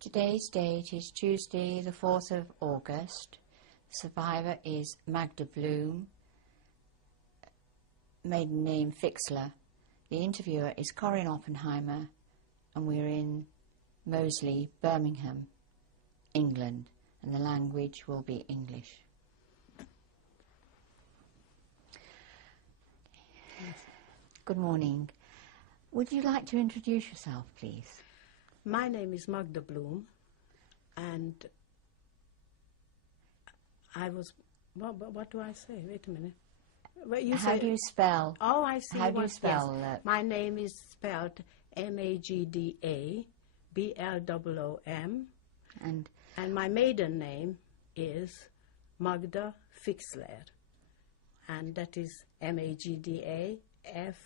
Today's date is Tuesday, the 4th of August. The survivor is Magda Bloom, maiden name Fixler. The interviewer is Corinne Oppenheimer, and we're in Moseley, Birmingham, England, and the language will be English. Good morning. Would you like to introduce yourself, please? My name is Magda Bloom, and I was... What do I say? Wait a minute. How do you spell? Oh, I see. How do you spell that? My name is spelled Magda Bloom, And my maiden name is Magda Fixler, and that is Magda Fixler.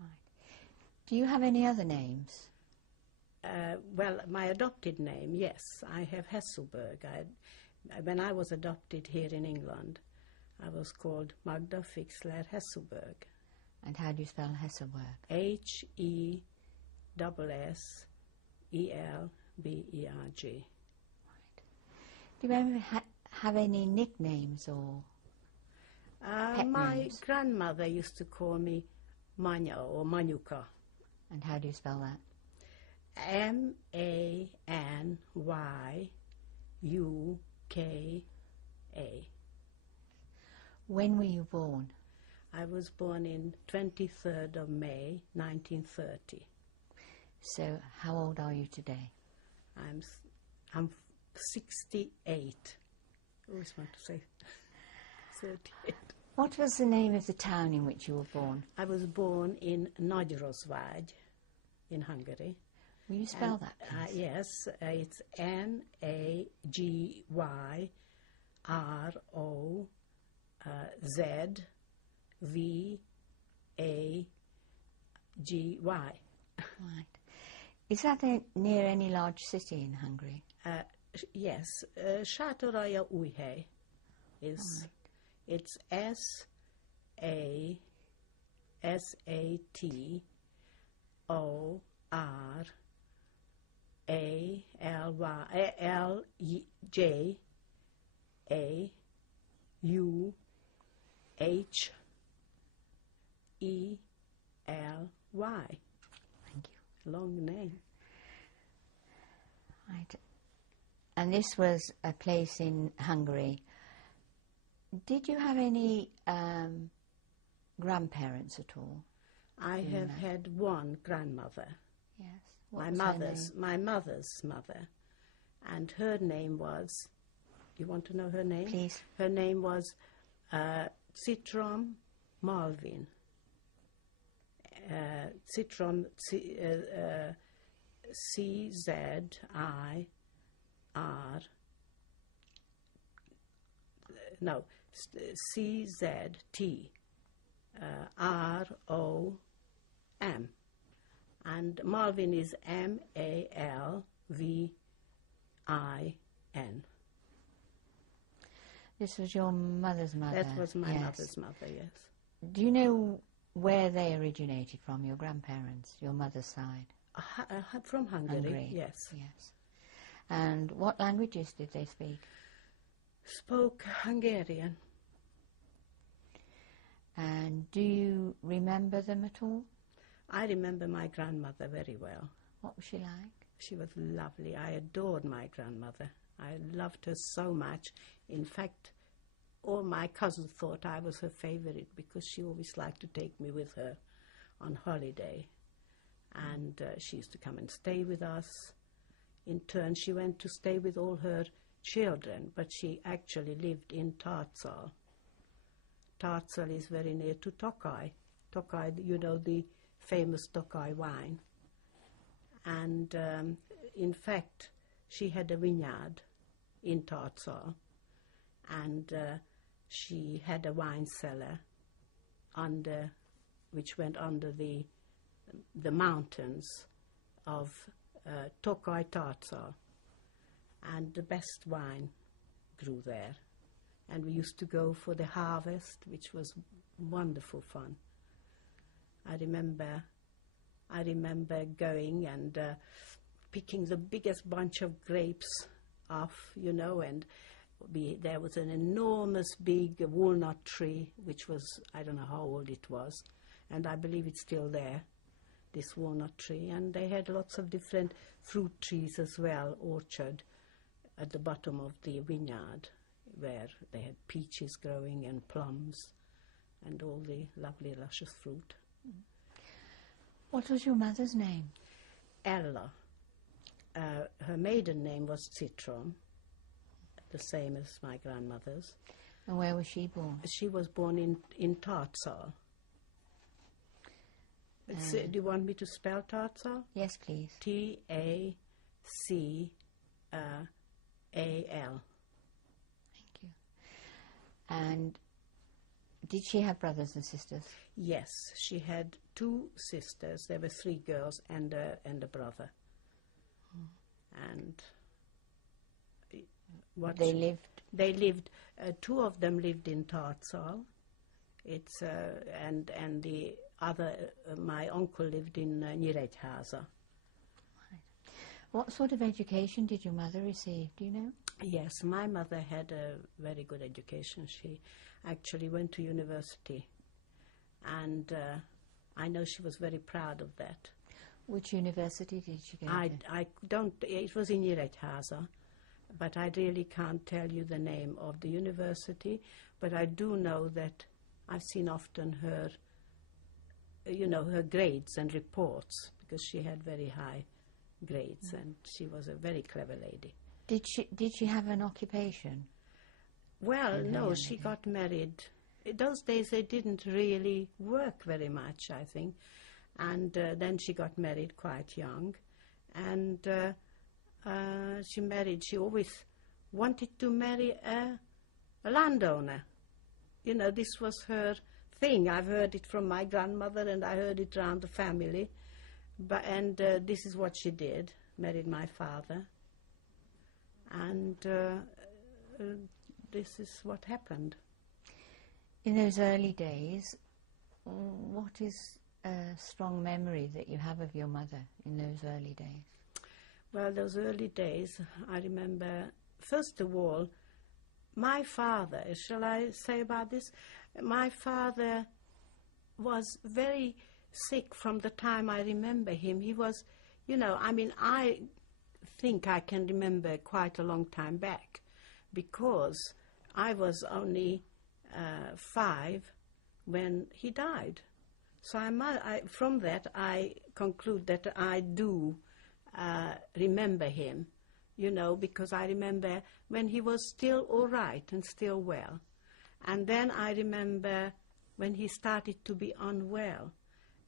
right. Do you have any other names? Well, my adopted name, yes, I have Hesselberg. When I was adopted here in England, I was called Magda Fixler Hesselberg. And how do you spell Hesselberg? Hesselberg. Right. Do you ever have any nicknames or pet My names? grandmother used to call me Manya or Manyuka. And how do you spell that? Manyuka. When were you born? I was born in 23rd of May, 1930. So how old are you today? I'm 68. I always want to say 38. What was the name of the town in which you were born? I was born in Nagyrozvágy in Hungary. Will you spell that, please? Yes, it's Nagyrozvágy. Right. Is that near any large city in Hungary? Yes, Sátántól is. Right. It's Sátántól. Thank you. Long name. Right. And this was a place in Hungary. Did you have any grandparents at all? I have had one grandmother. Yes. My mother's mother, and her name was... You want to know her name? Please. Her name was Citrom Malvin. Citrom, C-Z-I-R... No, C-Z-T-R-O-M. And Malvin is M-A-L-V-I-N. This was your mother's mother? That was my yes. mother's mother, yes. Do you know where they originated from, your grandparents, your mother's side? From Hungary, yes. Yes. And what languages did they speak? Spoke Hungarian. And do you remember them at all? I remember my grandmother very well. What was she like? She was lovely. I adored my grandmother. I loved her so much. In fact, all my cousins thought I was her favourite because she always liked to take me with her on holiday. And she used to come and stay with us. In turn, she went to stay with all her children, but she actually lived in Tartsal. Tartsal is very near to Tokaj. Tokaj, you know, the famous Tokaj wine. And in fact, she had a vineyard in Tartsal, and she had a wine cellar which went under the mountains of Tokaj Tartsal, and the best wine grew there. And we used to go for the harvest, which was wonderful fun. I remember I remember going and picking the biggest bunch of grapes off, you know, and there was an enormous big walnut tree, which was, I don't know how old it was, and I believe it's still there, this walnut tree. And they had lots of different fruit trees as well, orchard, at the bottom of the vineyard, where they had peaches growing and plums and all the lovely, luscious fruit. What was your mother's name? Ella. Her maiden name was Citron, the same as my grandmother's. And where was she born? She was born in Tartsal. Do you want me to spell Tartsal? Yes, please. T-A-C-A-L. Thank you. And did she have brothers and sisters? Yes, she had 2 sisters. There were 3 girls and a brother. And what They lived. 2 of them lived in Tartsal. It's and the other, my uncle lived in Nyíregyháza. Right. What sort of education did your mother receive? Do you know? Yes, my mother had a very good education. She actually went to university, and I know she was very proud of that. Which university did she go to? I don't. It was in Nyíregyháza, but I really can't tell you the name of the university. But I do know that I've seen often her, her grades and reports, because she had very high grades, and she was a very clever lady. Did she have an occupation? Well, no, she got married. In those days, they didn't really work very much, I think. And then she got married quite young. And she married. She always wanted to marry a landowner. This was her thing. I've heard it from my grandmother, and I heard it around the family. And this is what she did, married my father. And this is what happened. In those early days, what is a strong memory that you have of your mother in those early days? Well, those early days, I remember, first of all, my father, shall I say about this? My father was very sick from the time I remember him. He was, I think I can remember quite a long time back, because I was only 5 when he died. So from that I conclude that I do remember him, because I remember when he was still all right and still well. And then I remember when he started to be unwell,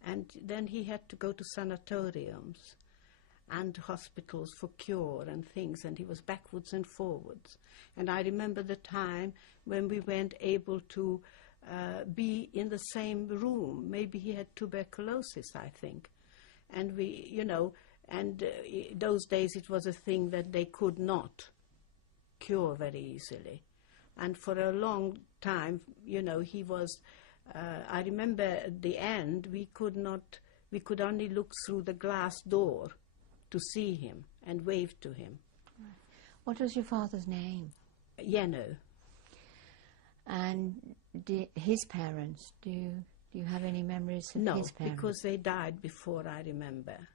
and then he had to go to sanatoriums and hospitals for cure and things, and he was backwards and forwards. And I remember the time when we weren't able to be in the same room. Maybe he had tuberculosis, I think. And those days it was a thing that they could not cure very easily. And for a long time, he was, I remember at the end, we could only look through the glass door to see him and wave to him. Right. What was your father's name? Yeno. And his parents, do you have any memories of his parents? No, because they died before I remember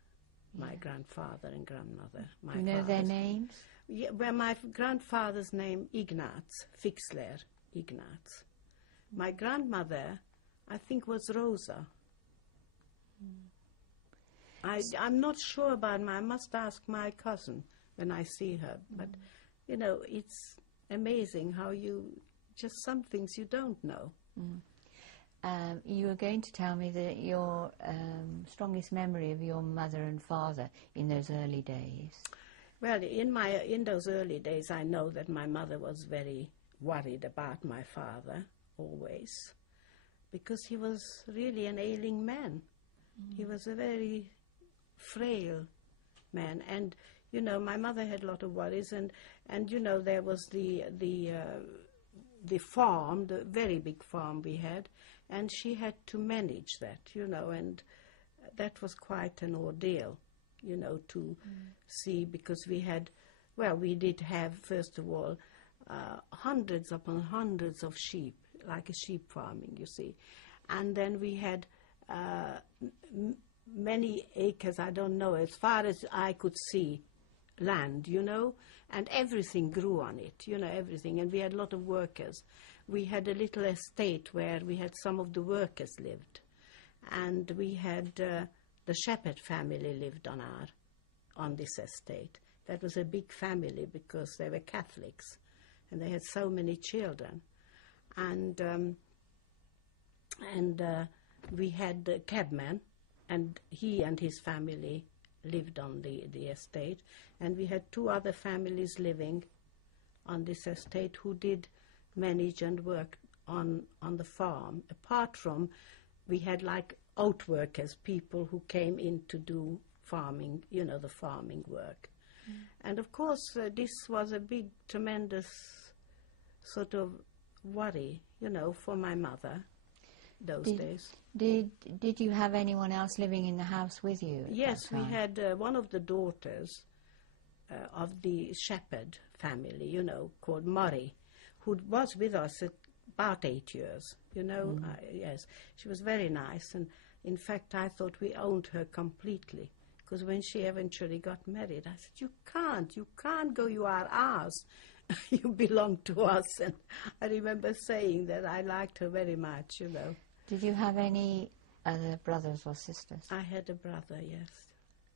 my grandfather and grandmother. Do you know their names? Yeah, well, my grandfather's name, Ignaz, Fixler, Ignaz. My grandmother, I think, was Rosa. I'm not sure about I must ask my cousin when I see her. But, it's amazing how just some things you don't know. You were going to tell me that your strongest memory of your mother and father in those early days. Well, in those early days, I know that my mother was very worried about my father, always, because he was really an ailing man. He was a very frail man, and my mother had a lot of worries, and there was the farm, the very big farm we had, and she had to manage that, and that was quite an ordeal, you know, to see, because we did have, first of all, hundreds upon hundreds of sheep, like a sheep farming, you see. And then we had many acres, I don't know, as far as I could see, land, you know, and everything grew on it, you know, everything. And we had a lot of workers. We had a little estate where we had some of the workers lived. And we had the shepherd family lived on this estate. That was a big family because they were Catholics. And they had so many children. And we had the cabman, and he and his family lived on the estate. And we had 2 other families living on this estate who did manage and work on the farm. Apart from, we had like outworkers, people who came in to do farming, you know, the farming work. And of course, this was a big, tremendous sort of worry, you know, for my mother those days. Did you have anyone else living in the house with you? Yes, we had one of the daughters of the shepherd family, you know, called Murray, who was with us at about 8 years, you know. Yes, she was very nice, and in fact I thought we owned her completely, because when she eventually got married, I said, you can't go, you are ours. You belong to us. And I remember saying that I liked her very much, you know. Did you have any other brothers or sisters? I had a brother, yes.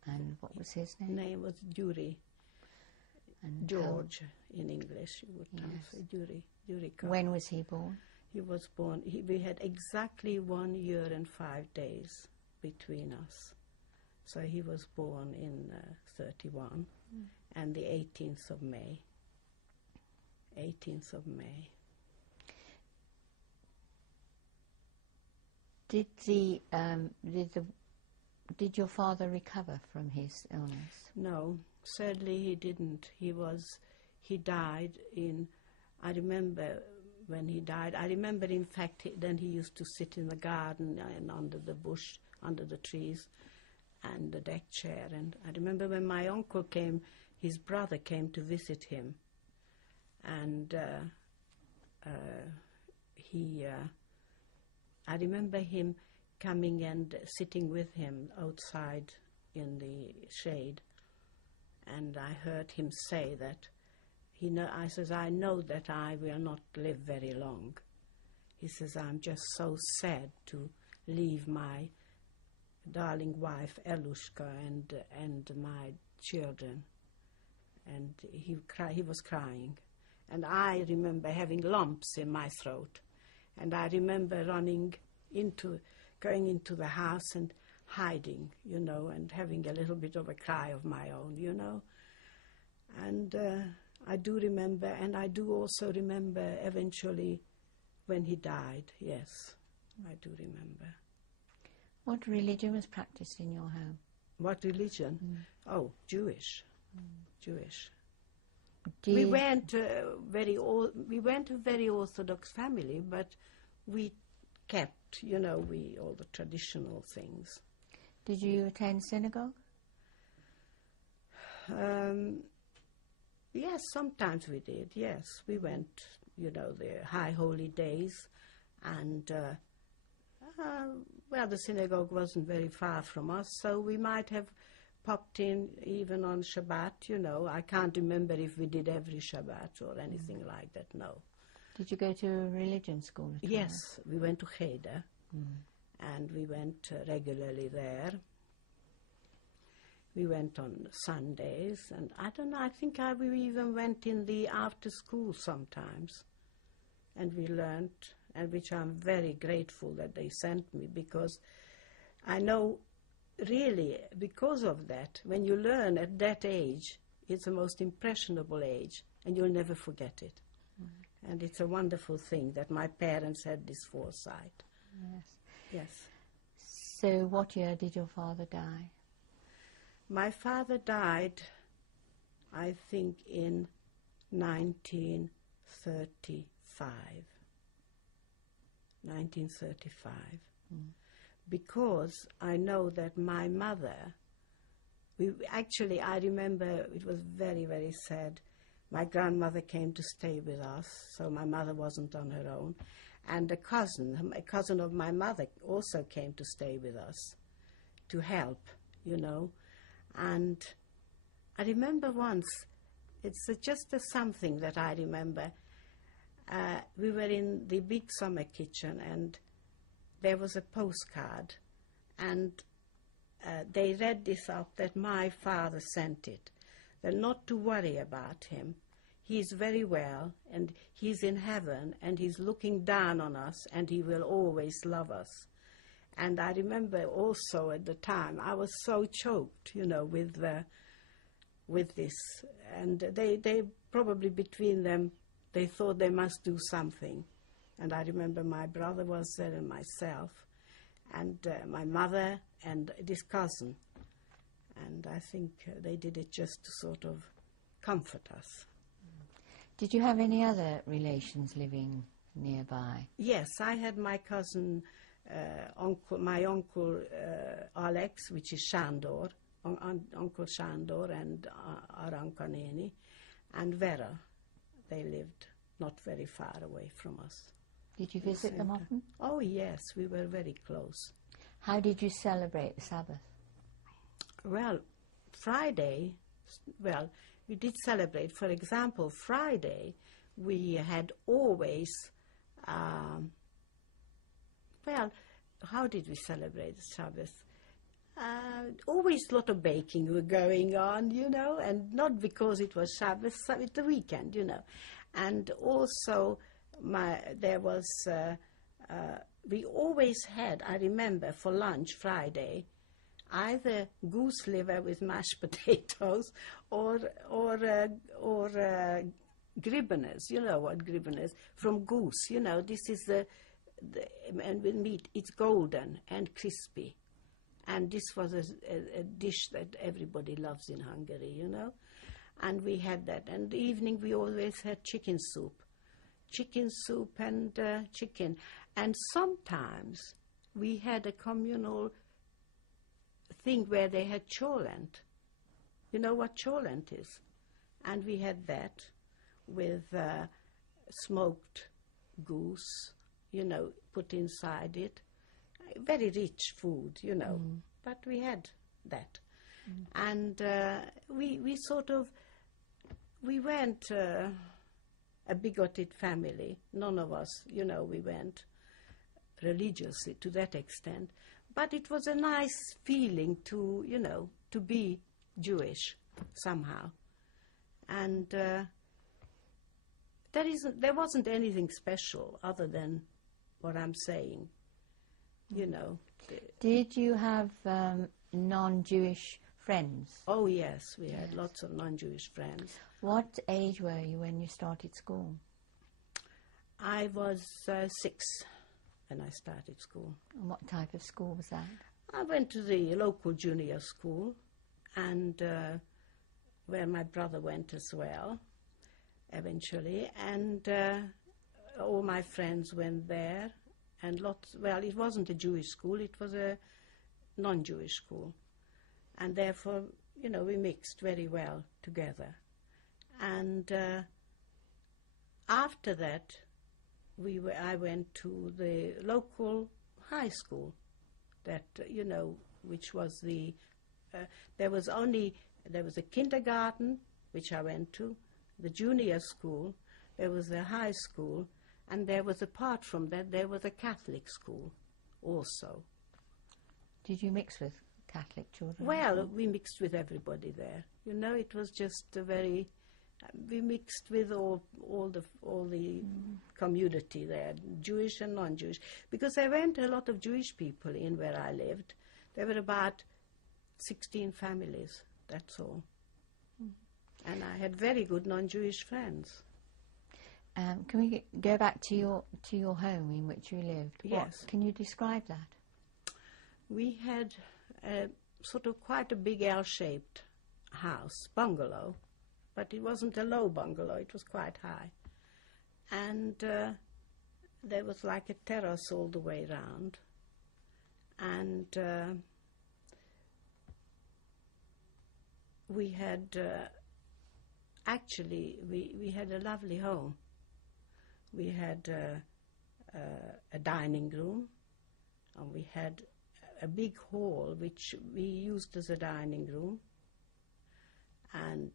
And what was his name? His name was Yuri. And George in English, you would say Yuri. When was he born? He was born, we had exactly 1 year and 5 days between us. So he was born in 31, and the 18th of May. 18th of May. Did your father recover from his illness? No, sadly he didn't. He died in, I remember when he died, I remember in fact then he used to sit in the garden and under the bush, under the trees, and the deck chair. And I remember when my uncle came, his brother came to visit him, and I remember him coming and sitting with him outside in the shade, and I heard him say that I says, I know that I will not live very long. He says, I'm just so sad to leave my darling wife Elushka and my children. And he was crying. And I remember having lumps in my throat. And I remember going into the house and hiding, you know, and having a little bit of a cry of my own, you know. And I do remember, and I do also remember eventually when he died, yes, I do remember. What religion was practiced in your home? What religion? Oh, Jewish. Jewish. We weren't a very Orthodox family, but we kept, you know, all the traditional things. Did you attend synagogue? Yes, sometimes we did, yes. We went, you know, the high holy days, and, the synagogue wasn't very far from us, so we might have popped in even on Shabbat, you know. I can't remember if we did every Shabbat or anything like that, no. Did you go to a religion school at all? Yes, we went to Cheder, and we went regularly there. We went on Sundays, and I don't know, I think we even went in the after school sometimes, and we learned, and which I'm very grateful that they sent me, because I know really because of that, when you learn at that age, it's the most impressionable age, and you'll never forget it. And it's a wonderful thing that my parents had this foresight. Yes. Yes. So what year did your father die? My father died, I think, in 1935. 1935. because I know that my mother, I remember it was very, very sad. My grandmother came to stay with us, so my mother wasn't on her own. And a cousin of my mother also came to stay with us to help, you know. And I remember once, it's just something that I remember. We were in the big summer kitchen, and there was a postcard, and they read this up that my father sent it, that not to worry about him. He's very well, and he's in heaven, and he's looking down on us, and he will always love us. And I remember also at the time, I was so choked, you know, with this. And they probably between them, they thought they must do something. And I remember my brother was there and myself, and my mother and this cousin. And I think they did it just to sort of comfort us. Did you have any other relations living nearby? Yes, I had my cousin, my uncle Alex, which is Sándor, Uncle Sándor, and Aranka Néni, and Vera. They lived not very far away from us. Did you visit them often? Oh, yes, we were very close. How did you celebrate the Sabbath? Well, Friday, we did celebrate. For example, Friday, we had always, how did we celebrate the Sabbath? Always a lot of baking were going on, you know, and not because it was Sabbath, it's the weekend, you know. And also, we always had, I remember, for lunch Friday, either goose liver with mashed potatoes or gribbeners. You know what gribbeners? From goose, you know. This is and with meat, it's golden and crispy. And this was a dish that everybody loves in Hungary, you know. And we had that. And the evening we always had chicken soup and chicken. And sometimes we had a communal thing where they had cholent. You know what cholent is? And we had that with smoked goose, you know, put inside it. Very rich food, you know, but we had that. And we weren't a bigoted family. None of us, you know, we went religiously to that extent. But it was a nice feeling to, you know, to be Jewish somehow. And there wasn't anything special other than what I'm saying, you know. Did you have non-Jewish friends? Oh, yes, we had lots of non-Jewish friends. What age were you when you started school? I was 6 when I started school. And what type of school was that? I went to the local junior school, and where my brother went as well, eventually, and all my friends went there, and it wasn't a Jewish school, it was a non-Jewish school, and therefore, you know, we mixed very well together. And after that, I went to the local high school, that, you know, which was there was a kindergarten, which I went to, the junior school, there was a high school, and there was, apart from that, there was a Catholic school also. Did you mix with Catholic children? Well, we mixed with everybody there. You know, it was just we mixed with all the community there, Jewish and non-Jewish, because there weren't a lot of Jewish people in where I lived. There were about 16 families, that's all. And I had very good non-Jewish friends. Can we go back to your home in which you lived? Yes. Can you describe that? We had sort of quite a big L-shaped house, bungalow, but it wasn't a low bungalow, it was quite high. And there was like a terrace all the way round. And we had, actually, we had a lovely home. We had a dining room, and we had a big hall which we used as a dining room, and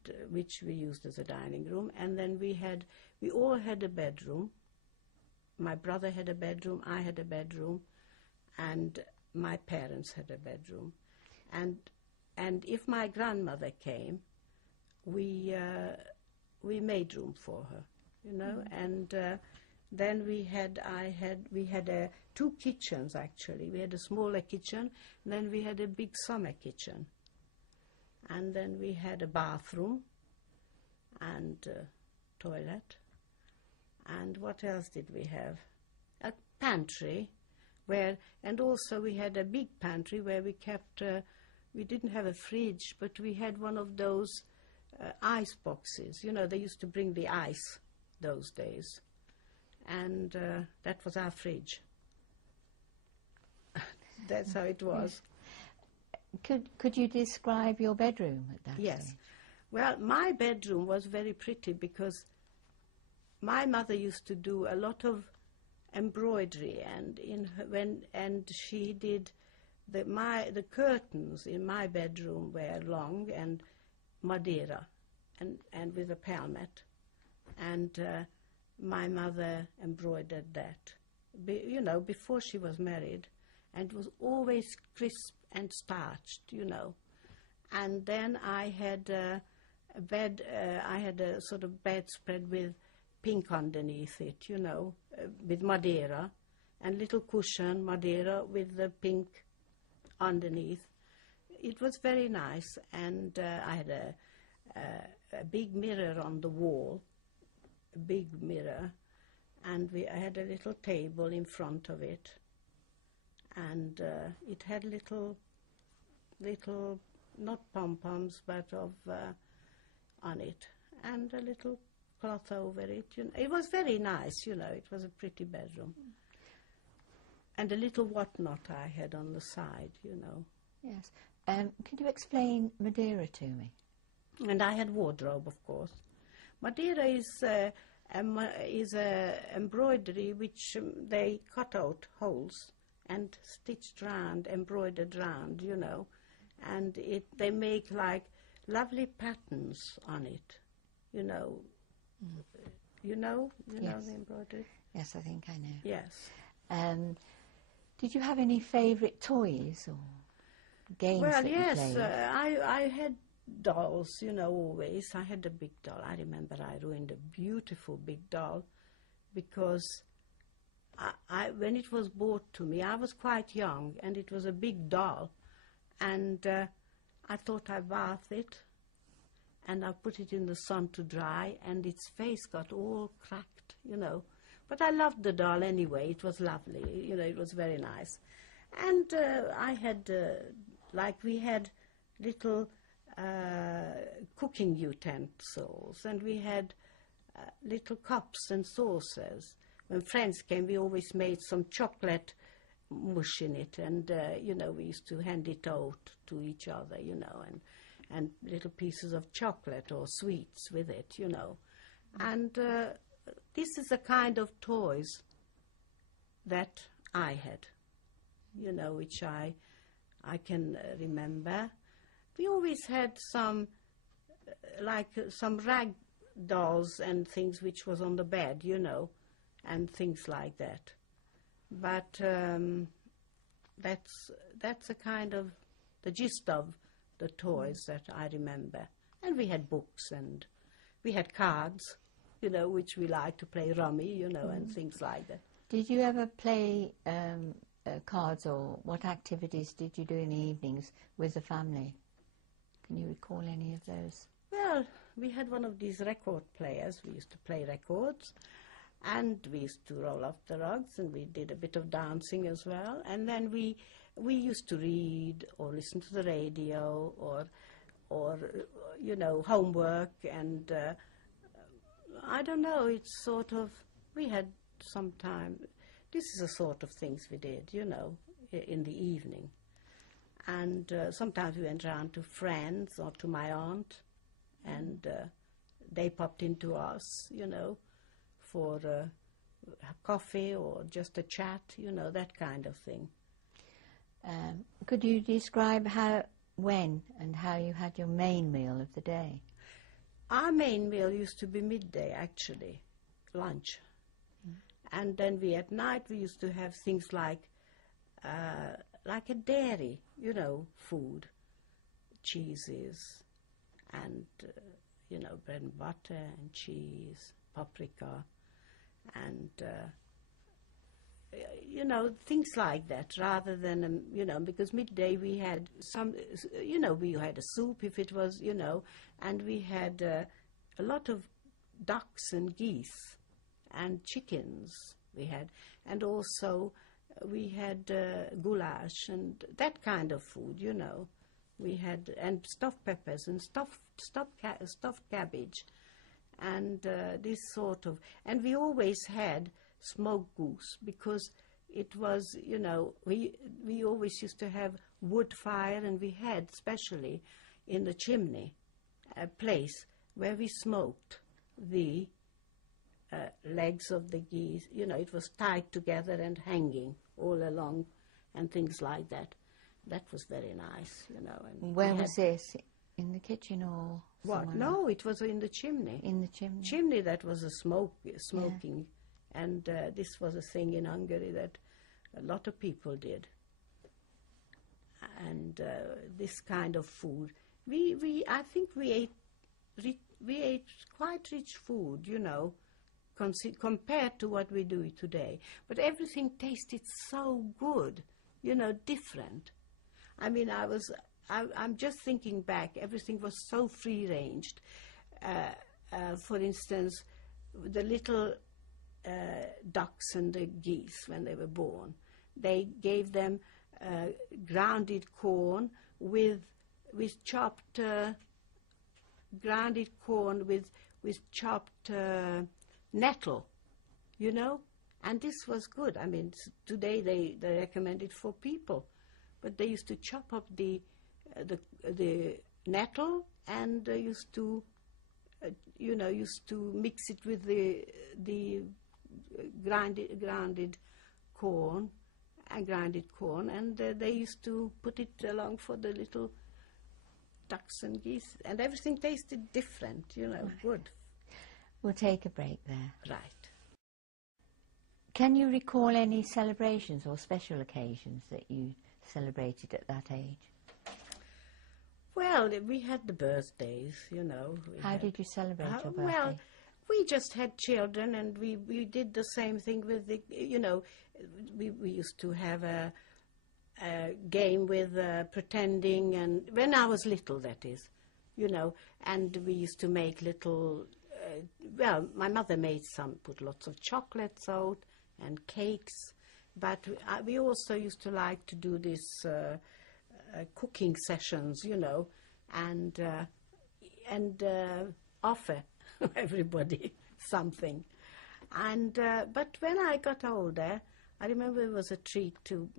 and then we all had a bedroom. My brother had a bedroom, I had a bedroom, and my parents had a bedroom. And if my grandmother came, we made room for her, you know. And then we had two kitchens, actually. We had a smaller kitchen, then we had a big summer kitchen, and then we had a bathroom and toilet. And what else did we have? A pantry, and also we had a big pantry where we kept. We didn't have a fridge, but we had one of those ice boxes. You know, they used to bring the ice those days, and that was our fridge. That's how it was. Could you describe your bedroom at that Yes. stage? Well, my bedroom was very pretty because my mother used to do a lot of embroidery, and she did the curtains in my bedroom were long and Madeira, and with a palmet, and my mother embroidered that, you know, before she was married, and it was always crisp and starched, you know. And then I had a bed. I had a sort of bedspread with pink underneath it, you know, with Madeira, and little cushion Madeira with the pink underneath. It was very nice, and I had a big mirror on the wall, a big mirror, and I had a little table in front of it, and it had little, not pom-poms, but on it, and a little cloth over it. You know, it was very nice, you know. It was a pretty bedroom. And a little whatnot I had on the side, you know. Yes. Could you explain Madeira to me? And I had wardrobe, of course. Madeira is a embroidery which they cut out holes and stitched round, embroidered round, you know. And they make like lovely patterns on it, you know. You know Yes. the embroidery? Yes, I think I know. Yes. Did you have any favourite toys or games that you played? I had dolls, you know, always. I had a big doll. I remember I ruined a beautiful big doll because when it was bought to me, I was quite young, and it was a big doll. And I thought I'd bath it, and I put it in the sun to dry, and its face got all cracked, you know. But I loved the doll anyway. It was lovely, you know, it was very nice. And I had, we had little cooking utensils, and we had little cups and saucers. When friends came, we always made some chocolate mush in it, and, you know, we used to hand it out to each other, you know, and little pieces of chocolate or sweets with it, you know. And this is the kind of toys that I had, you know, which I can remember. We always had some rag dolls and things which was on the bed, you know, and things like that. But that's a kind of the gist of the toys that I remember. And we had books, and we had cards, you know, which we liked to play rummy, you know, and things like that. Did you ever play cards, or what activities did you do in the evenings with the family? Can you recall any of those? Well, we had one of these record players. We used to play records, and we used to roll off the rugs, and we did a bit of dancing as well. And then we used to read or listen to the radio or you know, homework. And I don't know, it's sort of, we had some time. This is the sort of things we did, you know. in the evening. And sometimes we went around to friends or to my aunt, and they popped into us, you know, for coffee or just a chat, you know, that kind of thing. Could you describe when and how you had your main meal of the day? Our main meal used to be midday, actually, lunch. And then at night we used to have things like a dairy, you know, food, cheeses, and, you know, bread and butter and cheese, paprika, and, you know, things like that, rather than, you know, because midday we had some, you know, we had a soup if it was, you know, and we had a lot of ducks and geese and chickens we had, and also we had goulash and that kind of food, you know. We had, and stuffed peppers and stuffed cabbage, and this sort of, and we always had smoked goose, because it was, you know, we always used to have wood fire, and we had, especially in the chimney, a place where we smoked the legs of the geese. You know, it was tied together and hanging all along and things like that. That was very nice, you know. And where was this? In the kitchen or what? somewhere No, it was in the chimney. In the chimney? Chimney that was a smoking. Yeah. And this was a thing in Hungary that a lot of people did. And this kind of food. I think we ate quite rich food, you know, compared to what we do today. But everything tasted so good, you know, different. I mean, I'm just thinking back, everything was so free-ranged. For instance, the little ducks and the geese, when they were born, they gave them grounded corn with chopped grounded corn with chopped nettle, you know, and this was good. I mean, today they recommend it for people, but they used to chop up the nettle, and used to mix it with the grounded corn, and they used to put it along for the little ducks and geese, and everything tasted different, you know, good. We'll take a break there. Right. Can you recall any celebrations or special occasions that you celebrated at that age? Well, we had the birthdays, you know. How did you celebrate your birthday? Well, we just had children, and we did the same thing with the, you know, we used to have a game with pretending, and when I was little, that is, you know, and we used to make little, well, my mother put lots of chocolates out and cakes, but we also used to like to do this cooking sessions, you know, and offer everybody something. And but when I got older, I remember it was a treat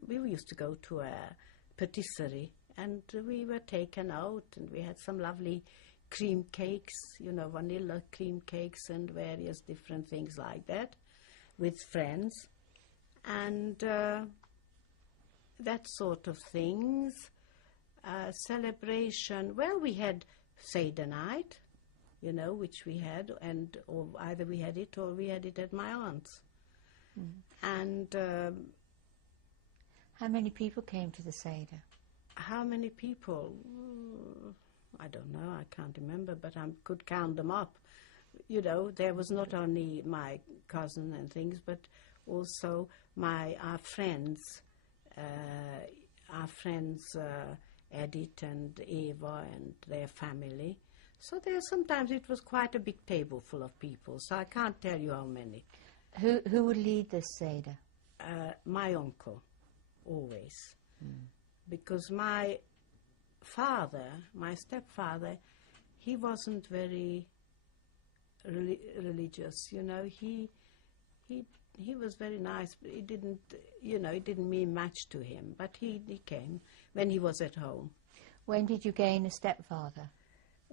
we used to go to a patisserie, and we were taken out, and we had some lovely cream cakes, you know, vanilla cream cakes and various different things like that with friends, and that sort of things. Celebration, well, we had Seder night, you know, which we had, or either we had it or we had it at my aunt's. And how many people came to the Seder? How many people? I don't know, I can't remember, but I could count them up. You know, there was not only my cousin and things, but also our friends, Edith and Eva and their family. So sometimes it was quite a big table full of people, so I can't tell you how many. Who would lead the Seder? My uncle, always. Because my father, my stepfather, he wasn't very religious, you know. He he was very nice. But it didn't mean much to him. But he came when he was at home. When did you gain a stepfather?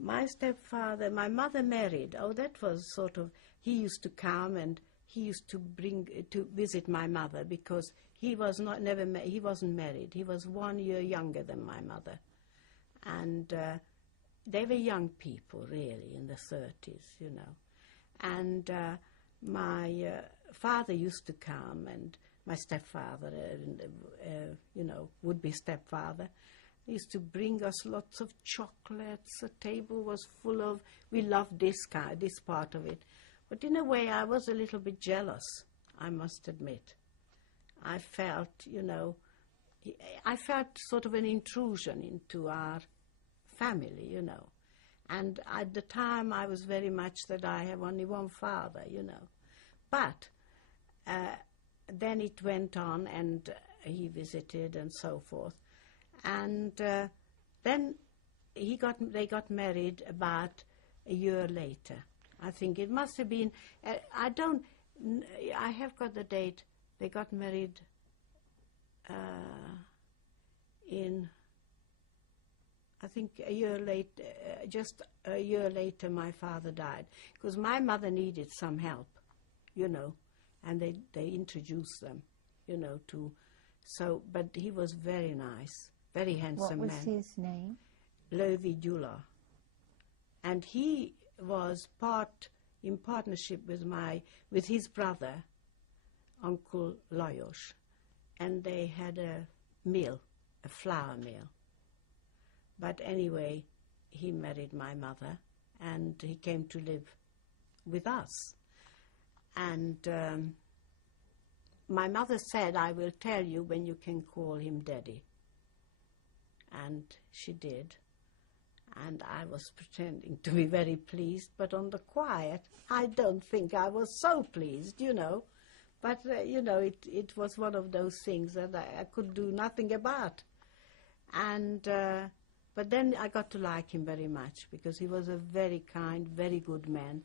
My stepfather, my mother married. Oh, that was sort of, he used to come and he used to visit my mother because he was he wasn't married. He was 1 year younger than my mother. And they were young people, really, in the 30s, you know. And my father used to come, and my stepfather, would-be stepfather, used to bring us lots of chocolates. The table was full of, we loved this part of it. But in a way, I was a little bit jealous, I must admit. I felt, I felt sort of an intrusion into our family, you know. And at the time, I was very much that I have only one father, you know. But then it went on, and he visited and so forth. And then they got married about a year later. I think it must have been, I have got the date. They got married in, I think a year later, just a year later my father died. Because my mother needed some help, you know, and they introduced them, you know, so, but he was very nice. Very handsome man. What was his name? Lövi Gyula. And he was in partnership with his brother, Uncle Lajos. And they had a mill, a flour mill. But anyway, he married my mother, and he came to live with us. And my mother said, I will tell you when you can call him Daddy. And she did. And I was pretending to be very pleased, but on the quiet, I don't think I was so pleased, you know. But, it was one of those things that I could do nothing about. And, but then I got to like him very much because he was a very kind, very good man.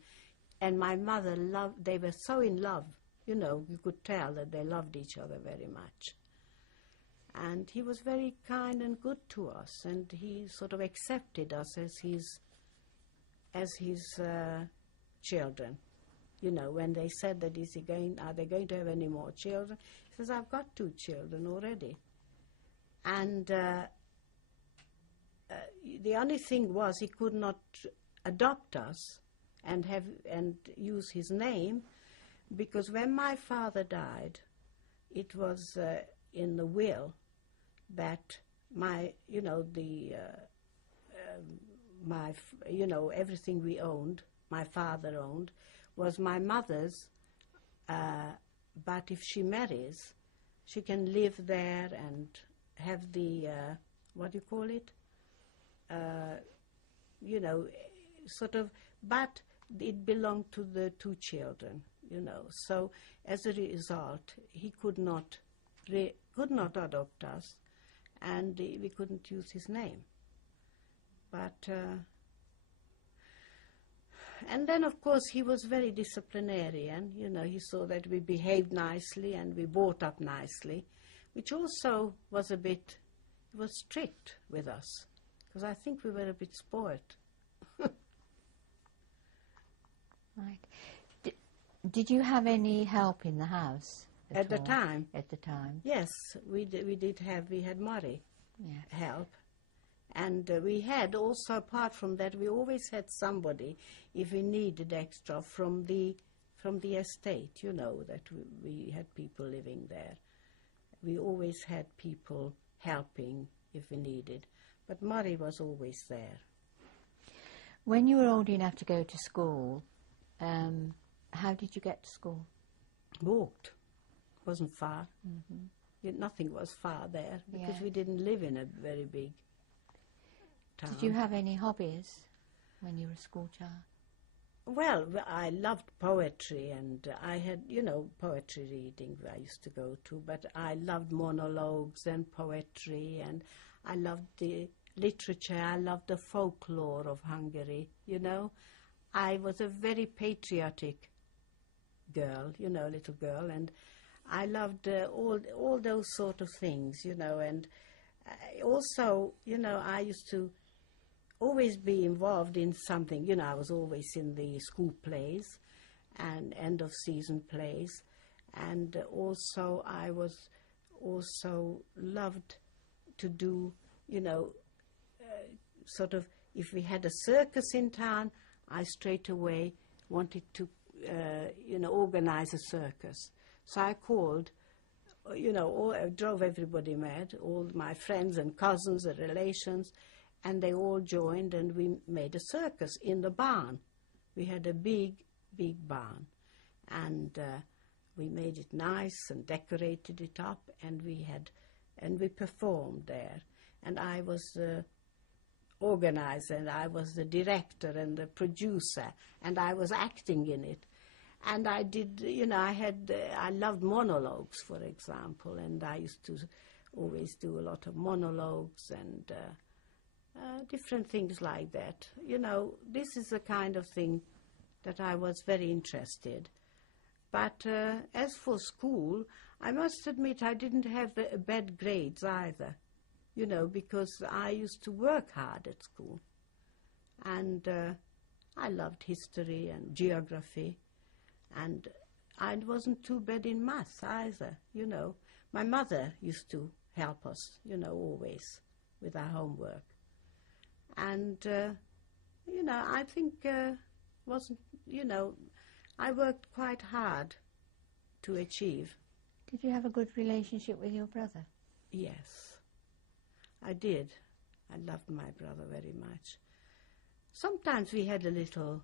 And my mother they were so in love, you know, you could tell that they loved each other very much. And he was very kind and good to us, and he sort of accepted us as his children. You know, when they said that are they going to have any more children? He says, I've got 2 children already. And the only thing was he could not adopt us and use his name, because when my father died, it was in the will that everything we owned, my father owned, was my mother's, but if she marries, she can live there and have the, what do you call it? But it belonged to the 2 children, you know. So as a result, he could not adopt us, and we couldn't use his name. But, and then, of course, he was very disciplinarian. You know, he saw that we behaved nicely and we brought up nicely, which also was was strict with us, because I think we were a bit spoilt. Right. Did you have any help in the house? At the time? At the time. Yes, we had Murray help. And we had also, apart from that, we always had somebody, if we needed extra, from the estate, you know, that we had people living there. We always had people helping if we needed. But Murray was always there. When you were old enough to go to school, how did you get to school? Walked. Wasn't far. Mm-hmm. Nothing was far there because we didn't live in a very big town. Did you have any hobbies when you were a school child? Well, I loved poetry, and I had, poetry reading I used to go to, but I loved monologues and poetry, and I loved the literature, I loved the folklore of Hungary, you know. I was a very patriotic girl, you know, little girl, and I loved all those sort of things, you know, and also, you know, I used to always be involved in something. You know, I was always in the school plays and end-of-season plays, and also I was also loved to do, you know, sort of, if we had a circus in town, I straight away wanted to, you know, organize a circus. So I called, you know, drove everybody mad, all my friends and cousins and relations, and they all joined, and we made a circus in the barn. We had a big, big barn, and we made it nice and decorated it up, and we performed there. And I was the organizer, and I was the director and the producer, and I was acting in it. And I did, you know, I loved monologues, for example, and I used to always do a lot of monologues and different things like that. You know, this is the kind of thing that I was very interested. But as for school, I must admit I didn't have bad grades either, you know, because I used to work hard at school. And I loved history and geography, and I wasn't too bad in maths either, you know. My mother used to help us, you know, always with our homework. And, you know, I think wasn't, you know, I worked quite hard to achieve. Did you have a good relationship with your brother? Yes, I did. I loved my brother very much. Sometimes we had a little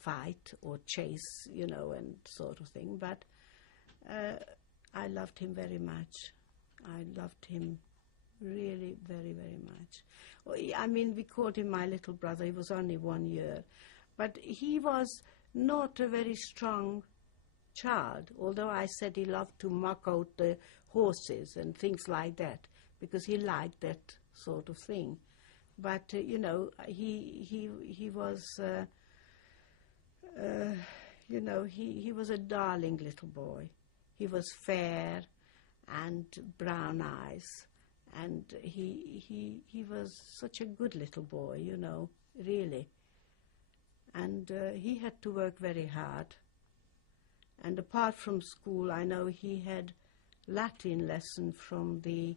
fight or chase, you know, and sort of thing, but I loved him very much. I loved him really very, very much. I mean, we called him my little brother. He was only 1 year. But he was not a very strong child, although I said he loved to muck out the horses and things like that, because he liked that sort of thing. But, you know, he was, you know, he was a darling little boy. He was fair and brown eyes, and he was such a good little boy, you know, really. And he had to work very hard. And apart from school, I know he had Latin lesson from the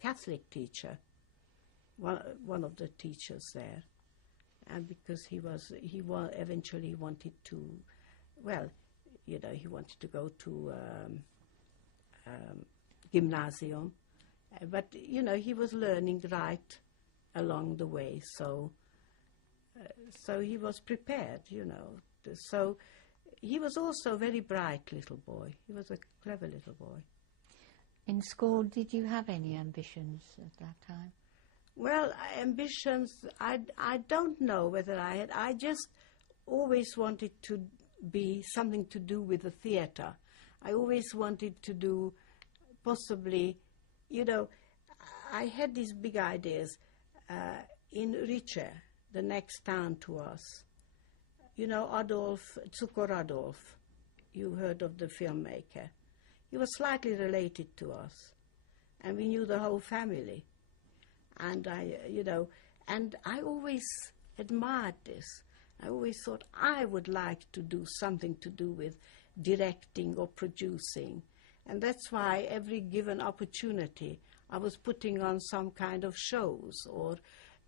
Catholic teacher, one of the teachers there, and because he eventually wanted to, well, you know, he wanted to go to gymnasium, but you know, he was learning right along the way, so he was prepared, you know. So he was also a very bright little boy. He was a clever little boy. In school, did you have any ambitions at that time? Well, ambitions, I don't know whether I had. I just always wanted to be something to do with the theatre. I always wanted to do, possibly, you know, I had these big ideas. In Riche, the next town to us, you know, Cukor Adolf, you heard of the filmmaker. He was slightly related to us, and we knew the whole family. And I always admired this. I always thought I would like to do something to do with directing or producing. And that's why every given opportunity I was putting on some kind of shows, or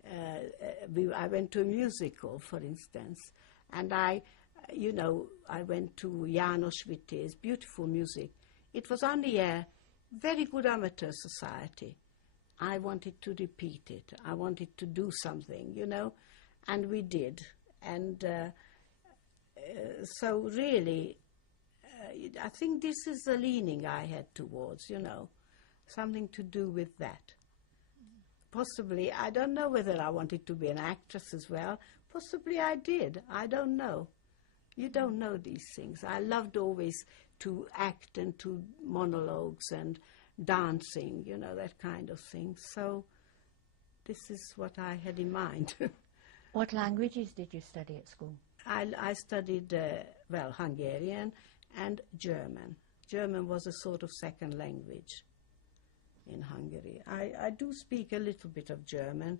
I went to a musical, for instance, and I went to János Vitéz, beautiful music. It was only a very good amateur society. I wanted to repeat it. I wanted to do something, you know, and we did. And so really, I think this is the leaning I had towards, you know, something to do with that. Possibly, I don't know whether I wanted to be an actress as well. Possibly I did. I don't know. You don't know these things. I loved always to act and to monologues and dancing, you know, that kind of thing. So this is what I had in mind. What languages did you study at school? I studied, Hungarian and German. German was a sort of second language in Hungary. I do speak a little bit of German,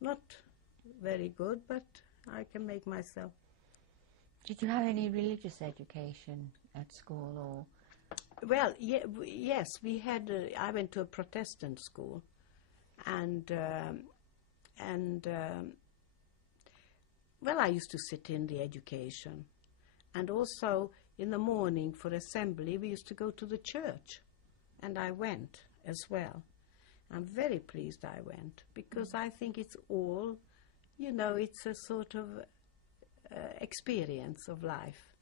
not very good, but I can make myself. Did you have any religious education at school, or? Well, yes, we had. I went to a Protestant school, and I used to sit in the education, and also in the morning for assembly we used to go to the church, and I went as well. I'm very pleased I went, because I think it's all, it's a sort of experience of life.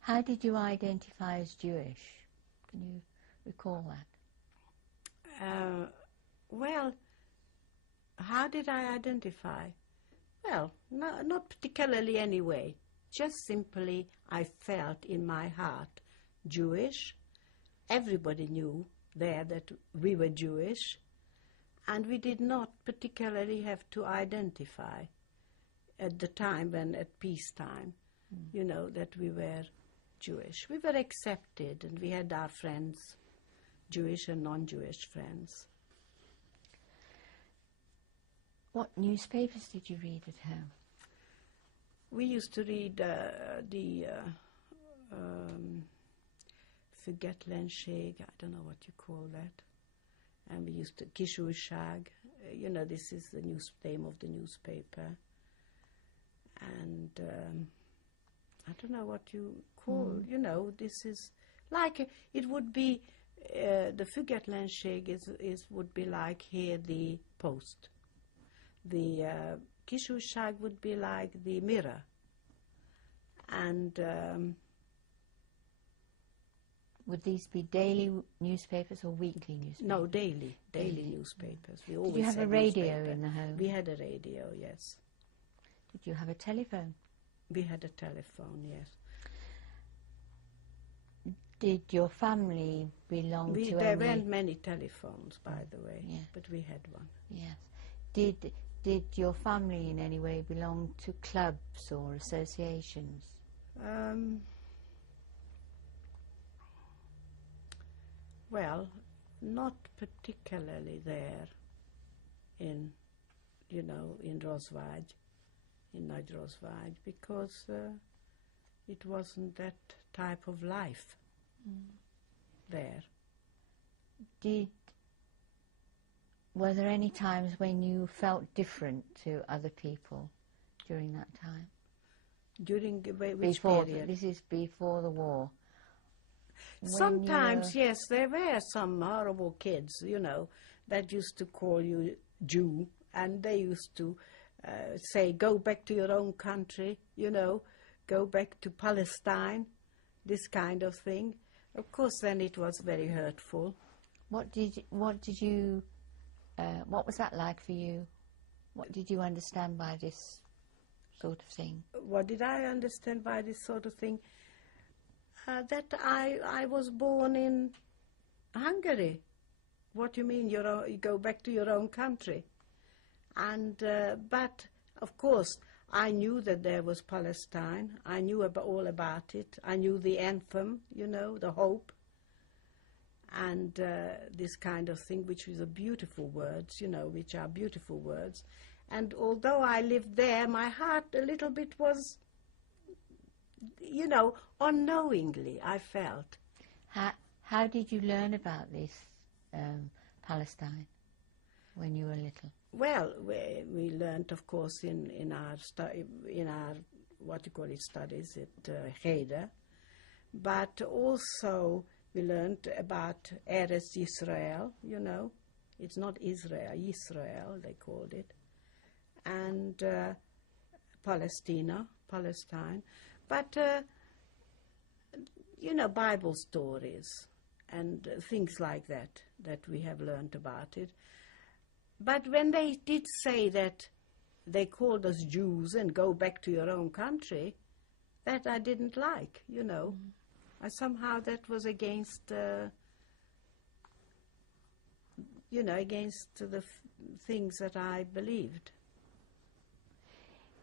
How did you identify as Jewish? Can you recall that? Well, how did I identify? Well, not particularly anyway. Just simply I felt in my heart Jewish. Everybody knew there that we were Jewish, and we did not particularly have to identify at the time when at peacetime, that we were Jewish. We were accepted, and we had our friends, Jewish and non-Jewish friends. What newspapers did you read at home? We used to read the Függetlenség, I don't know what you call that. And we used to, Kisújság, this is the name of the newspaper. And I don't know what you call, this is like, it would be, the Függetlenség would be like here the Post. The Kisújság would be like the Mirror. And would these be daily newspapers or weekly newspapers? No, daily newspapers. We always Did you have a radio in the home? We had a radio, yes. Did you have a telephone? We had a telephone, yes. Did your family belong to There weren't many telephones, by the way, yeah. but we had one. Yes. Did your family in any way belong to clubs or associations? Well, not particularly there in Nagyrozvágy, because it wasn't that type of life there. Were there any times when you felt different to other people during that time? During which period? This is before the war. Sometimes, yes, there were some horrible kids, that used to call you Jew, and they used to say, go back to your own country, go back to Palestine, this kind of thing. Of course, then it was very hurtful. What was that like for you? What did you understand by this sort of thing? What did I understand by this sort of thing? That I was born in Hungary. What do you mean? You go back to your own country? And but of course I knew that there was Palestine. I knew all about it. I knew the anthem, the hope, and this kind of thing, which is a beautiful words, which are beautiful words. And although I lived there, my heart a little bit was, unknowingly I felt. How did you learn about this Palestine when you were little? Well, we learned, of course, in our studies at Heder, but also we learned about Eretz Israel. It's not Israel, they called it, and Palestine. But, Bible stories and things like that we have learned about it. But when they did say that they called us Jews and go back to your own country, that I didn't like, Somehow that was against, against the things that I believed.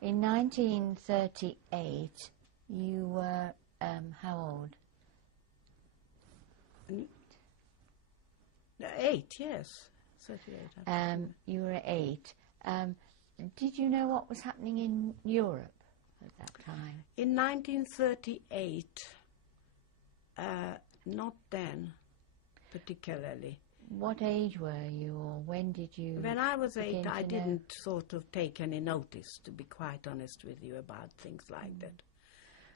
In 1938, you were how old? 8, yes. 38. You were 8. Did you know what was happening in Europe at that time? In 1938, not then particularly. What age were you, or when did you? When I was 8, I know? didn't sort of take any notice, to be quite honest with you, about things like that.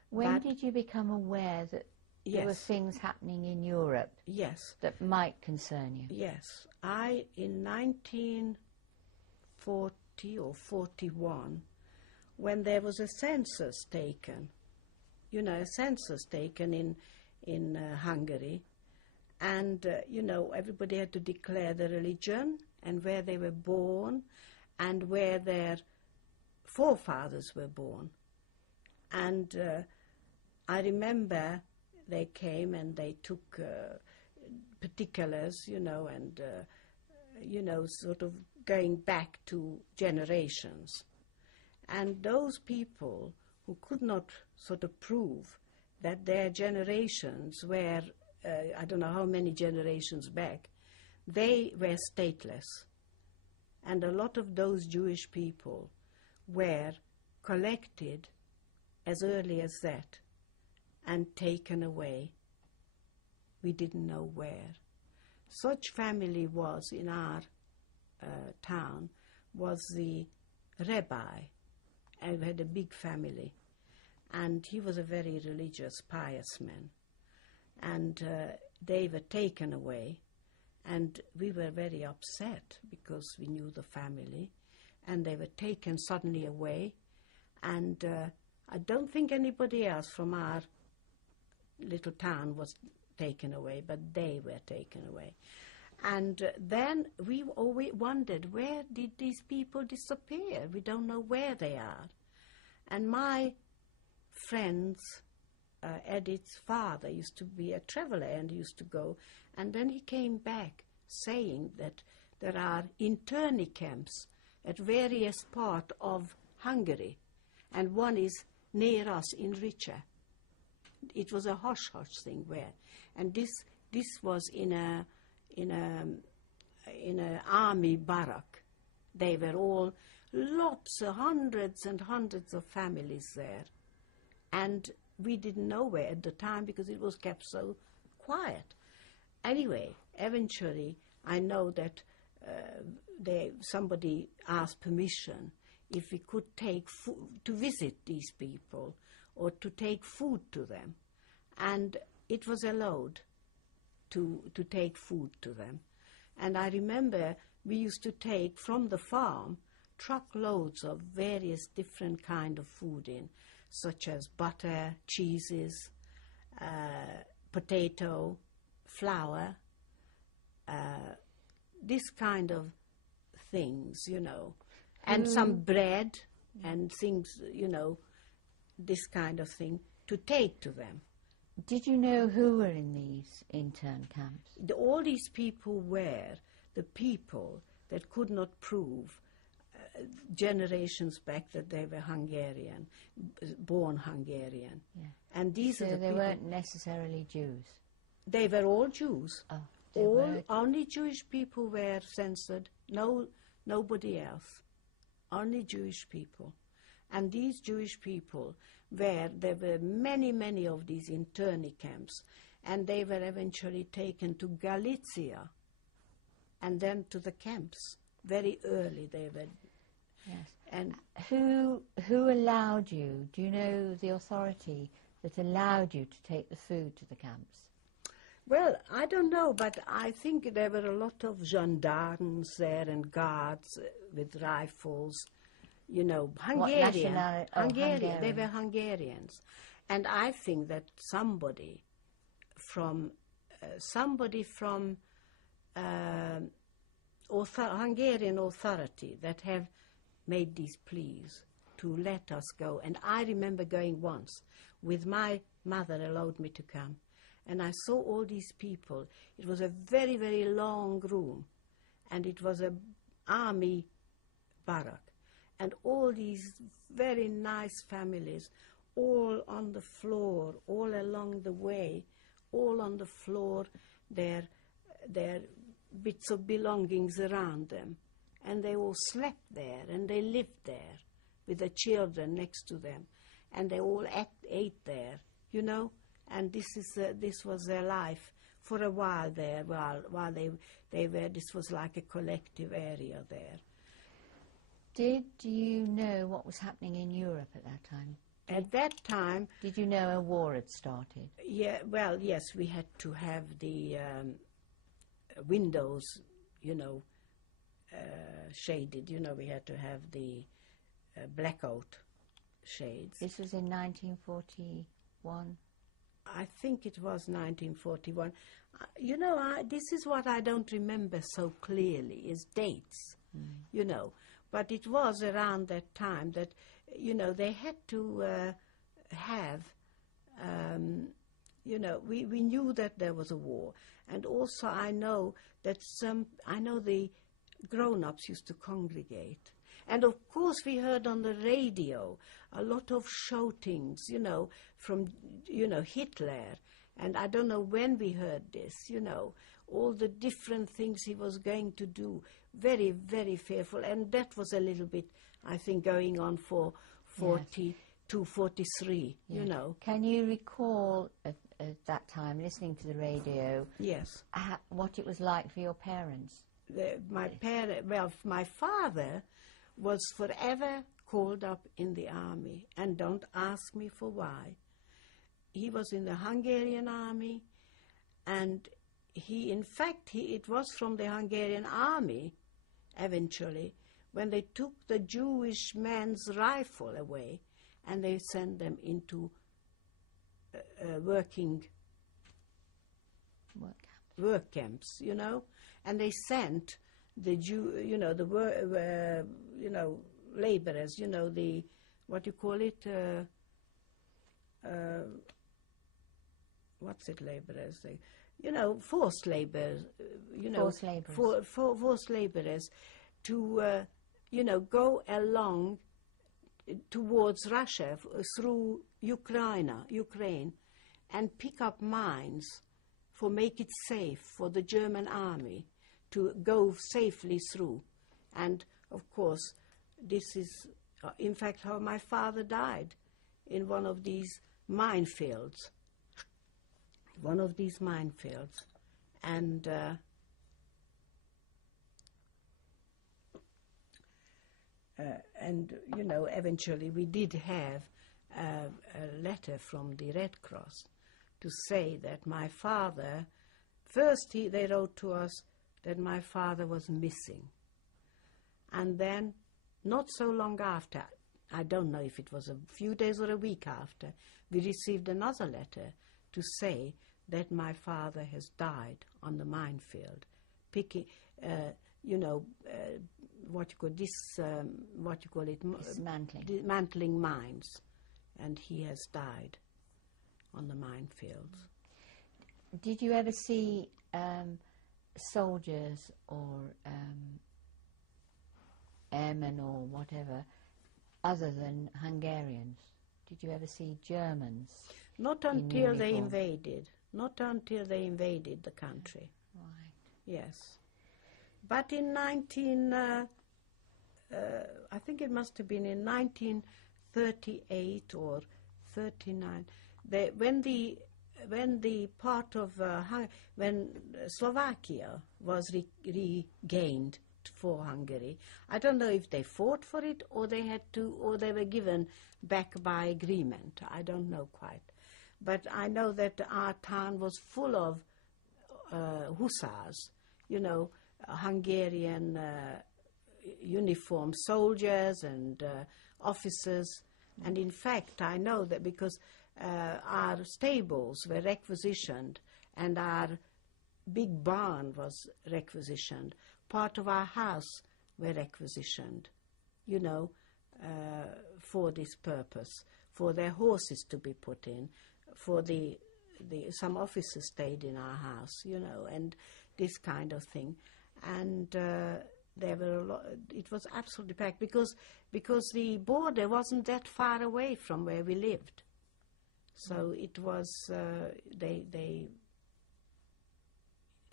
When did you become aware that there were things happening in Europe? Yes. That might concern you? Yes. In 1940 or 41, when there was a census taken, a census taken in Hungary, and, everybody had to declare their religion and where they were born and where their forefathers were born. And I remember they came and they took particulars, and, sort of going back to generations. And those people who could not sort of prove that their generations were, I don't know how many generations back, they were stateless. And a lot of those Jewish people were collected as early as that and taken away. We didn't know where. Such family was in our town, was the rabbi, and we had a big family. And he was a very religious, pious man. And they were taken away, and we were very upset because we knew the family, and they were taken suddenly away. And I don't think anybody else from our little town was taken away, but they were taken away. And then we always wondered, where did these people disappear? We don't know where they are. And my friend's Edith's father used to be a traveler and used to go, and then he came back saying that there are internee camps at various parts of Hungary, and one is near us in Richa. It was a hush-hush thing where, and this was in a army barrack. They were all lots of hundreds and hundreds of families there, and we didn't know where at the time because it was kept so quiet. Anyway, eventually I know that somebody asked permission if we could take to visit these people or to take food to them, and it was allowed to take food to them. And I remember we used to take from the farm truckloads of various different kind of food in, such as butter, cheeses, potato, flour, this kind of things, and some bread and things, this kind of thing, to take to them. Did you know who were in these intern camps? All these people were the people that could not prove generations back that they were Hungarian, born Hungarian. Yeah. And these so are the they people. Weren't necessarily Jews? They were all Jews. Oh, only Jewish people were censored. Nobody else. Only Jewish people. And these Jewish people there were many of these internee camps, and they were eventually taken to Galicia and then to the camps. Very early they were. Yes. And who allowed you? Do you know the authority that allowed you to take the food to the camps? Well, I don't know, but I think there were a lot of gendarmes there and guards with rifles. Hungarian. Hungarian. They were Hungarians. And I think that somebody from Hungarian authority that have made these pleas to let us go. And I remember going once with my mother, allowed me to come. And I saw all these people. It was a very, very long room. And it was an army barrack. And all these very nice families, all on the floor, all along the way, all on the floor, their bits of belongings around them. And they all slept there, and they lived there with the children next to them. And they all ate there, you know. And this was their life for a while there, while they were, this was like a collective area there. Did you know what was happening in Europe at that time? At that time... Did you know a war had started? Yeah, well, yes, we had to have the windows, you know, shaded. You know, we had to have the blackout shades. This was in 1941? I think it was 1941. You know, this is what I don't remember so clearly, is dates, you know. But it was around that time that, you know, they had to have, you know, we knew that there was a war. And also I know that the grown-ups used to congregate. And of course we heard on the radio a lot of shoutings, you know, from, you know, Hitler. And I don't know when we heard this, you know, all the different things he was going to do. Very, very fearful. And that was a little bit, I think, going on for 42, 43, you know. Can you recall at that time, listening to the radio, yes, what it was like for your parents? My father was forever called up in the army, and don't ask me for why. He was in the Hungarian army, and it was from the Hungarian army, eventually, when they took the Jewish man's rifle away, and they sent them into work camps, you know, and they sent the laborers, you know, the, what you call it, what's it, laborers? You know, forced labor, you know, forced laborers to, you know, go along towards Russia through Ukraine, and pick up mines for make it safe for the German army to go safely through. And of course, this is, in fact, how my father died, in one of these minefields. And you know, eventually we did have a letter from the Red Cross to say that my father, first they wrote to us that my father was missing. And then, not so long after, I don't know if it was a few days or a week after, we received another letter to say that my father has died on the minefield, picking, you know, dismantling mines, and he has died on the minefields. Did you ever see soldiers or airmen or whatever, other than Hungarians? Did you ever see Germans? Not until they invaded. Not until they invaded the country. Right. Yes. But in I think it must have been in 1938 or 39, when Slovakia was regained for Hungary, I don't know if they fought for it or they were given back by agreement. I don't know quite. But I know that our town was full of hussars, you know, Hungarian uniformed soldiers and officers. And in fact, I know that because our stables were requisitioned and our big barn was requisitioned, part of our house were requisitioned, you know, for this purpose, for their horses to be put in, for some officers stayed in our house, you know, and this kind of thing. And there were a lot, it was absolutely packed because the border wasn't that far away from where we lived. So it was, they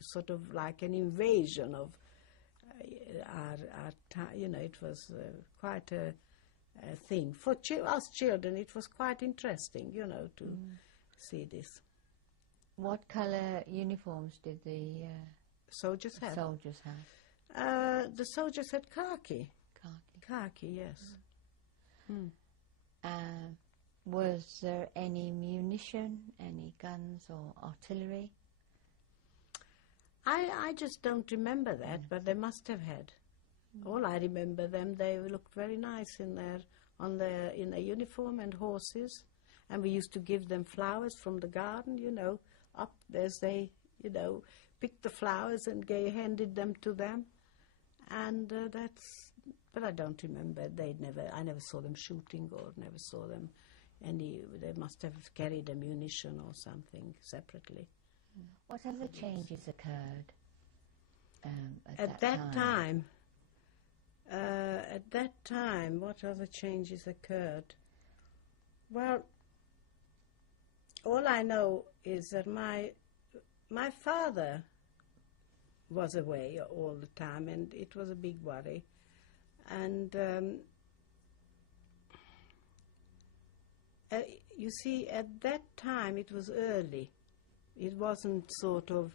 sort of like an invasion of our time, you know, it was quite a thing. For us children, it was quite interesting, you know, to see this. What colour uniforms did the soldiers have? The soldiers had khaki. Khaki, yes. Was there any munition, any guns or artillery? I just don't remember that, but they must have had. All I remember them, they looked very nice in their uniform and horses, and we used to give them flowers from the garden, you know, up as they, you know, picked the flowers and handed them to them, and but I don't remember. I never saw them shooting or never saw them they must have carried ammunition or something separately. What other changes occurred at that time? At that time, what other changes occurred? Well, all I know is that my father was away all the time, and it was a big worry. And you see, at that time it was early. It wasn't sort of,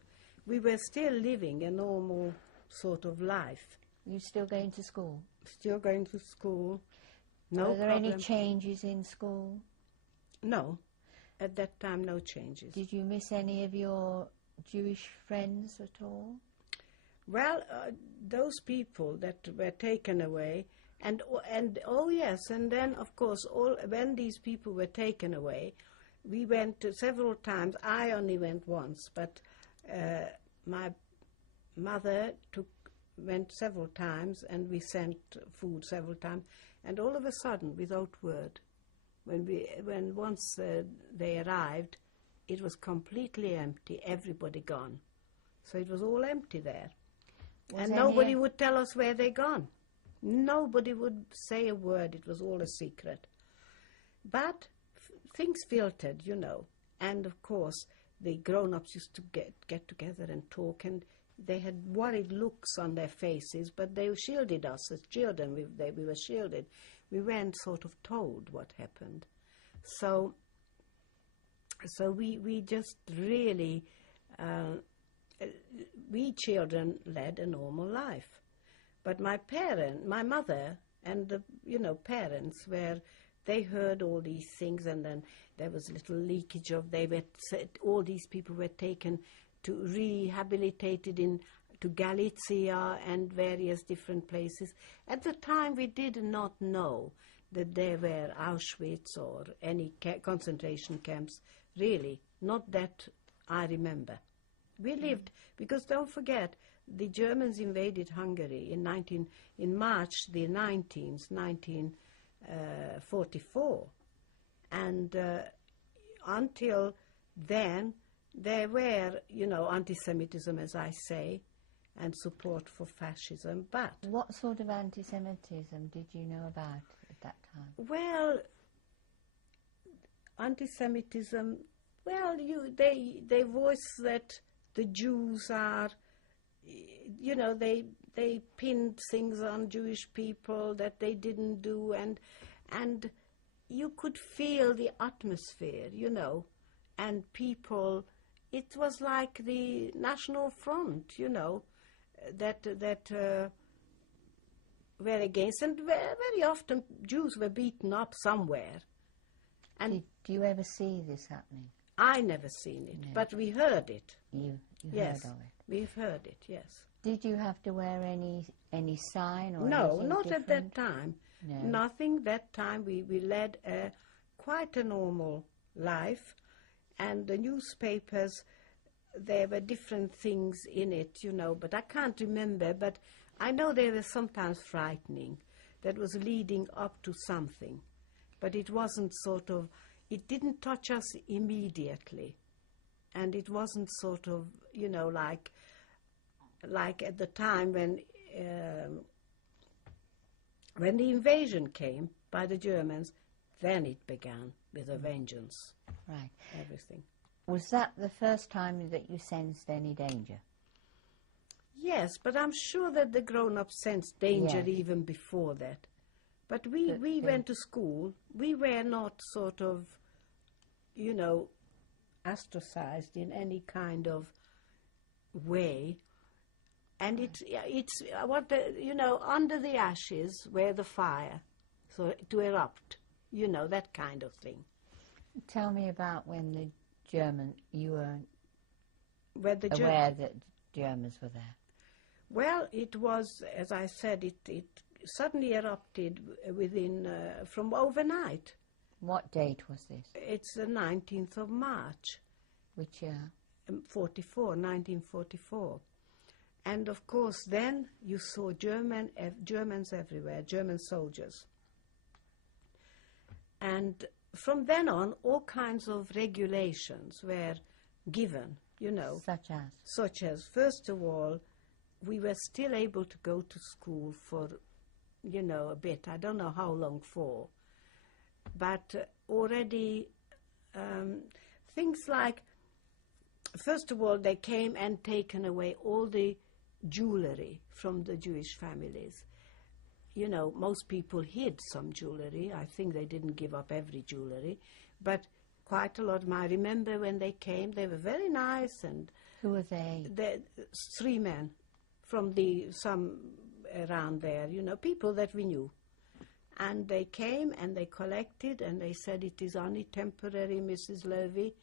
we were still living a normal sort of life. You still going to school? Still going to school. No Were there problem. any changes in school? No. At that time, no changes. Did you miss any of your Jewish friends at all? Well, those people that were taken away, and oh yes, and then of course, when these people were taken away, we went several times. I only went once, but my mother went several times, and we sent food several times. And all of a sudden, without word, when once they arrived, it was completely empty. Everybody gone, so it was all empty there, and nobody would tell us where they gone. Nobody would say a word. It was all a secret. But things filtered, you know, and of course the grown-ups used to get together and talk, and they had worried looks on their faces, but they shielded us as children. We were shielded. We weren't sort of told what happened. So we just really, we children led a normal life. But my mother and the, you know, parents they heard all these things, and then there was little leakage of, all these people were taken to rehabilitated to Galicia and various different places. At the time, we did not know that there were Auschwitz or any concentration camps. Really, not that I remember. We lived, because don't forget, the Germans invaded Hungary in March the 19th, 1944, and until then, there were, you know, anti-Semitism, as I say, and support for fascism, but... What sort of anti-Semitism did you know about at that time? Well, anti-Semitism, well, they voice that the Jews are, you know, they pinned things on Jewish people that they didn't do, and you could feel the atmosphere, you know, and people... It was like the National Front, you know, that were against, and very often Jews were beaten up somewhere. And did you ever see this happening? I never seen it, but we heard it. You yes, heard of it? We've heard it, yes. Did you have to wear any sign or no, anything not different? At that time. No. Nothing. That time we led quite a normal life, and the newspapers, there were different things in it, you know, but I can't remember, but I know they were sometimes frightening. That was leading up to something, but it wasn't sort of, it didn't touch us immediately, and it wasn't sort of, you know, like at the time when when the invasion came by the Germans, then it began with a vengeance. Right. Everything. Was that the first time that you sensed any danger? Yes, but I'm sure that the grown-ups sensed danger Yes. even before that. But we went to school. We were not sort of, you know, ostracized in any kind of way. And it's what under the ashes were the fire, so to erupt, you know, that kind of thing. Tell me about when you were Where the aware that Germans were there. Well, it was, as I said, it suddenly erupted within, from overnight. What date was this? It's the 19th of March. Which year? 1944. And of course then you saw Germans everywhere, German soldiers. And from then on, all kinds of regulations were given, you know. Such as, first of all, we were still able to go to school for, you know, a bit. I don't know how long for. But already things like, first of all, they came and taken away all the jewelry from the Jewish families. You know, most people hid some jewelry. I think they didn't give up every jewelry, but quite a lot. I remember when they came, they were very nice. And who were they? 3 men from some around there, you know, people that we knew. And they came and they collected and they said, it is only temporary, Mrs. Levy.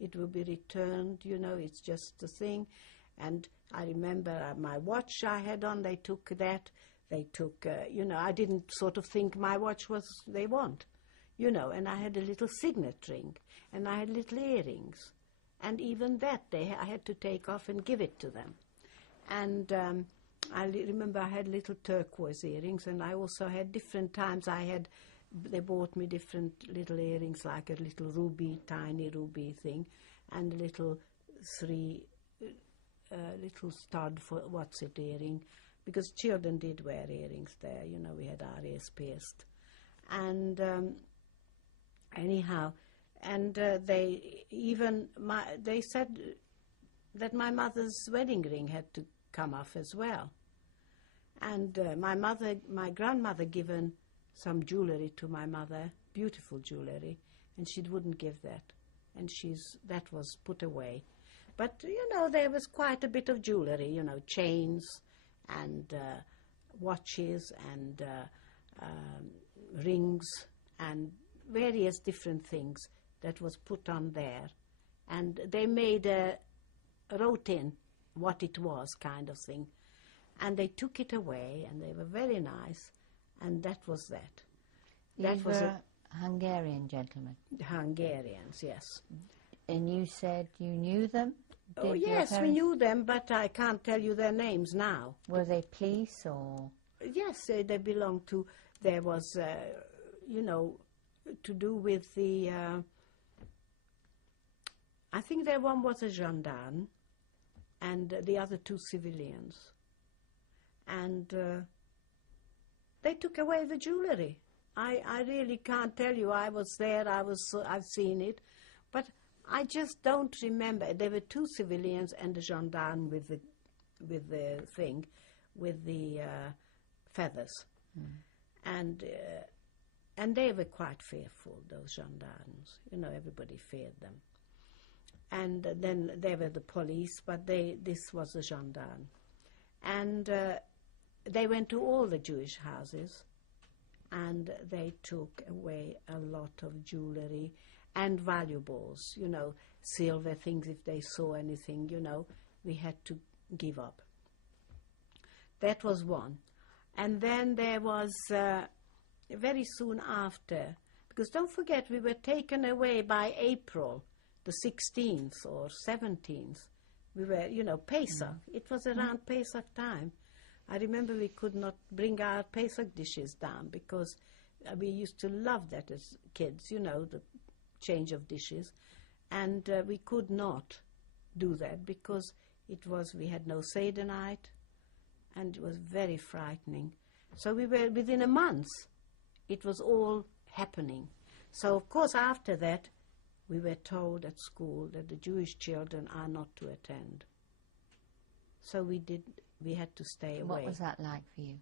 It will be returned, you know, it's just a thing. And I remember my watch I had on, they took that. They took, you know, I didn't sort of think my watch was they want, you know, and I had a little signet ring and I had little earrings. And even that I had to take off and give it to them. And I remember I had little turquoise earrings, and I also had different times they bought me different little earrings, like a little ruby, tiny ruby thing, and a little 3 little stud for earring, because children did wear earrings there, you know, we had our ears pierced. And anyhow, and they said that my mother's wedding ring had to come off as well. And my grandmother given some jewelry to my mother, beautiful jewelry, and she wouldn't give that. And that was put away. But, you know, there was quite a bit of jewelry, you know, chains and watches and rings and various different things that was put on there. And they wrote in what it was, kind of thing. And they took it away, and they were very nice, and that was that. These were Hungarian gentlemen? Hungarians, yes. And you said you knew them? Oh, yes, we knew them, but I can't tell you their names now. Were they police or...? Yes, they belonged to... There was, you know, to do with the... I think there one was a gendarme, and the other 2 civilians. And they took away the jewelry. I really can't tell you. I was there. I've seen it, but I just don't remember. There were 2 civilians and a gendarme with the thing, with the feathers, and they were quite fearful. Those gendarmes, you know, everybody feared them. And then there were the police, but this was a gendarme, and they went to all the Jewish houses, and they took away a lot of jewelry and valuables, you know, silver things. If they saw anything, you know, we had to give up. That was one. And then there was very soon after, because don't forget, we were taken away by April the 16th or 17th. We were, you know, Pesach. It was around Pesach time. I remember we could not bring our Pesach dishes down because we used to love that as kids, you know, the change of dishes. And we could not do that because we had no Seder night, and it was very frightening. So we were, within a month, it was all happening. So, of course, after that, we were told at school that the Jewish children are not to attend. So we had to stay away. What was that like for you?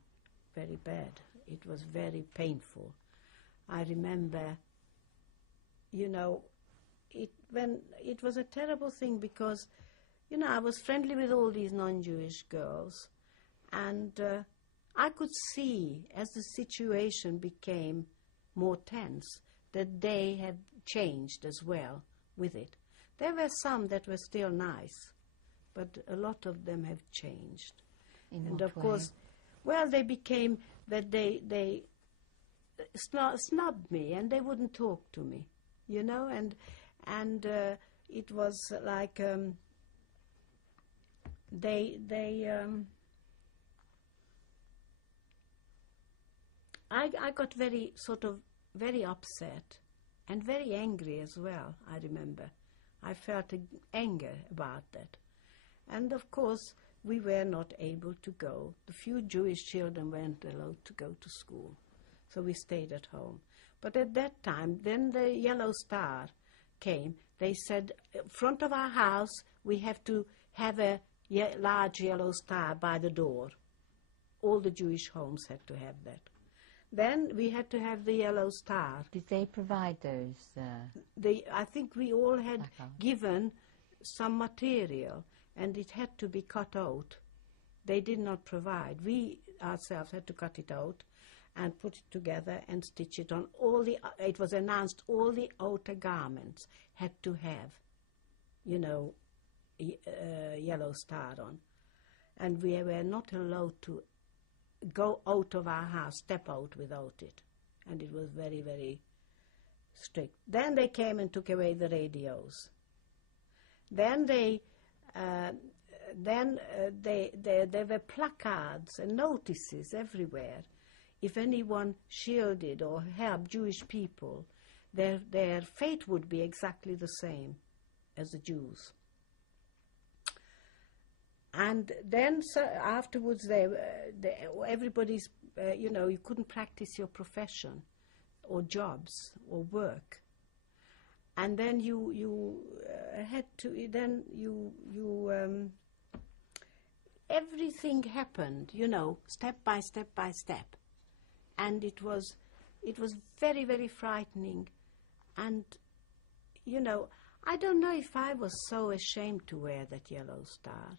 Very bad. It was very painful. I remember, you know, it was a terrible thing because, you know, I was friendly with all these non-Jewish girls, and I could see as the situation became more tense that they had changed as well with it. There were some that were still nice, but a lot of them have changed. In and what of way? course, well, they became that they snubbed me and they wouldn't talk to me, you know, and it was like I got very upset and very angry as well, I remember. I felt anger about that. And of course, we were not able to go. The few Jewish children weren't allowed to go to school, so we stayed at home. But at that time, then the Yellow Star came. They said, in front of our house, we have to have a large yellow star by the door. All the Jewish homes had to have that. Then we had to have the yellow star. Did they provide those? I think we all had given some material, and it had to be cut out. They did not provide. We ourselves had to cut it out and put it together and stitch it on. It was announced all the outer garments had to have, you know, yellow star on. And we were not allowed to go out of our house, step out without it. And it was very, very strict. Then they came and took away the radios. Then there were placards and notices everywhere. If anyone shielded or helped Jewish people, their fate would be exactly the same as the Jews. And then afterwards, everybody's, you know, you couldn't practice your profession or jobs or work. And then you had to, then everything happened, you know, step by step by step. And it was very, very frightening. And, you know, I don't know if I was so ashamed to wear that yellow star.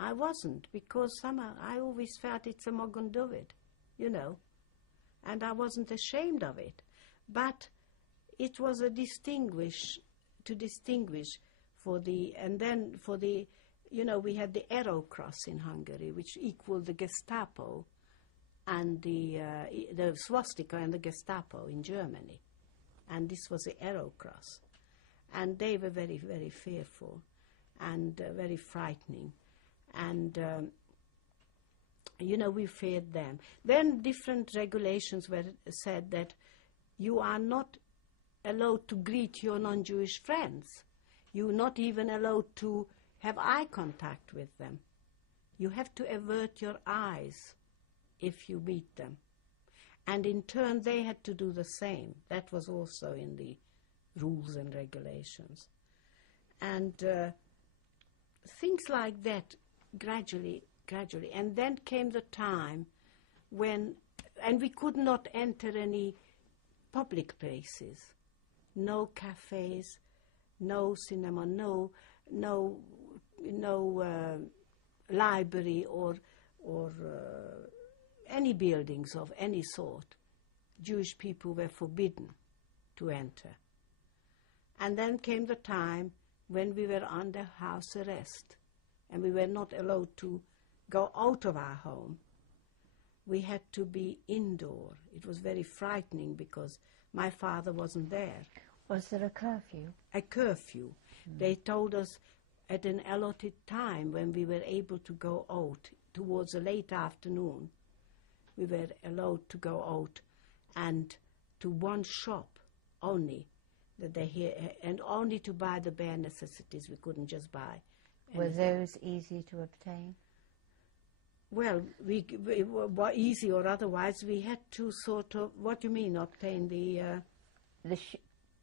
I wasn't, because somehow I always felt it's a Magen David, you know, and I wasn't ashamed of it. But it was to distinguish for the, and then for the, you know, we had the arrow cross in Hungary, which equaled the Gestapo and the swastika and the Gestapo in Germany. And this was the arrow cross. And they were very, very fearful and very frightening. And, you know, we feared them. Then different regulations were said that you are not allowed to greet your non-Jewish friends. You're not even allowed to have eye contact with them. You have to avert your eyes if you meet them. And in turn, they had to do the same. That was also in the rules and regulations. And things like that gradually. And then came the time when, and we could not enter any public places. No cafes, no cinema, no library or any buildings of any sort. Jewish people were forbidden to enter. And then came the time when we were under house arrest and we were not allowed to go out of our home. We had to be indoor. It was very frightening because my father wasn't there. Was there a curfew? A curfew. They told us at an allotted time when we were able to go out towards the late afternoon. We were allowed to go out and to one shop only, and only to buy the bare necessities. We couldn't just buy anything. Were those easy to obtain? Well, easy or otherwise, we had to sort of, what do you mean, obtain the...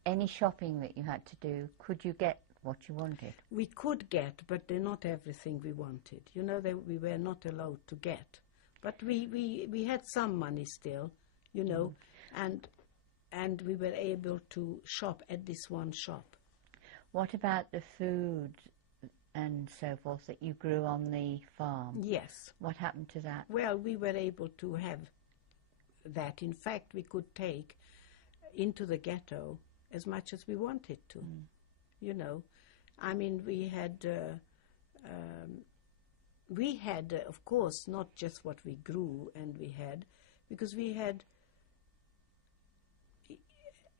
Any shopping that you had to do, could you get what you wanted? We could get, but not everything we wanted. You know, we were not allowed to get. But we had some money still, you know, and we were able to shop at this one shop. What about the food and so forth that you grew on the farm? Yes. What happened to that? Well, we were able to have that. In fact, we could take into the ghetto as much as we wanted to, you know. I mean, we had, of course, not just what we grew and we had, because we had,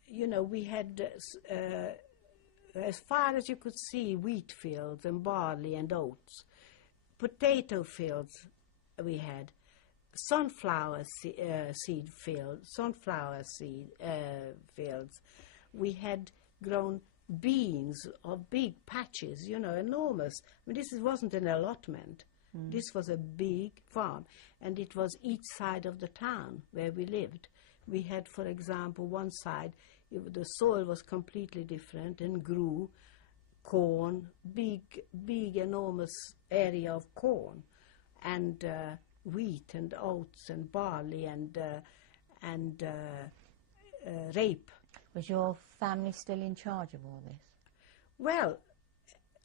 you know, we had, as far as you could see, wheat fields and barley and oats. Potato fields we had. Sunflower seed fields. We had grown beans of big patches, you know, enormous. I mean, wasn't an allotment. This was a big farm, and it was each side of the town where we lived. We had, for example, one side, the soil was completely different and grew corn, big, enormous area of corn, and wheat and oats and barley and rape. Was your family still in charge of all this? Well,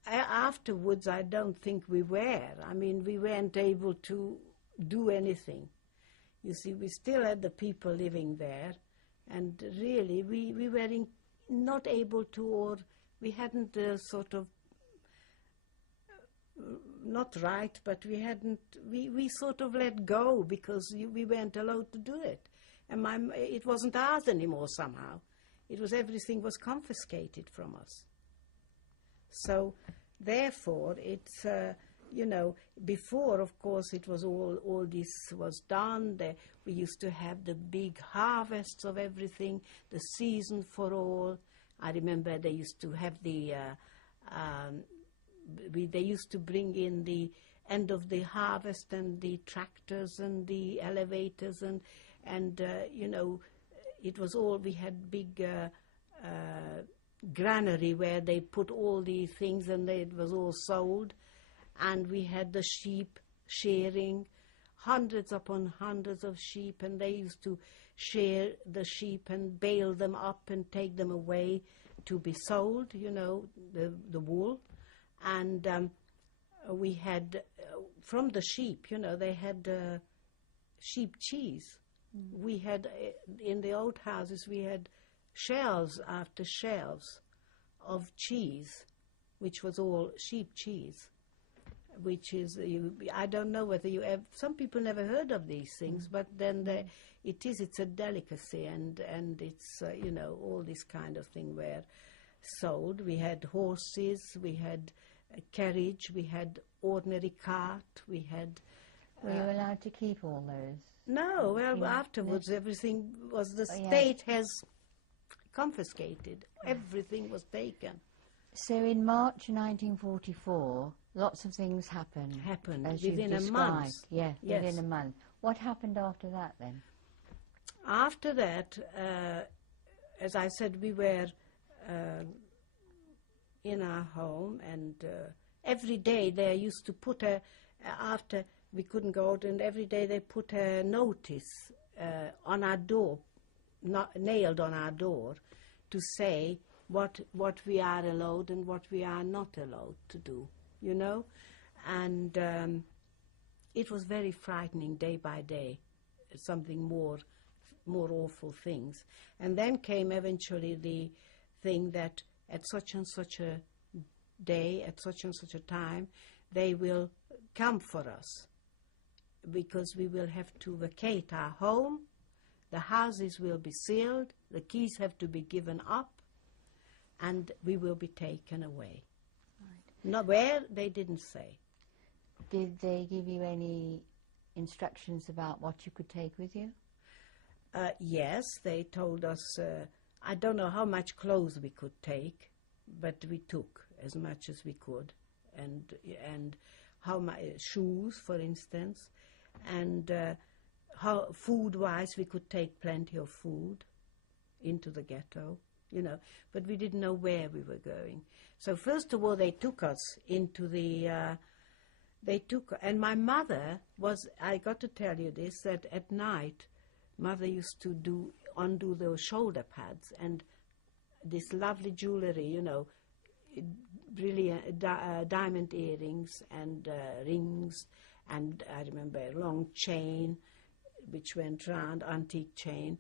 afterwards I don't think we were. I mean, we weren't able to do anything. You see, we still had the people living there, and really we were not able to, or we hadn't sort of, not right, but we sort of let go because we weren't allowed to do it. And it wasn't ours anymore somehow. Everything was confiscated from us. So, therefore, it's, you know, before, of course, it was all this was done. We used to have the big harvests of everything, the season for all. I remember they used to have they used to bring in the end of the harvest and the tractors and the elevators and you know, it was all, we had big granary where they put all the things and it was all sold. And we had the sheep shearing, hundreds upon hundreds of sheep, and they used to shear the sheep and bale them up and take them away to be sold, you know, the wool. And we had, from the sheep, you know, they had sheep cheese. We had, in the old houses, we had shelves after shelves of cheese, which was all sheep cheese, which is, I don't know whether you ever, some people never heard of these things, but then it's a delicacy, and it's, you know, all this kind of thing were sold. We had horses, we had a carriage, we had ordinary cart, we had... Were you allowed to keep all those? No, well, afterwards everything was, the state has confiscated. Everything was taken. So in March 1944, lots of things happened. As within a month. Yeah, yes. Within a month. What happened after that then? After that, as I said, we were in our home, and every day they used to put after we couldn't go out, and every day they put a notice on our door, nailed on our door, to say what we are allowed and what we are not allowed to do, you know. And it was very frightening day by day, something more awful things. And then came eventually the thing that at such and such a day, at such and such a time, they will come for us, because we will have to vacate our home, the houses will be sealed, the keys have to be given up, and we will be taken away. Right. Not where, they didn't say. Did they give you any instructions about what you could take with you? Yes, they told us, I don't know how much clothes we could take, but we took as much as we could, and how much shoes, for instance. And how food-wise, we could take plenty of food into the ghetto, you know, but we didn't know where we were going. So first of all, they took us into the, and my mother was, I got to tell you this, that at night, Mother used to undo those shoulder pads and this lovely jewelry, you know, brilliant diamond earrings and rings, and I remember a long chain which went round, antique chain.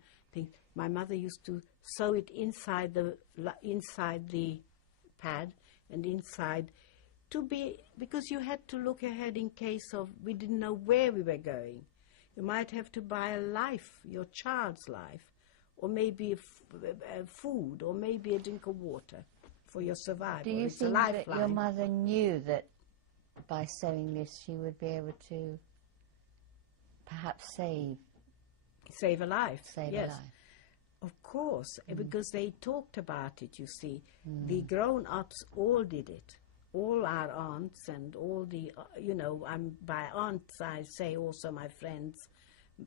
My mother used to sew it inside the pad and inside, because you had to look ahead in case of we didn't know where we were going. You might have to buy a life, your child's life, or maybe a food, or maybe a drink of water for your survival. Do you think that your mother knew that by sewing this she would be able to perhaps save a life? Save yes. a life. Of course, because they talked about it, you see. The grown-ups all did it. All our aunts and all the, you know, by aunts I say also my friends'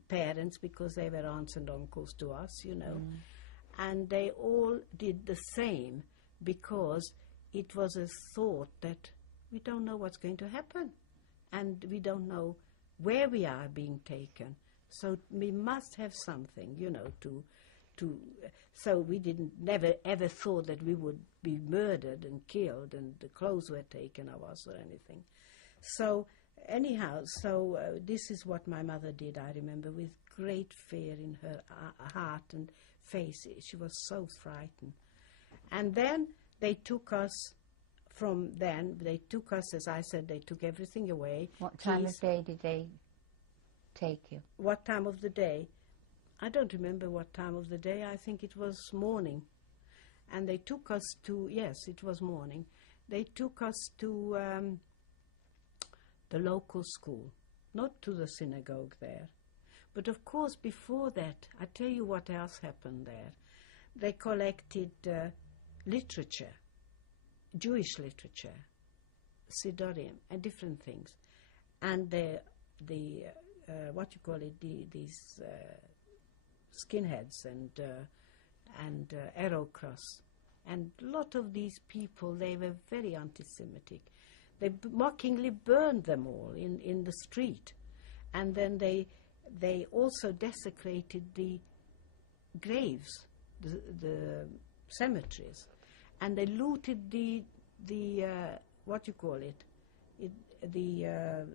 parents, because they were aunts and uncles to us, you know. And they all did the same, because it was a thought that we don't know what's going to happen, and we don't know where we are being taken. So we must have something, you know, so we never ever thought that we would be murdered and killed and the clothes were taken of us or anything. So anyhow, this is what my mother did, I remember, with great fear in her heart and face. She was so frightened. And then they took us, as I said, they took everything away. What time of day did they take you? What time of the day? I don't remember what time of the day. I think it was morning. And they took us to, yes, it was morning. They took us to the local school, not to the synagogue there. But of course, before that, I tell you what else happened there. They collected literature, Jewish literature, Siddurim, and different things. And these skinheads and arrow cross. And a lot of these people, they were very anti-Semitic. They mockingly burned them all in the street. And then they also desecrated the graves, the cemeteries. And they looted the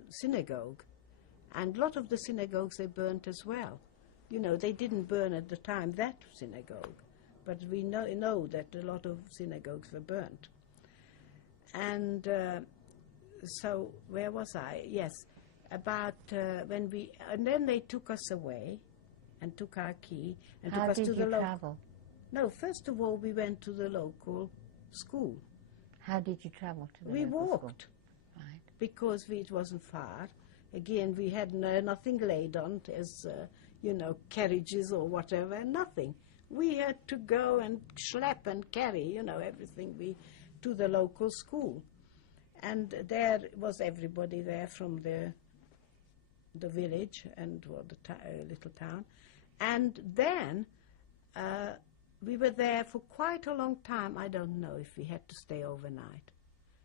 synagogue. And a lot of the synagogues they burnt as well. You know, they didn't burn at the time that synagogue, but we know that a lot of synagogues were burnt. And so where was I? Yes, about and then they took us away and took our key and took us to the local. How did you travel? No, first of all, we went to the local school. How did you travel to the local school? We walked. Right. Because it wasn't far. Again, we had nothing laid on as, carriages or whatever, nothing. We had to go and schlep and carry, everything to the local school. And there was everybody there from the village and the little town. And then we were there for quite a long time. I don't know if we had to stay overnight,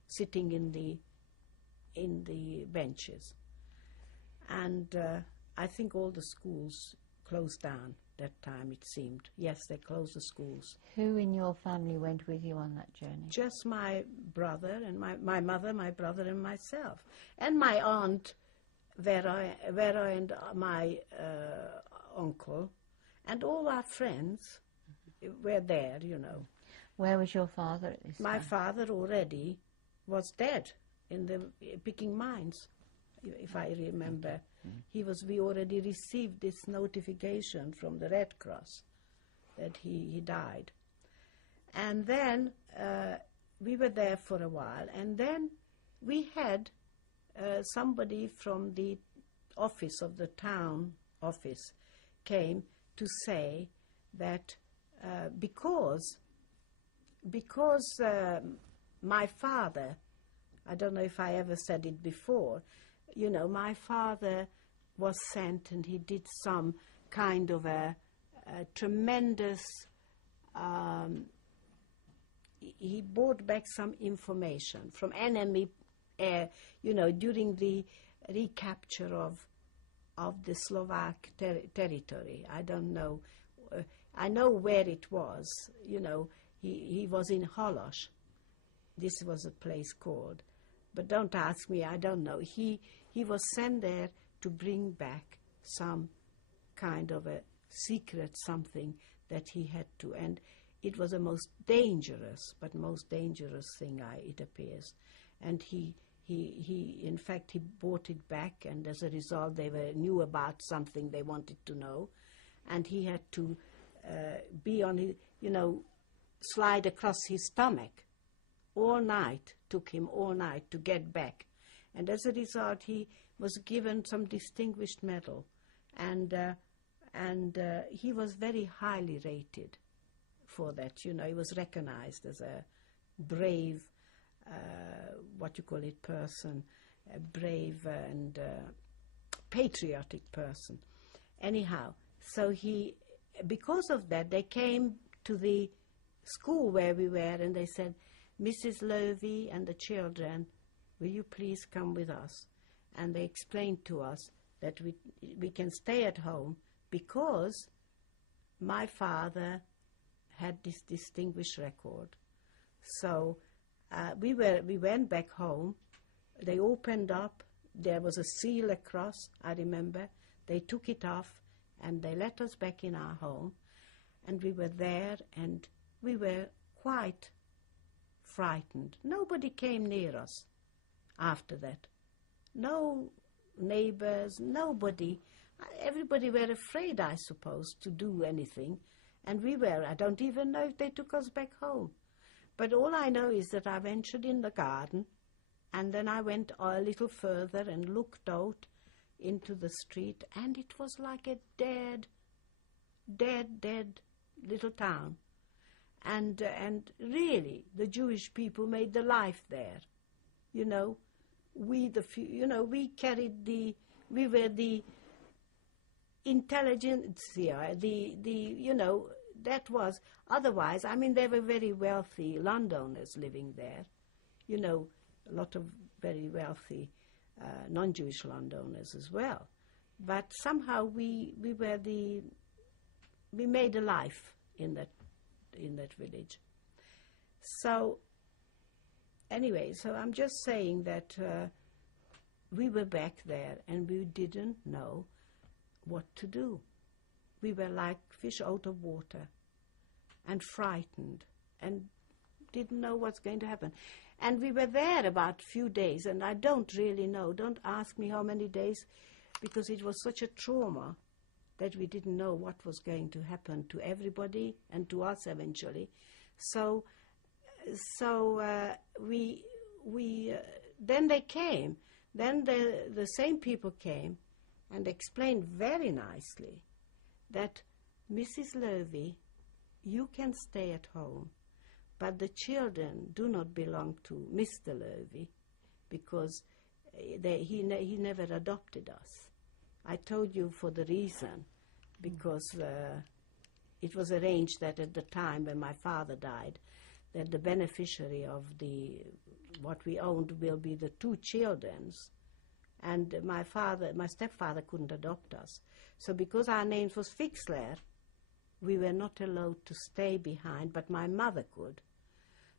sitting in the benches. And I think all the schools closed down that time, it seemed. Yes, they closed the schools. Who in your family went with you on that journey? Just my brother and my mother, my brother and myself. And my aunt, Vera and my uncle. And all our friends were there, Where was your father at this time? My father already was dead in the picking mines, if I remember. We already received this notification from the Red Cross that he died. And then we were there for a while, and then we had somebody from the office of the town office came to say that because my father, I don't know if I ever said it before, my father was sent, and he did some kind of a tremendous, he brought back some information from enemy, during the recapture of the Slovak territory. I don't know. I know where it was. He was in Hološ. This was a place called. But don't ask me, I don't know. He was sent there to bring back some kind of a secret something that he had to. And it was a most dangerous thing, it appears. And he in fact, he brought it back, and as a result, they knew about something they wanted to know. And he had to be on his, slide across his stomach all night. Took him all night to get back. And as a result, he was given some distinguished medal. And he was very highly rated for that. He was recognized as a brave, person, a brave and patriotic person. Anyhow, so because of that, they came to the school where we were, and they said, Mrs. Lowy and the children, will you please come with us? And they explained to us that we can stay at home because my father had this distinguished record. So we went back home. They opened up. There was a seal across, I remember. They took it off, and they let us back in our home. And we were there, and we were quite frightened. Nobody came near us after that. No neighbors, nobody. Everybody were afraid, I suppose, to do anything. And we were. I don't even know if they took us back home. But all I know is that I ventured in the garden, and then I went a little further and looked out into the street, and it was like a dead little town. And really, the Jewish people made the life there. We were the intelligentsia, that was, otherwise, there were very wealthy landowners living there, a lot of very wealthy non-Jewish landowners as well. But somehow we made a life in that village. So anyway, so I'm just saying that we were back there and we didn't know what to do. We were like fish out of water and frightened and didn't know what's going to happen. And we were there about a few days, and I don't really know. Don't ask me how many days, because it was such a trauma that we didn't know what was going to happen to everybody and to us eventually. So then they came. Then the same people came and explained very nicely that Mrs. Lowy, you can stay at home, but the children do not belong to Mr. Lowy because he never adopted us. I told you for the reason, because it was arranged that at the time when my father died, that the beneficiary of what we owned will be the two children's, and my stepfather couldn't adopt us. So because our names was Fixler, we were not allowed to stay behind, but my mother could.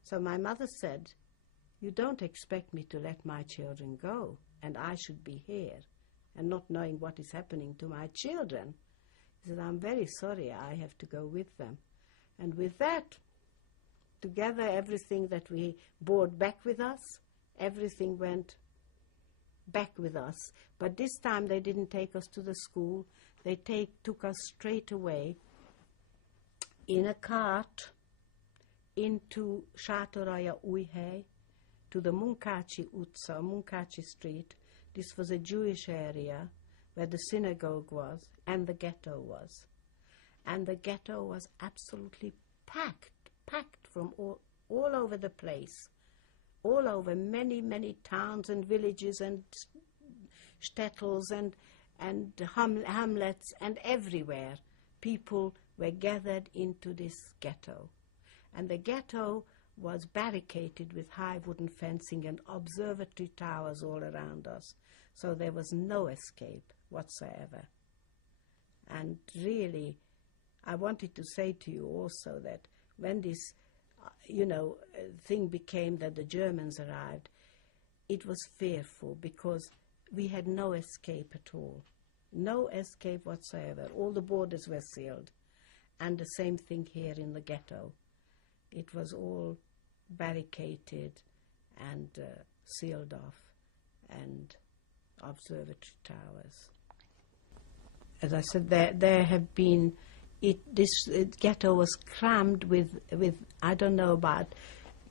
So my mother said, you don't expect me to let my children go, and I should be here, and not knowing what is happening to my children. He said, I'm very sorry, I have to go with them. And with that, together, everything that we brought back with us, everything went back with us. But this time they didn't take us to the school. They took us straight away in a cart into Sátoralja Újhely, to the Munkácsi Utca, Munkácsi Street. This was a Jewish area where the synagogue was and the ghetto was. And the ghetto was absolutely packed from all over the place, all over many, many towns and villages and shtetls, and hamlets, and everywhere people were gathered into this ghetto. And the ghetto was barricaded with high wooden fencing and observatory towers all around us. So there was no escape whatsoever. And really, I wanted to say to you also that when this, thing became that the Germans arrived, it was fearful because we had no escape at all. No escape whatsoever. All the borders were sealed. And the same thing here in the ghetto. It was all barricaded and sealed off, and observatory towers. As I said, there have been, this ghetto was crammed with I don't know,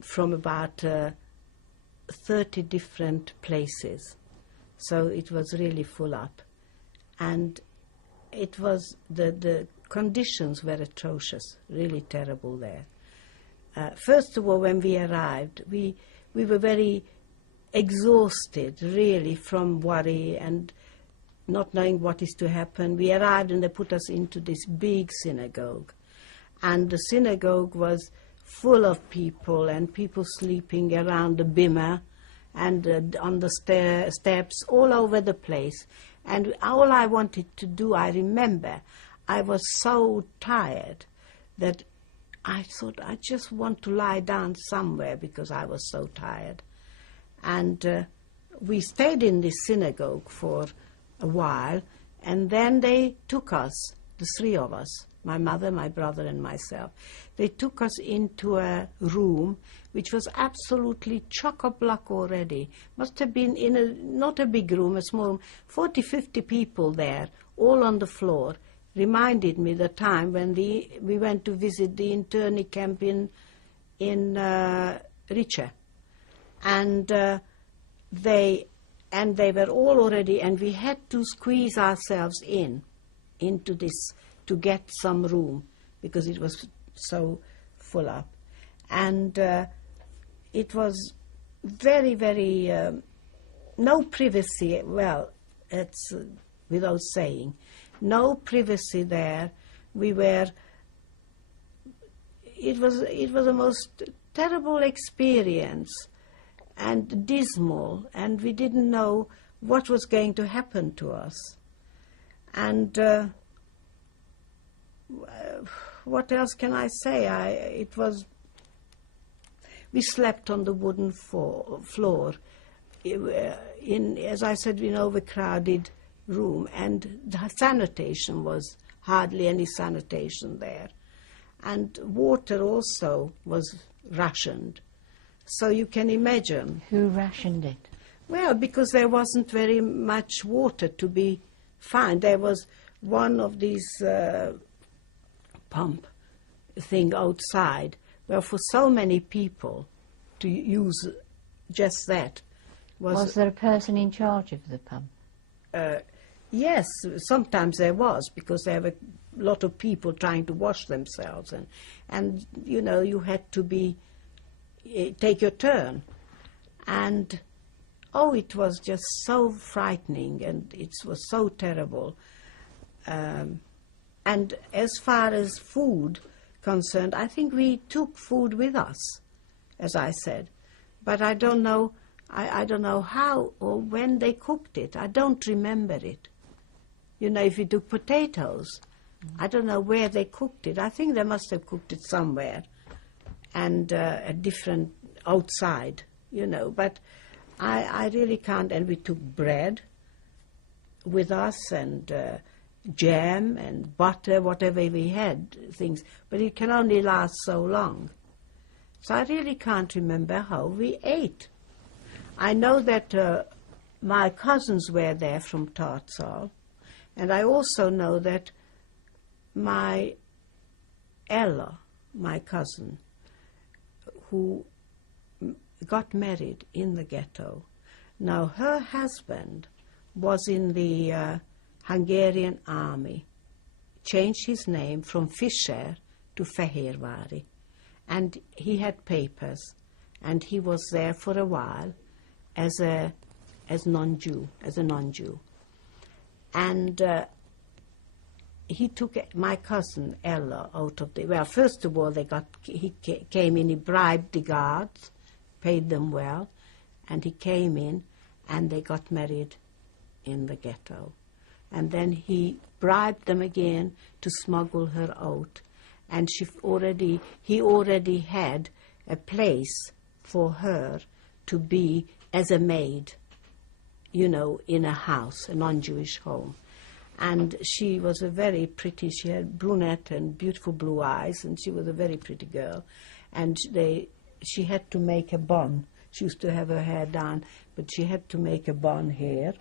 from about 30 different places. So it was really full up. And it was, the conditions were atrocious, really terrible there. First of all, when we arrived, we were very exhausted, really, from worry and not knowing what is to happen. We arrived and they put us into this big synagogue. And the synagogue was full of people, and people sleeping around the bimah and on the steps all over the place. And all I wanted to do, I remember, I was so tired that I thought I just want to lie down somewhere because I was so tired. And we stayed in this synagogue for a while, and then they took us, the three of us, my mother, my brother, and myself. They took us into a room which was absolutely chock-a-block already. Must have been not a big room, a small room, 40, 50 people there, all on the floor. Reminded me the time when we went to visit the internee camp in Riche. And they were all already, and we had to squeeze ourselves into this to get some room because it was so full up. And it was very, very, no privacy, well, it's without saying, no privacy there. It was a most terrible experience and dismal, and we didn't know what was going to happen to us. And what else can I say? We slept on the wooden floor in, as I said, in overcrowded room, and the sanitation was hardly any sanitation there. And water also was rationed. So you can imagine. Who rationed it? Well, because there wasn't very much water to be found. There was one of these pump thing outside. Well, for so many people to use just that. Was there a person in charge of the pump? Yes, sometimes there was, because there were a lot of people trying to wash themselves, and you know, you had to take your turn. And it was just so frightening, and it was so terrible. And as far as food concerned, I think we took food with us, as I said, but I don't know. I don't know how or when they cooked it. I don't remember it. You know, if you took potatoes, I don't know where they cooked it. I think they must have cooked it somewhere, and a different outside, you know. But I really can't. And we took bread with us, and jam and butter, whatever we had, things. But it can only last so long. So I really can't remember how we ate. I know that my cousins were there from Tartsal, and I also know that my Ella, my cousin, who got married in the ghetto, now her husband was in the Hungarian army, changed his name from Fixler to Fehérvári, and he had papers, and he was there for a while as a non-Jew. And he took my cousin Ella out of the... Well, first of all, he came in, he bribed the guards, paid them well, and he came in, and they got married in the ghetto. And then he bribed them again to smuggle her out. And he already had a place for her to be as a maid, you know, in a house, a non-Jewish home. And she was a very pretty, she had brunette and beautiful blue eyes, and she was a very pretty girl. And she had to make a bun. She used to have her hair down, but she had to make a bun here,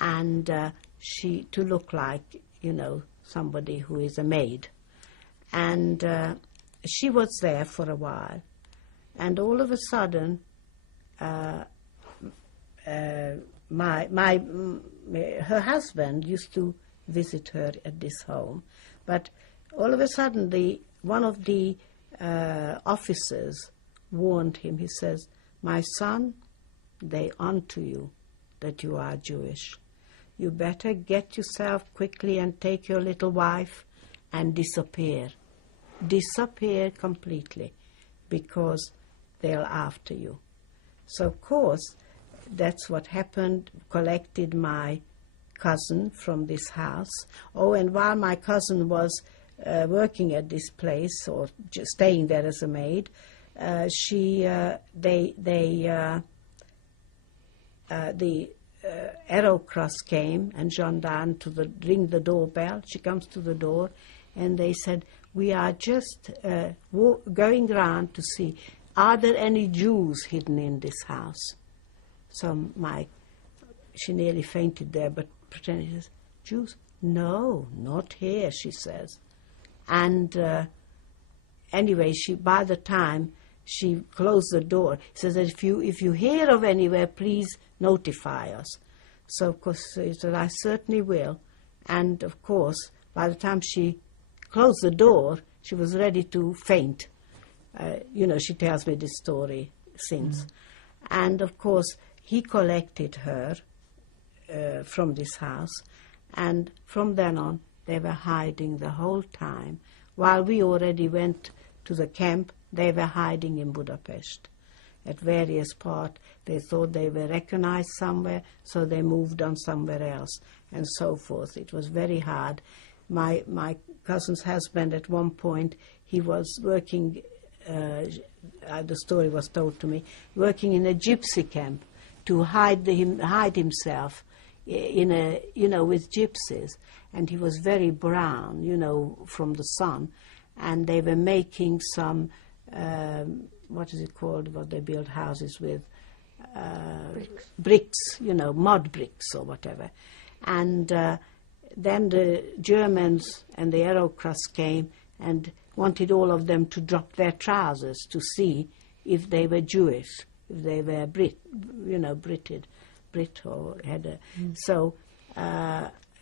and to look like, you know, somebody who is a maid. And she was there for a while, and all of a sudden, her husband used to visit her at this home, but all of a sudden, one of the officers warned him. He says, "My son, they onto you that you are Jewish. You better get yourself quickly and take your little wife and disappear. Disappear completely, because they're after you." So, of course, that's what happened, collected my cousin from this house. Oh, and while my cousin was working at this place, or just staying there as a maid, the Arrow Cross came and gendarme to ring the doorbell. She comes to the door, and they said, "We are just going round to see, are there any Jews hidden in this house?" So she nearly fainted there, but pretended, she says, "Jews? No, not here," she says. And anyway, by the time she closed the door, she says that if you hear of anywhere, please notify us. So, of course, she said, "I certainly will." And, of course, by the time she closed the door, she was ready to faint. You know, she tells me this story since. Mm. And, of course, he collected her from this house, and from then on, they were hiding the whole time. While we already went to the camp, they were hiding in Budapest. At various parts, they thought they were recognized somewhere, so they moved on somewhere else, and so forth. It was very hard. My cousin's husband, at one point, he was working, the story was told to me, working in a gypsy camp to hide himself with gypsies. And he was very brown, from the sun. And they were making some, what is it called, what they build houses with? Bricks, mud bricks or whatever. And then the Germans and the Arrow Cross came and wanted all of them to drop their trousers to see if they were Jewish, if they were Brit or had a,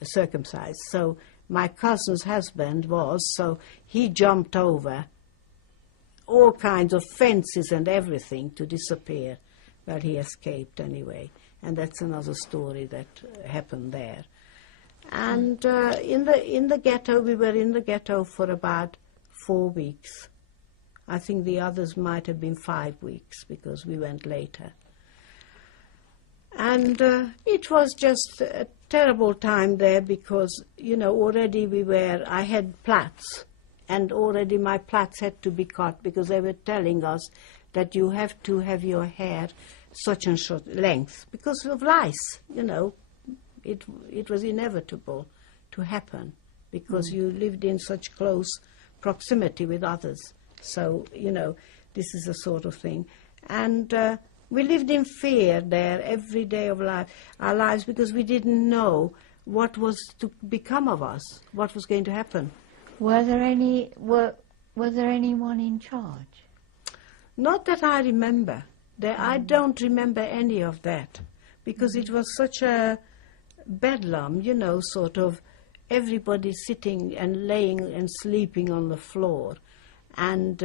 circumcised. So my cousin's husband so he jumped over all kinds of fences and everything to disappear. Well, he escaped anyway, and that's another story that happened there. And in the ghetto, we were in the ghetto for about 4 weeks. I think the others might have been 5 weeks because we went later. And it was just a terrible time there because, already I had plaits, and already my plaits had to be cut because they were telling us that you have to have your hair such and such length because of lice, It was inevitable to happen because you lived in such close proximity with others. So, this is the sort of thing. And we lived in fear there every day of our lives because we didn't know what was to become of us, what was going to happen. Was there anyone in charge? Not that I remember. I don't remember any of that because it was such a bedlam, sort of everybody sitting and laying and sleeping on the floor. And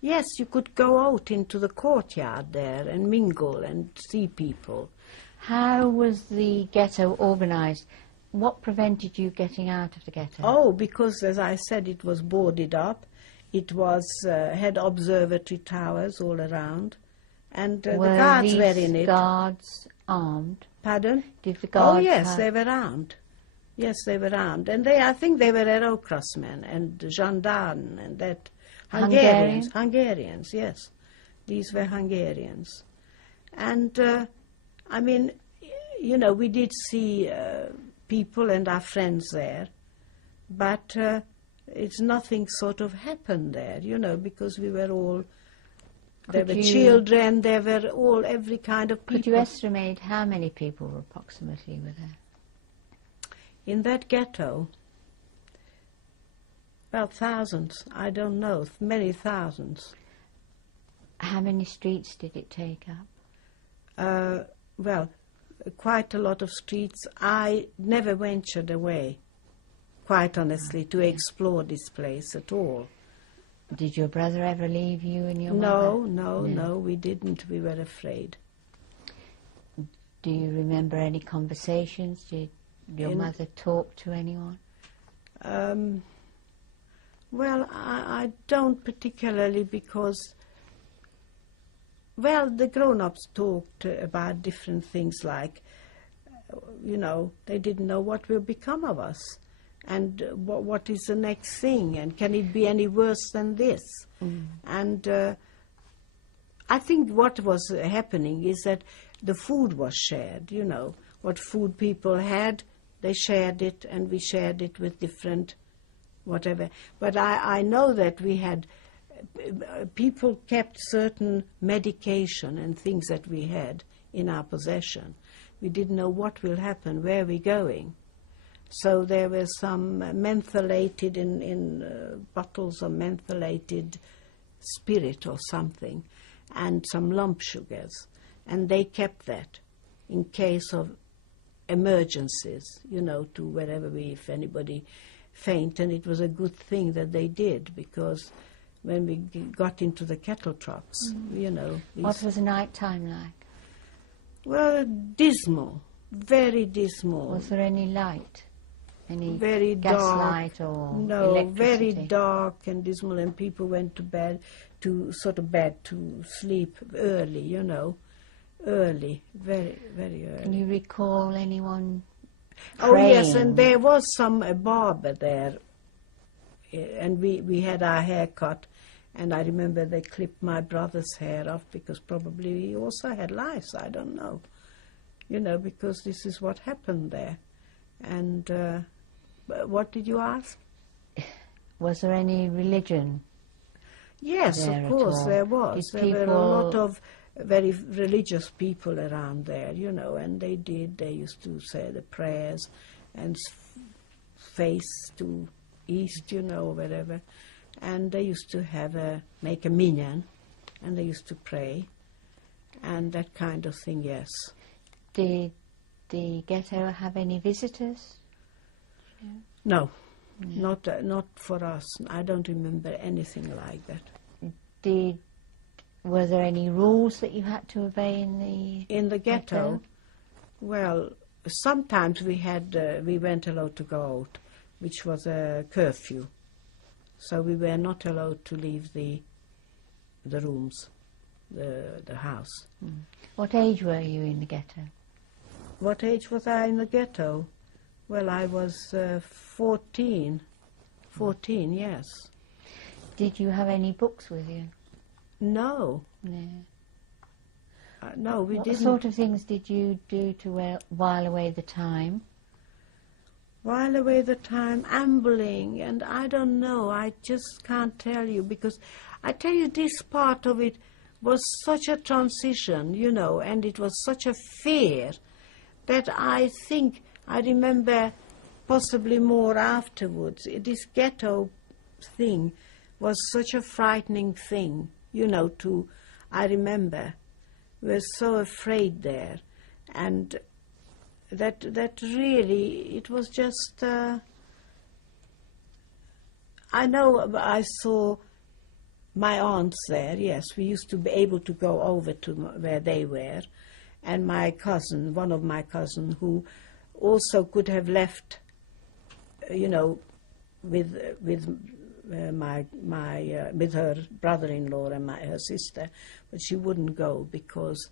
yes, you could go out into the courtyard there and mingle and see people. How was the ghetto organised? what prevented you getting out of the ghetto? Oh, because, as I said, it was boarded up. It was had observatory towers all around, and the guards were in it. Guards armed? Pardon? Did the guards? Oh yes, they were armed. Yes, they were armed, and I think they were Red Crossmen and gendarmes and that. Hungarians, yes. These were Hungarians. And, I mean, you know, we did see people and our friends there, but it's nothing sort of happened there, you know, because we were all, there were children, there were all, every kind of people. Could you estimate how many people approximately were there? In that ghetto, about thousands, I don't know, many thousands. How many streets did it take up? Well, quite a lot of streets. I never ventured away, quite honestly, to explore this place at all. Did your brother ever leave you and your mother? No, we didn't. We were afraid. Do you remember any conversations? Did your mother talk to anyone? Well, I don't particularly because, well, the grown-ups talked about different things like, you know, they didn't know what will become of us and what is the next thing and can it be any worse than this? And I think what was happening is that the food was shared, you know. What food people had, they shared it and we shared it with different whatever. But I know that we had, people kept certain medication and things that we had in our possession. We didn't know what will happen, where we're going. So there were some mentholated in bottles of mentholated spirit or something, and some lump sugars. And they kept that in case of emergencies, you know, to wherever if anybody faint. And it was a good thing that they did, because when we got into the cattle trucks, you know. What was the night time like? Well, dismal, very dismal. Was there any light? Any very gas dark, light or no, electricity? very dark and dismal, and people went to bed, to sleep early, you know, early, very, very early. Can you recall anyone Oh, praying? yes, and there was a barber there, and we had our hair cut, and I remember they clipped my brother's hair off because probably he also had lice, I don't know, you know, because this is what happened there. And what did you ask? Was there any religion? Yes, of course there was. There were a lot of very religious people around there, you know, and they used to say the prayers and face to east, you know, wherever. And they used to make a minyan, and they used to pray, and that kind of thing, yes. Did the ghetto have any visitors? No, not for us. I don't remember anything like that. Were there any rules that you had to obey in the ghetto? Well, sometimes we weren't allowed to go out, which was a curfew. So we were not allowed to leave the rooms, the house. What age were you in the ghetto? What age was I in the ghetto? Well, I was 14. 14, yes. Did you have any books with you? No. No, we didn't. What sort of things did you do to while away the time? While away the time, ambling, and I don't know, I just can't tell you, because I tell you, this part of it was such a transition, you know, and it was such a fear that I think I remember possibly more afterwards. This ghetto thing was such a frightening thing, you know, I remember. We were so afraid there, and that really, it was just, I know I saw my aunts there, yes, we used to be able to go over to where they were, and my cousin, one of my cousins, who also could have left, you know, with her brother-in-law and her sister, but she wouldn't go because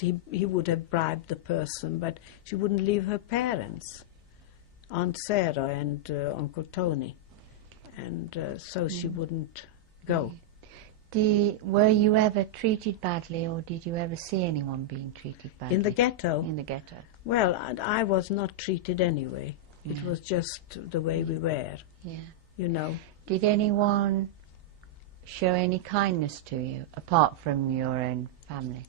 he would have bribed the person, but she wouldn't leave her parents, Aunt Sarah and Uncle Tony, and so she wouldn't go. Were you ever treated badly, or did you ever see anyone being treated badly? In the ghetto? In the ghetto. Well, I was not treated anyway. It was just the way we were, you know. Did anyone show any kindness to you, apart from your own family?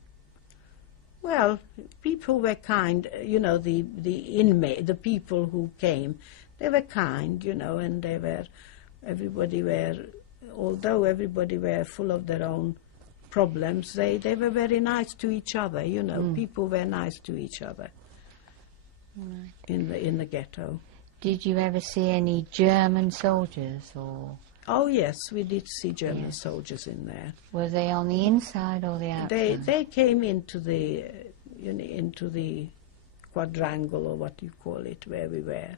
Well, people were kind, you know, the people who came, they were kind, you know, and although everybody were full of their own problems, they were very nice to each other, you know. People were nice to each other in the ghetto. Did you ever see any German soldiers, or...? Oh, yes, we did see German soldiers in there. Were they on the inside or the outside? They came into the quadrangle, or what you call it, where we were.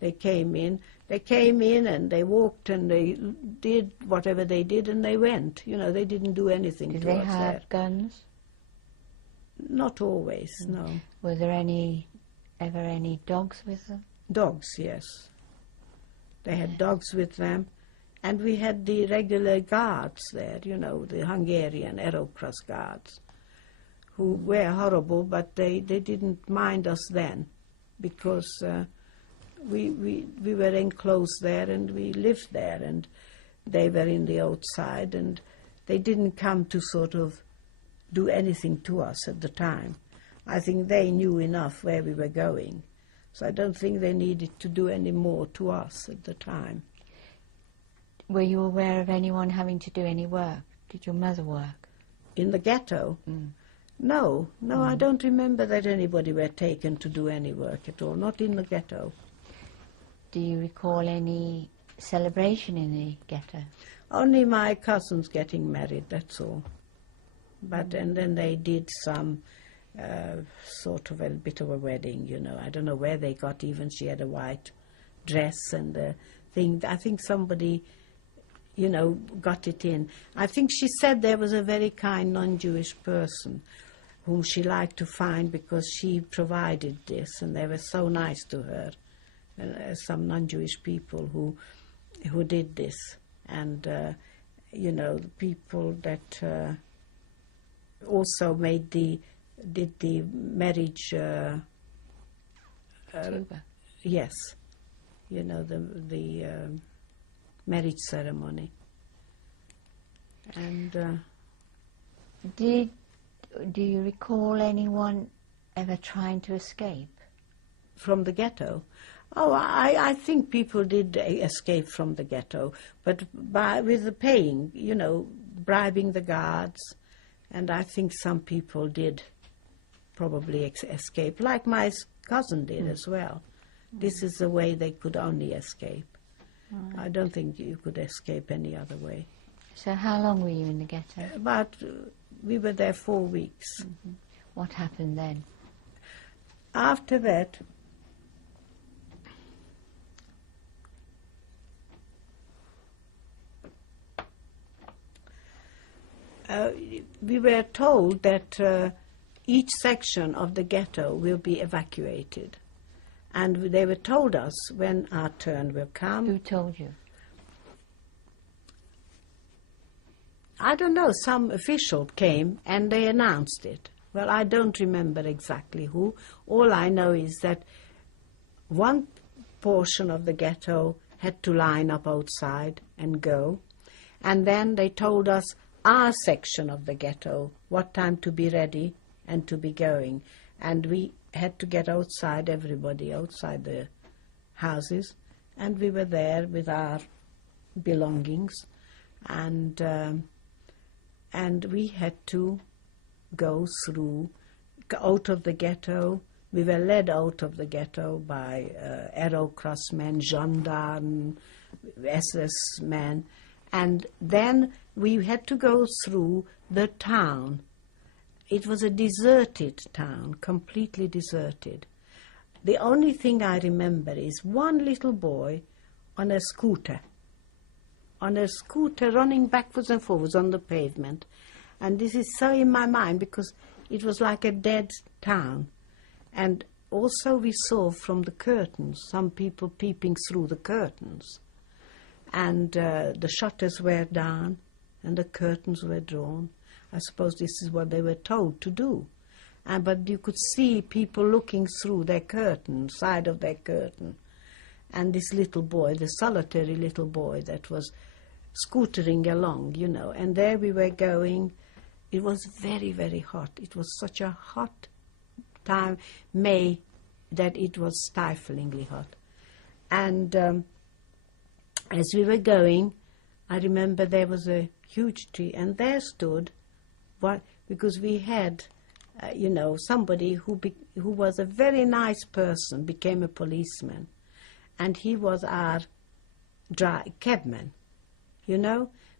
They came in and they walked and they did whatever they did and they went. You know, they didn't do anything to us there. Did they have guns? Not always, no. Were there ever any dogs with them? Dogs, yes. They had dogs with them. And we had the regular guards there, you know, the Hungarian Aerocross guards, who were horrible, but they didn't mind us then, because we were enclosed there and we lived there, and they were in the outside, and they didn't come to sort of do anything to us at the time. I think they knew enough where we were going, so I don't think they needed to do any more to us at the time. Were you aware of anyone having to do any work? Did your mother work? In the ghetto? No, I don't remember that anybody were taken to do any work at all, not in the ghetto. Do you recall any celebration in the ghetto? Only my cousins getting married, that's all. But and then they did some sort of a bit of a wedding, you know. I don't know where they got, even she had a white dress and a thing. I think somebody, you know, got it in. I think she said there was a very kind non-Jewish person whom she liked to find because she provided this, and they were so nice to her. Some non-Jewish people who did this, and you know, the people that also did the marriage. Yes, you know, the marriage ceremony. And do you recall anyone ever trying to escape from the ghetto? Oh, I think people did escape from the ghetto, but with the paying, you know, bribing the guards, and I think some people did probably escape, like my cousin did as well. This is the way they could only escape. I don't think you could escape any other way. So how long were you in the ghetto? We were there 4 weeks. What happened then? After that, we were told that each section of the ghetto will be evacuated. And they were told us when our turn will come. Who told you? I don't know, some official came and they announced it. Well, I don't remember exactly who. All I know is that one portion of the ghetto had to line up outside and go. And then they told us our section of the ghetto, what time to be ready and to be going. And we had to get outside, everybody outside the houses. And we were there with our belongings. And we had to go through, out of the ghetto. We were led out of the ghetto by Aerocross men, gendarmes, SS men. And then we had to go through the town. It was a deserted town, completely deserted. the only thing I remember is one little boy on a scooter running backwards and forwards on the pavement. And this is so in my mind because it was like a dead town. And also we saw from the curtains some people peeping through the curtains. And the shutters were down and the curtains were drawn. I suppose this is what they were told to do. But you could see people looking through their curtain, side of their curtain. And this little boy, the solitary little boy that was scootering along, you know. And there we were going. It was very, very hot. It was such a hot time, May, that it was stiflingly hot. And as we were going, I remember there was a huge tree, and there stood, because we had, somebody who was a very nice person, became a policeman, and he was our cabman,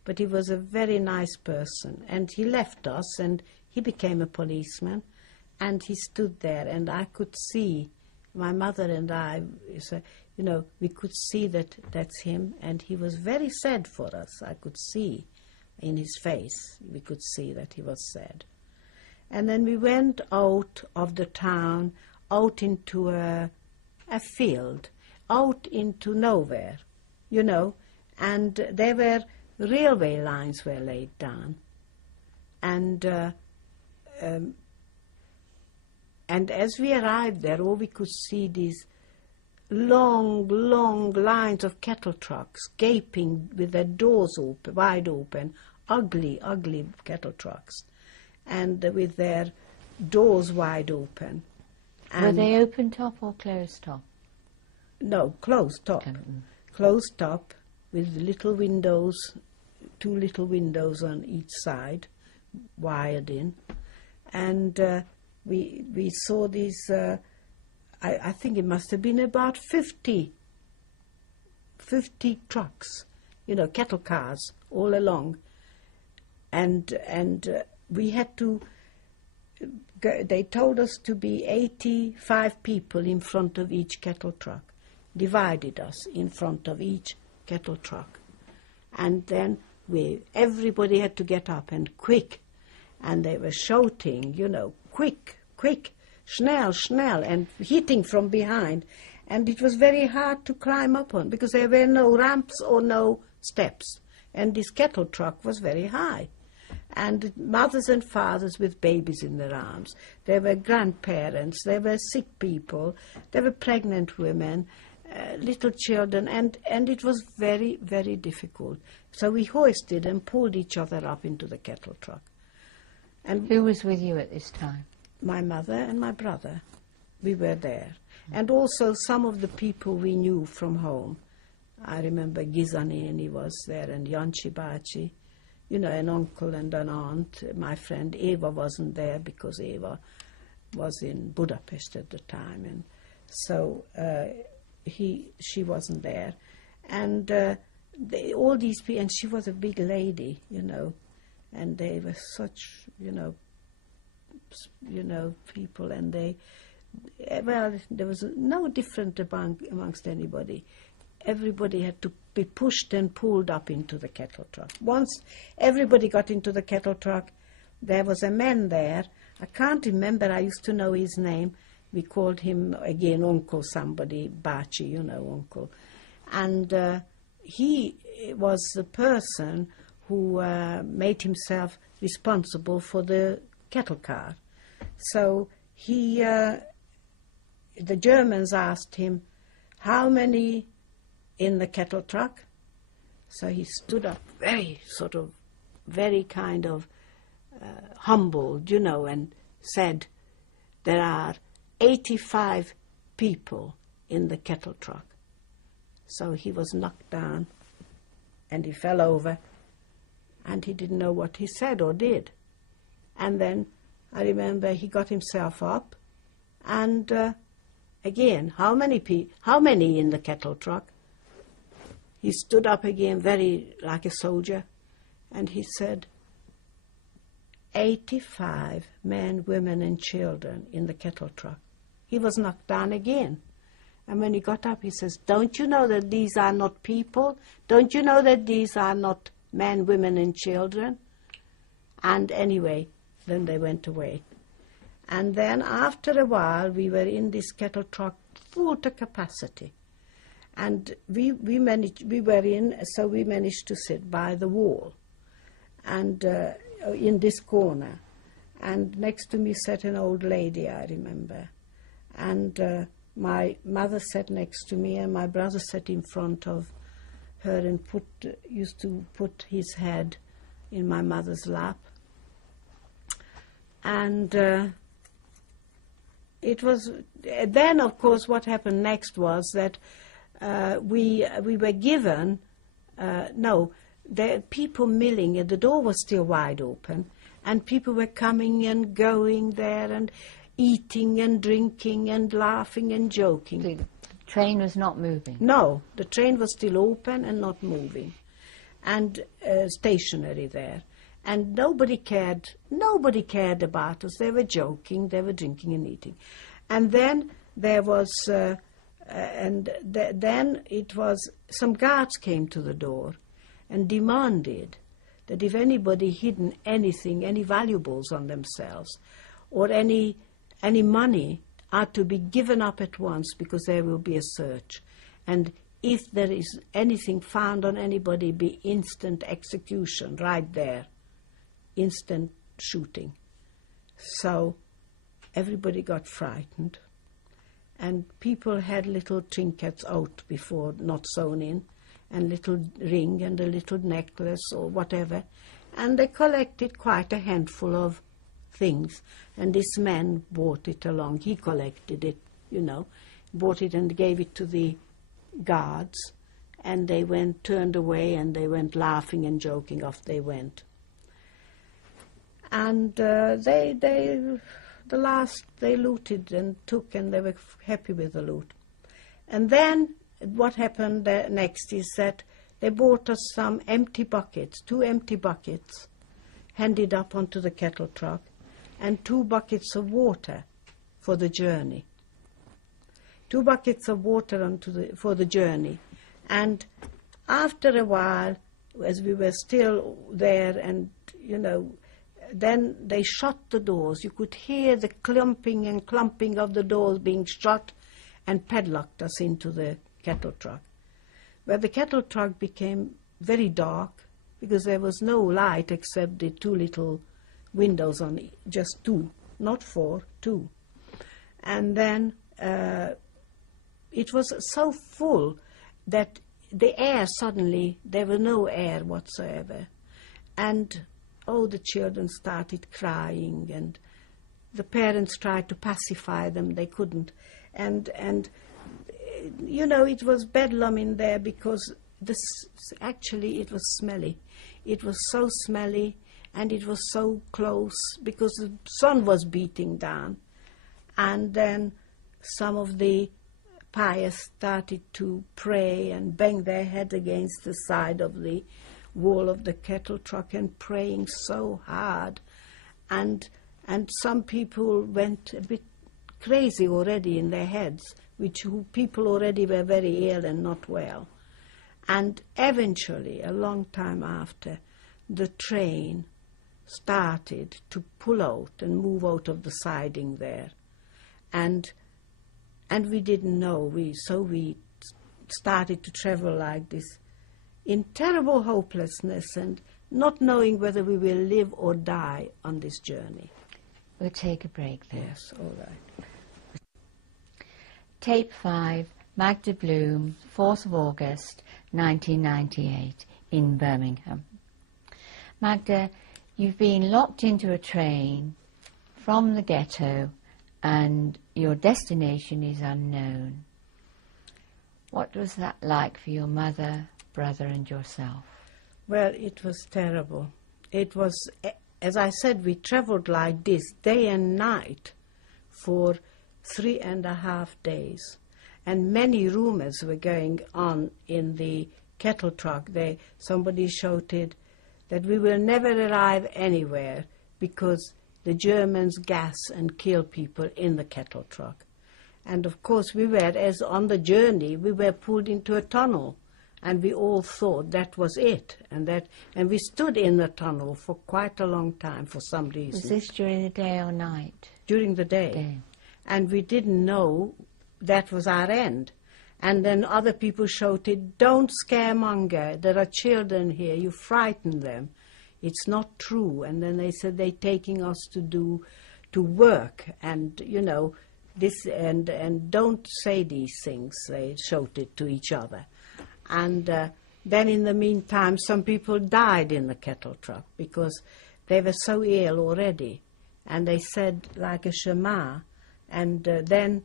but he was a very nice person, and he left us, and he became a policeman, and he stood there, and I could see, my mother and I, we could see that that's him, and he was very sad for us. I could see in his face, we could see that he was sad. And then we went out of the town, out into a field, out into nowhere, and there were railway lines were laid down. And as we arrived there, we could see these long, long lines of cattle trucks gaping with their doors wide open, ugly, ugly cattle trucks, and with their doors wide open. And were they open top or closed top? No, closed top. Closed top with little windows, 2 little windows on each side, wired in. And we saw these, I think it must have been about 50 trucks, cattle cars all along. And we had to, they told us to be 85 people in front of each cattle truck, divided us in front of each cattle truck. And then everybody had to get up and quick. And they were shouting, quick, quick, schnell, schnell, and hitting from behind. And it was very hard to climb up on because there were no ramps or no steps. And this cattle truck was very high. And mothers and fathers with babies in their arms. There were grandparents, there were sick people, there were pregnant women, little children, and it was very, very difficult. So we hoisted and pulled each other up into the cattle truck. And who was with you at this time? My mother and my brother. We were there. And also some of the people we knew from home. I remember Gizaneni was there, and Yanchi Bachi, an uncle and an aunt. My friend Eva wasn't there because Eva was in Budapest at the time, and so she wasn't there. And all these people, and she was a big lady, and they were such, people, and there was no different amongst anybody. Everybody had to be pushed and pulled up into the cattle truck. Once everybody got into the cattle truck, there was a man there. I can't remember, I used to know his name. We called him, again, Uncle somebody, Bachi, Uncle. And he was the person who made himself responsible for the cattle car. So the Germans asked him, how many in the cattle truck? So he stood up very kind of humbled, and said, there are 85 people in the cattle truck. So he was knocked down and he fell over and he didn't know what he said or did. And then I remember he got himself up and again, how many in the cattle truck? He stood up again, very like a soldier, and he said, 85 men, women, and children in the cattle truck. he was knocked down again. And when he got up, he says, "Don't you know that these are not people? Don't you know that these are not men, women, and children?" And anyway, then they went away. And then after a while, we were in this kettle truck full to capacity. And we managed to sit by the wall and in this corner. And next to me sat an old lady, I remember. And my mother sat next to me, and my brother sat in front of her and used to put his head in my mother's lap. And it was then, of course, what happened next was that we were given the people milling, and the door was still wide open, and people were coming and going there and eating and drinking and laughing and joking. The train was not moving? No, the train was still open and not moving, and stationary there. And nobody cared about us. They were joking, they were drinking and eating. And then there was, then it was, some guards came to the door and demanded that if anybody hidden anything, any valuables on themselves, or any money, are to be given up at once, because there will be a search. And if there is anything found on anybody, be instant execution right there. Instant shooting. So everybody got frightened, and people had little trinkets out before, not sewn in, and little ring and a little necklace or whatever, and they collected quite a handful of things, and this man brought it along. He collected it, brought it and gave it to the guards, and they turned away, and they went laughing and joking. Off they went. And they looted and took, and they were happy with the loot. And then what happened next is that they brought us some empty buckets, 2 empty buckets, handed up onto the kettle truck, and 2 buckets of water for the journey. 2 buckets of water for the journey. And after a while, as we were still there, and then they shut the doors. You could hear the clumping and clumping of the doors being shut, and padlocked us into the kettle truck, where the kettle truck became very dark, because there was no light except the 2 little windows on it, just 2, not 4, 2. And then it was so full that the air suddenly, there was no air whatsoever. And the children started crying, and the parents tried to pacify them. They couldn't. And it was bedlam in there, because actually it was smelly. It was so smelly, and it was so close, because the sun was beating down. And then some of the pious started to pray and bang their head against the side of the wall of the kettle truck and praying so hard, and some people went a bit crazy already in their heads, people already were very ill and not well. And eventually, a long time after, the train started to pull out and move out of the siding there, and we didn't know. So we started to travel like this, in terrible hopelessness, and not knowing whether we will live or die on this journey. We'll take a break there. Yes, all right. Tape 5, Magda Bloom, 4th of August, 1998, in Birmingham. Magda, you've been locked into a train from the ghetto, and your destination is unknown. What was that like for your mother, brother, and yourself? Well, it was terrible. It was, as I said, we traveled like this day and night for 3.5 days. And many rumors were going on in the kettle truck. Somebody shouted that we will never arrive anywhere because the Germans gas and kill people in the kettle truck. And of course we were, as on the journey, we were pulled into a tunnel. And we all thought that was it. And we stood in the tunnel for quite a long time for some reason. Was this during the day or night? During the day. And we didn't know that was our end. And then other people shouted, "Don't scaremonger, there are children here, you frighten them. It's not true." And then they said they're taking us to work, and, you know, this, and don't say these things, they shouted to each other. And then in the meantime, some people died in the kettle truck because they were so ill already. And they said, like a Shema, and then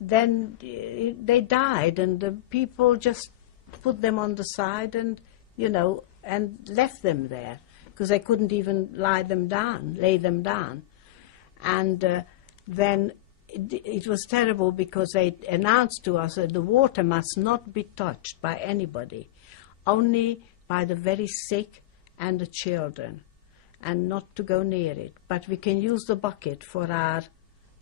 they died, and the people just put them on the side and, you know, and left them there because they couldn't even lay them down. And then it was terrible because they announced to us that the water must not be touched by anybody, only by the very sick and the children, and not to go near it. But we can use the bucket for our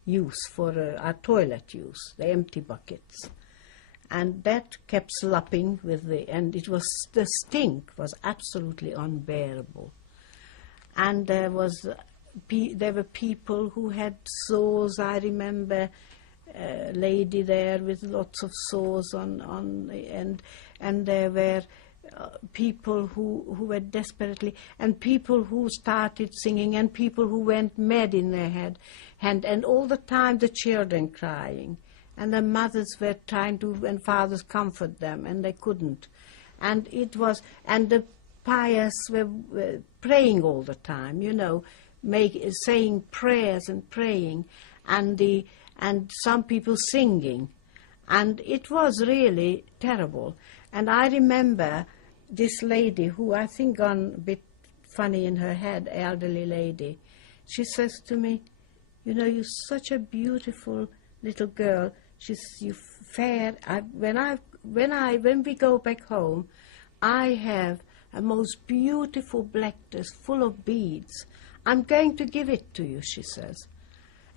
use, for our toilet use, the empty buckets. And that kept slopping and the stink was absolutely unbearable. And there were people who had sores. I remember a lady there with lots of sores and there were people who were desperately, and people who started singing, and people who went mad in their head, and all the time the children crying, and the mothers were trying to, and fathers comfort them, and they couldn't. And the pious were praying all the time, you know, saying prayers and praying, and some people singing, and it was really terrible. And I remember this lady who I think gone a bit funny in her head, elderly lady. She says to me, "You know, you're such a beautiful little girl. You fair. When we go back home, I have a most beautiful black dress full of beads. I'm going to give it to you," she says.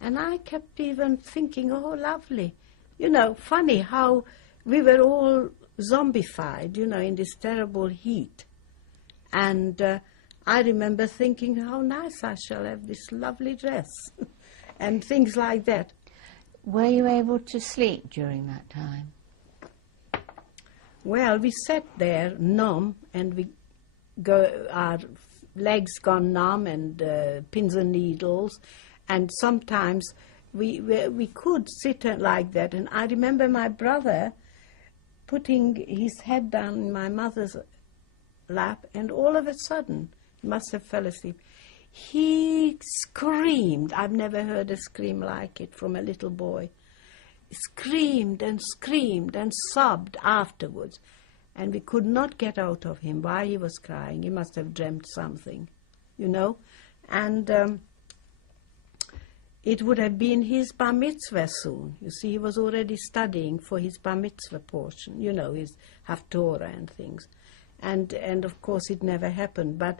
And I kept even thinking, oh, lovely. You know, funny how we were all zombified, you know, in this terrible heat. And I remember thinking, how nice I shall have this lovely dress, and things like that. Were you able to sleep during that time? Well, we sat there numb, and our legs gone numb, and pins and needles, and sometimes we could sit like that. And I remember my brother putting his head down in my mother's lap, and all of a sudden, he must have fell asleep, he screamed. I've never heard a scream like it from a little boy. Screamed and sobbed afterwards. And we could not get out of him why he was crying. He must have dreamt something, you know. And it would have been his bar mitzvah soon. You see, he was already studying for his bar mitzvah portion, you know, his Haftorah and things. And of course it never happened. But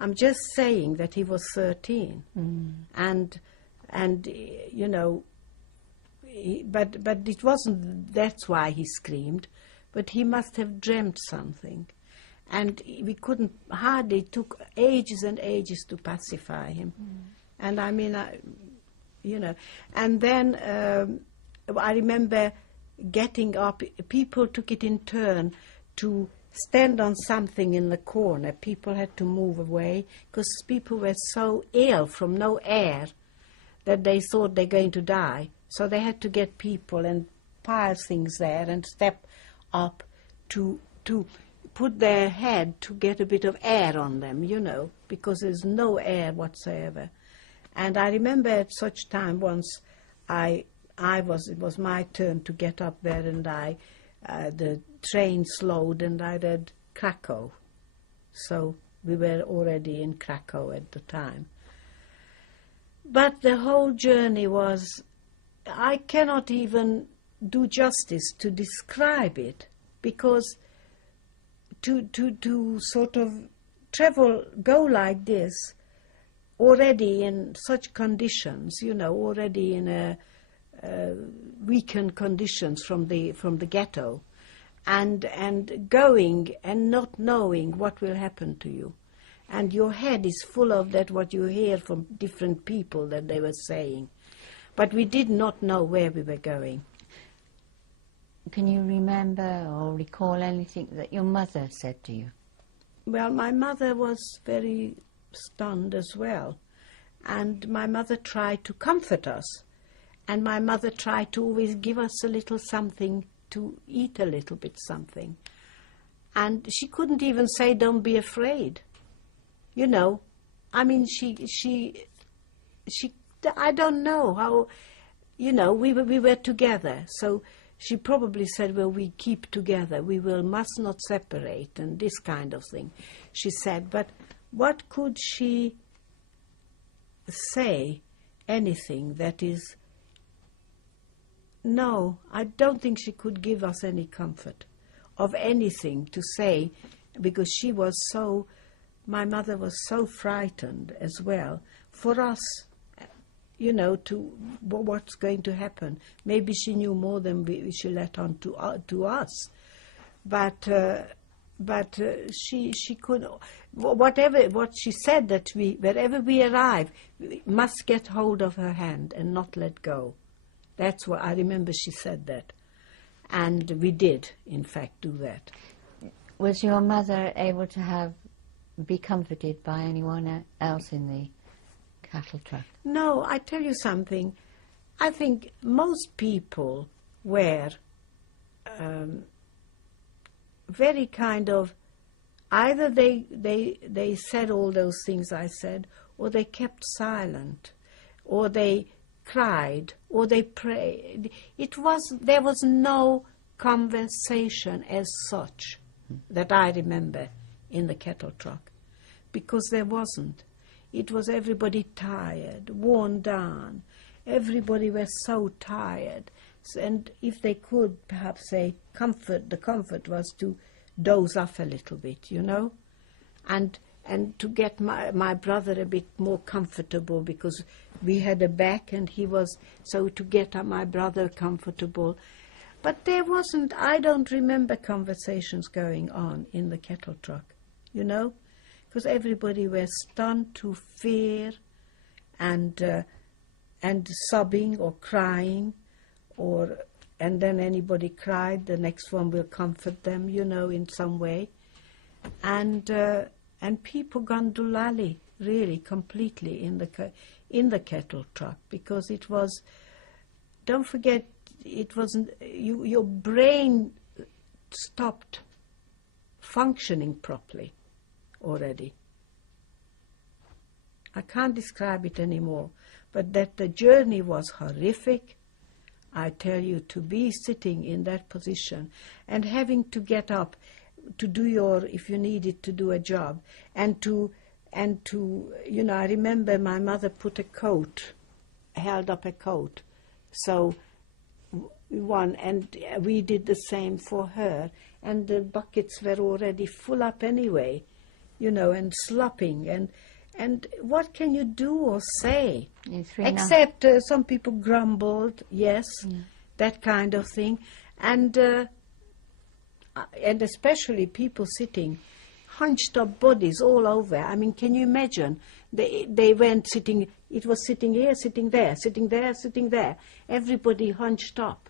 I'm just saying that he was 13. And you know, but it wasn't, that's why he screamed. But he must have dreamt something. And we couldn't, hardly, took ages and ages to pacify him. And I mean, you know, and then I remember getting up, people took it in turn to stand on something in the corner. People had to move away because people were so ill from no air that they thought they're going to die. So they had to get people and pile things there and step up to put their head to get a bit of air on them, you know, because there's no air whatsoever. And I remember at such time once it was my turn to get up there, and the train slowed, and I read Krakow. So we were already in Krakow at the time. But the whole journey was, I cannot even do justice to describe it, because to sort of go like this, already in such conditions, you know, already in a weakened conditions from the ghetto, and going and not knowing what will happen to you, and your head is full of that what you hear from different people that they were saying, but we did not know where we were going. Can you remember or recall anything that your mother said to you? Well, my mother was very stunned as well, and my mother tried to comfort us, and my mother tried to always give us a little something to eat, a little bit something, and she couldn't even say, "Don't be afraid." You know, I mean, she I don't know how, you know, we were together, so she probably said, "Well, we keep together, must not separate," and this kind of thing, she said. But what could she say, anything that is... No, I don't think she could give us any comfort of anything to say, because she was so... My mother was so frightened as well for us, you know, to what's going to happen. Maybe she knew more than she let on to us, but she could, what she said, that wherever we arrive, we must get hold of her hand and not let go. That's what I remember. She said that, and we did, in fact, do that. Was your mother able to be comforted by anyone else in the cattle truck? No, I tell you something. I think most people were very kind of, either they said all those things I said, or they kept silent, or they cried, or they prayed. There was no conversation as such that I remember in the cattle truck, because there wasn't. It was everybody tired, worn down. Everybody was so tired. And if they could perhaps say comfort, the comfort was to doze off a little bit, you know, and to get my brother a bit more comfortable, because we had a back and he was, so to get my brother comfortable. But there wasn't, I don't remember conversations going on in the cattle truck, you know, because everybody was stunned to fear and sobbing or crying, and then anybody cried, the next one will comfort them, you know, in some way. And people gone doolally, really, completely in the cattle truck, because it was, don't forget, it wasn't, your brain stopped functioning properly already. I can't describe it anymore, but that the journey was horrific. I tell you, to be sitting in that position and having to get up to do if you needed to do a job, and to, you know, I remember my mother put a coat, held up a coat, so and we did the same for her, and the buckets were already full up anyway, you know, and slopping, and what can you do or say? Except some people grumbled, yes, that kind of thing, and especially people sitting, hunched up bodies all over. I mean, can you imagine? They went sitting, it was sitting here, sitting there, sitting there, sitting there, everybody hunched up.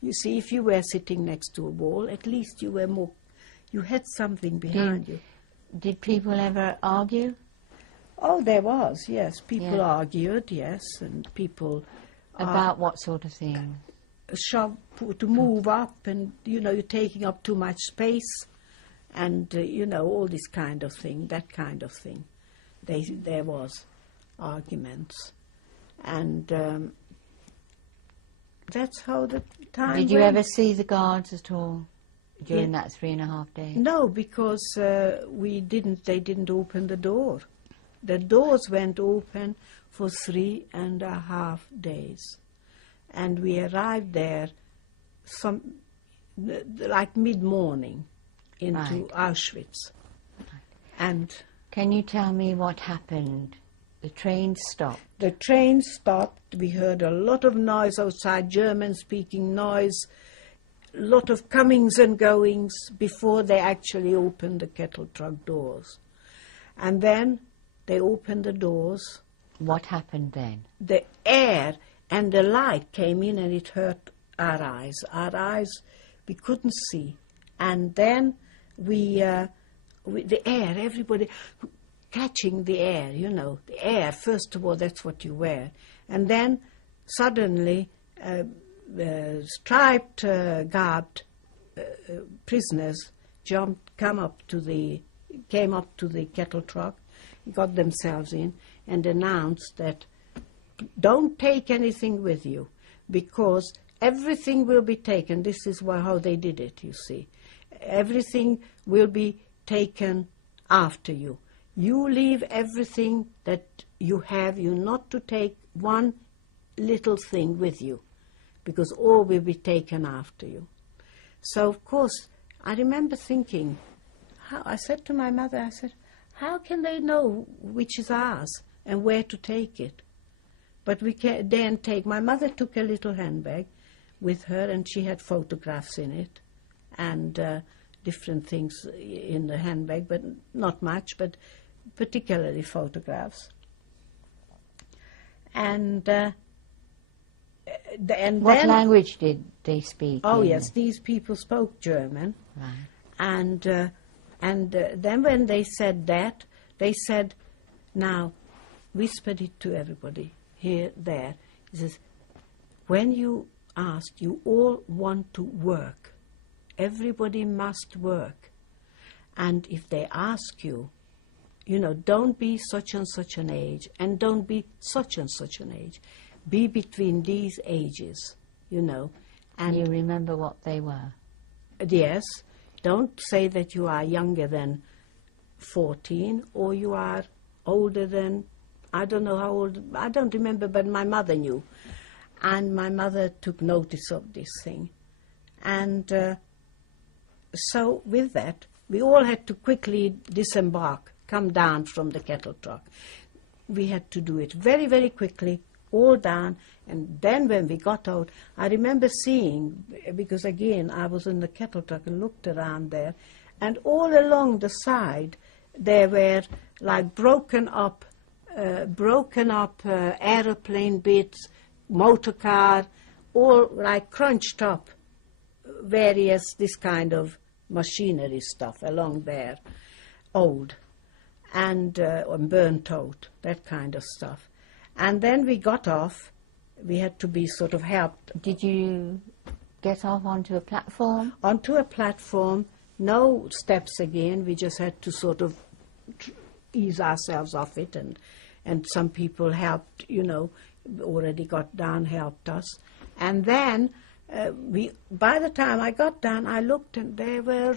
You see, if you were sitting next to a wall, at least you were more, you had something behind you. Did people ever argue? Oh, there was, yes. People argued, yes, and people... About what sort of thing? To move up, and, you know, you're taking up too much space, and, you know, all this kind of thing, that kind of thing. There was arguments. And that's how the time Did you went. ever see the guards at all during that 3.5 days? No, because they didn't open the door. The doors went open for 3.5 days. And we arrived there like mid-morning into Auschwitz. And can you tell me what happened The train stopped. The train stopped. We heard a lot of noise outside, German-speaking noise, a lot of comings and goings before they actually opened the kettle truck doors. And then they opened the doors. What happened then? The air and the light came in and it hurt our eyes. Our eyes, we couldn't see. And then the air, everybody catching the air, you know, the air, first of all, that's what you wear. And then suddenly striped, garbed prisoners came up to the kettle truck, got themselves in, and announced that don't take anything with you, because everything will be taken. This is how they did it, you see. Everything will be taken after you. You leave everything that you have. You're not to take one little thing with you, because all will be taken after you. So, of course, I remember thinking, I said to my mother, I said, how can they know which is ours and where to take it? But we daren't take. My mother took a little handbag with her, and she had photographs in it and different things in the handbag, but not much, but particularly photographs. And What then, language did they speak? oh in? yes, these people spoke German. Right. And then when they said that, they said, now, whispered it to everybody, here, there. He says, when you ask, you all want to work. Everybody must work. And if they ask you, you know, don't be such and such an age, and don't be such and such an age. Be between these ages, you know. And you remember what they were? Yes. Don't say that you are younger than 14 or you are older than, I don't know how old, I don't remember, but my mother knew. And my mother took notice of this thing. And so with that, we all had to quickly disembark, come down from the kettle truck. We had to do it very, very quickly, all down. And then when we got out, I remember seeing, because again, I was in the kettle truck and looked around there, and all along the side, there were like broken up aeroplane bits, motor car, all like crunched up, various this kind of machinery stuff along there, old, and burnt out, that kind of stuff. And then we got off. We had to be sort of helped. Did you get off onto a platform? Onto a platform, no steps again. We just had to sort of ease ourselves off it, and some people helped, you know, already got down, helped us. And then by the time I got down, I looked, and there were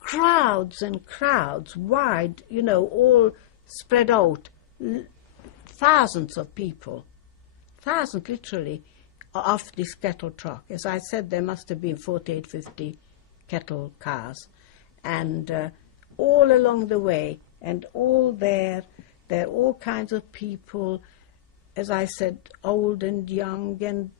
crowds and crowds, wide, you know, all spread out, thousands of people. Thousands, literally, off this kettle truck. As I said, there must have been 48, 50 kettle cars. And all along the way, and all there are all kinds of people, as I said, old and young, and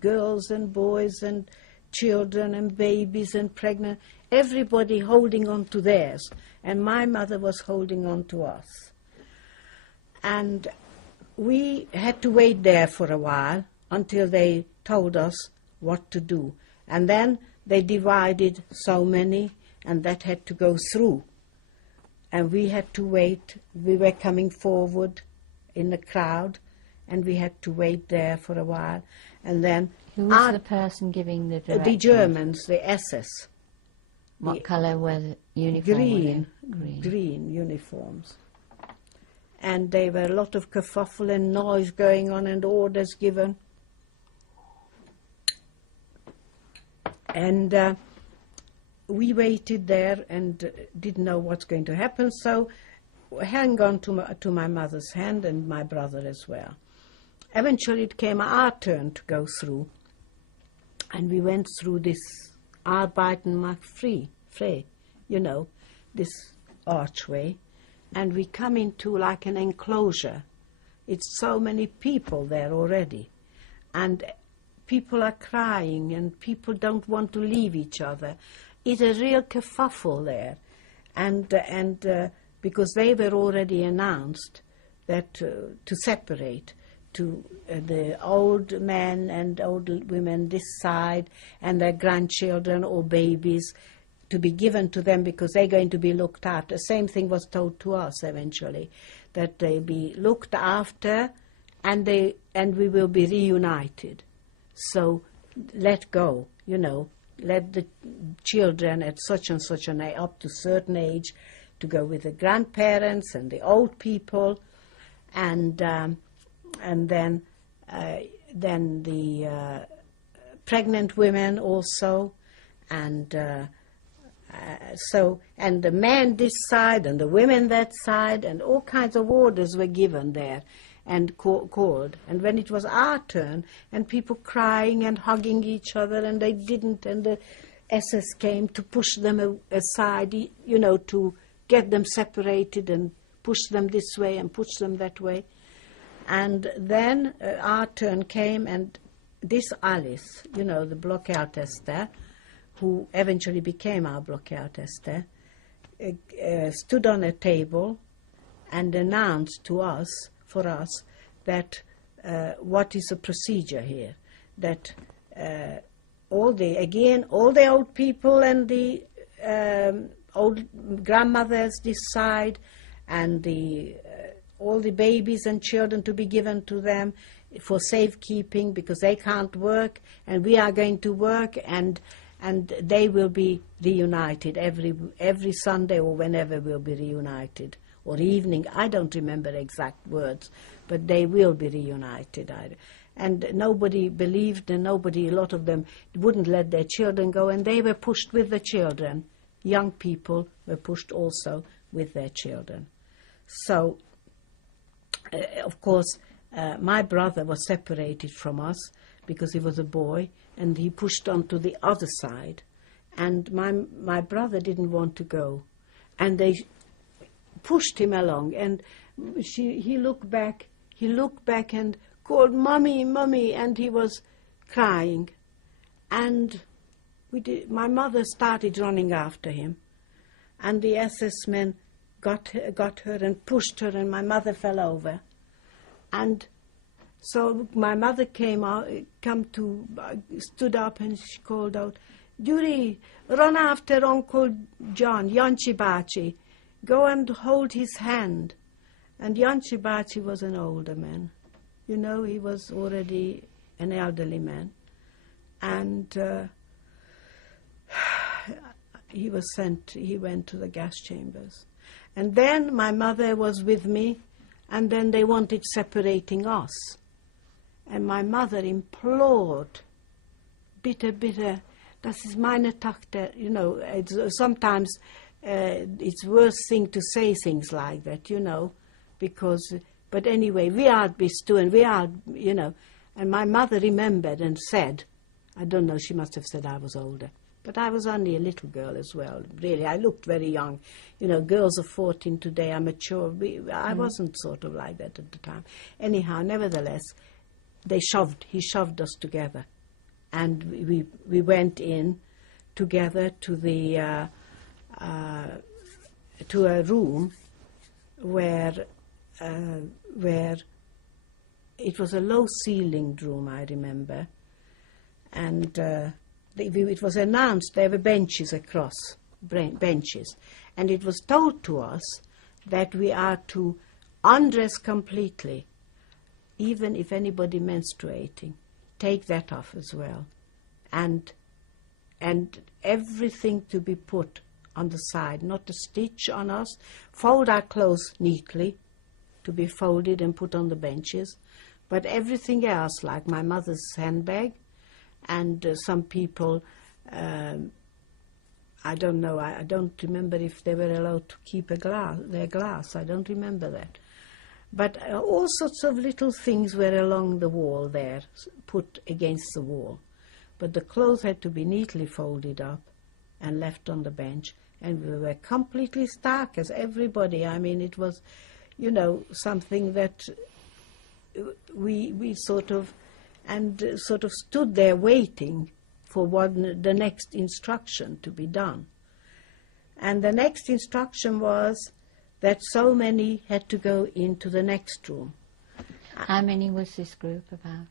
girls and boys and children and babies and pregnant, everybody holding on to theirs. And my mother was holding on to us. And we had to wait there for a while until they told us what to do. And then they divided so many, and that had to go through. And we had to wait. We were coming forward in the crowd, and we had to wait there for a while. And then... Who was the person giving the directions? The Germans, the SS. What colour were the uniforms? Green uniforms. And there were a lot of kerfuffle and noise going on and orders given. And we waited there and didn't know what's going to happen, so hang on to my mother's hand and my brother as well. Eventually it came our turn to go through, and we went through this Arbeiten macht frei, you know, this archway, and we come into like an enclosure. It's so many people there already, and people are crying, and people don't want to leave each other. It's a real kerfuffle there, and because they were already announced that to separate, to the old men and old women this side, and their grandchildren or babies, to be given to them because they're going to be looked after. The same thing was told to us eventually, that they be looked after, and we will be reunited. So let go, you know, let the children at such and such an age, up to certain age, to go with the grandparents and the old people, and then the pregnant women also, and the men this side and the women that side, and all kinds of orders were given there and called. And when it was our turn, and people crying and hugging each other, and they didn't, and the SS came to push them aside, you know, to get them separated and push them this way and push them that way. And then our turn came, and this Alice, you know, the blockadtester, who eventually became our blockadtester, stood on a table and announced to us, for us, that what is the procedure here, that all the old people and the old grandmothers this side, and all the babies and children to be given to them for safekeeping, because they can't work, and we are going to work, and they will be reunited every Sunday or whenever we'll be reunited, or evening. I don't remember exact words, but they will be reunited. And nobody believed, and a lot of them wouldn't let their children go, and they were pushed with the children. Young people were pushed also with their children. So, of course, my brother was separated from us because he was a boy, and he pushed on to the other side. And my brother didn't want to go. And they pushed him along, and he looked back and called, "Mummy, Mummy," and he was crying. And my mother started running after him, and the SS men got her and pushed her, and my mother fell over. And so my mother stood up, and she called out, "Judy, run after Uncle John, Yanchi Bachi. Go and hold his hand." And Yanchi Bachi was an older man. You know, he was already an elderly man. And he went to the gas chambers. And then my mother was with me, and then they wanted separating us. And my mother implored, bitte, das ist meine Tochter. You know, sometimes it's worse thing to say things like that, you know, because, but anyway, we are bist du, and we are, you know. And my mother remembered and said, I don't know, she must have said I was older, but I was only a little girl as well, really. I looked very young. You know, girls of 14 today are mature. I wasn't sort of like that at the time. Anyhow, nevertheless, he shoved us together. And we went in together to a room where it was a low-ceilinged room, I remember. And it was announced there were benches across, benches. And it was told to us that we are to undress completely, even if anybody menstruating, take that off as well. And everything to be put on the side, not a stitch on us. Fold our clothes neatly, to be folded and put on the benches. But everything else, like my mother's handbag, and some people, I don't know, I don't remember if they were allowed to keep their glass. I don't remember that. But all sorts of little things were along the wall there, put against the wall. But the clothes had to be neatly folded up and left on the bench, and we were completely stark as everybody. I mean, it was, you know, something that we sort of stood there waiting for the next instruction to be done. And the next instruction was that so many had to go into the next room. How many was this group about?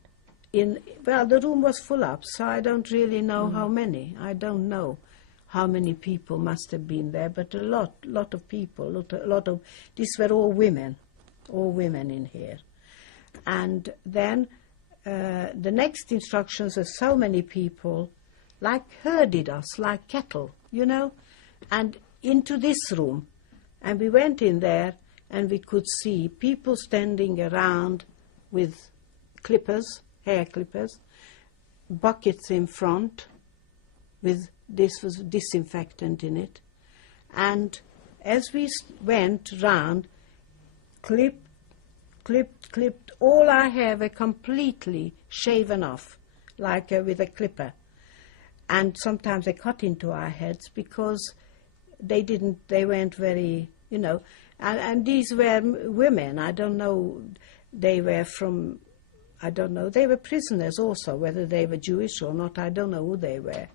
Well, the room was full up, so I don't really know how many. I don't know how many people must have been there, but a lot of people, these were all women in here. And then the next instructions are so many people, like herded us, like cattle, you know, and into this room. And we went in there, and we could see people standing around with clippers, hair clippers, buckets in front, this was disinfectant in it. And as we went round, clipped, all our hair were completely shaven off, like with a clipper. And sometimes they cut into our heads because they weren't very, you know, and these were women. I don't know, they were prisoners also, whether they were Jewish or not, I don't know who they were.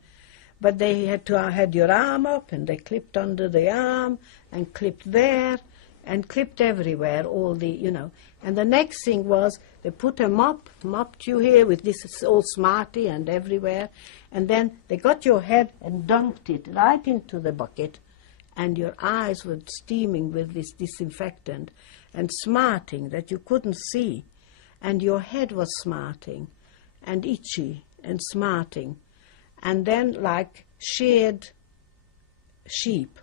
But they had your arm up, and they clipped under the arm, and clipped there, and clipped everywhere, all the, you know. And the next thing was, they put a mopped you here with this old Smartie and everywhere, and then they got your head and dunked it right into the bucket, and your eyes were steaming with this disinfectant and smarting that you couldn't see, and your head was smarting and itchy and smarting. And then, like sheared sheep,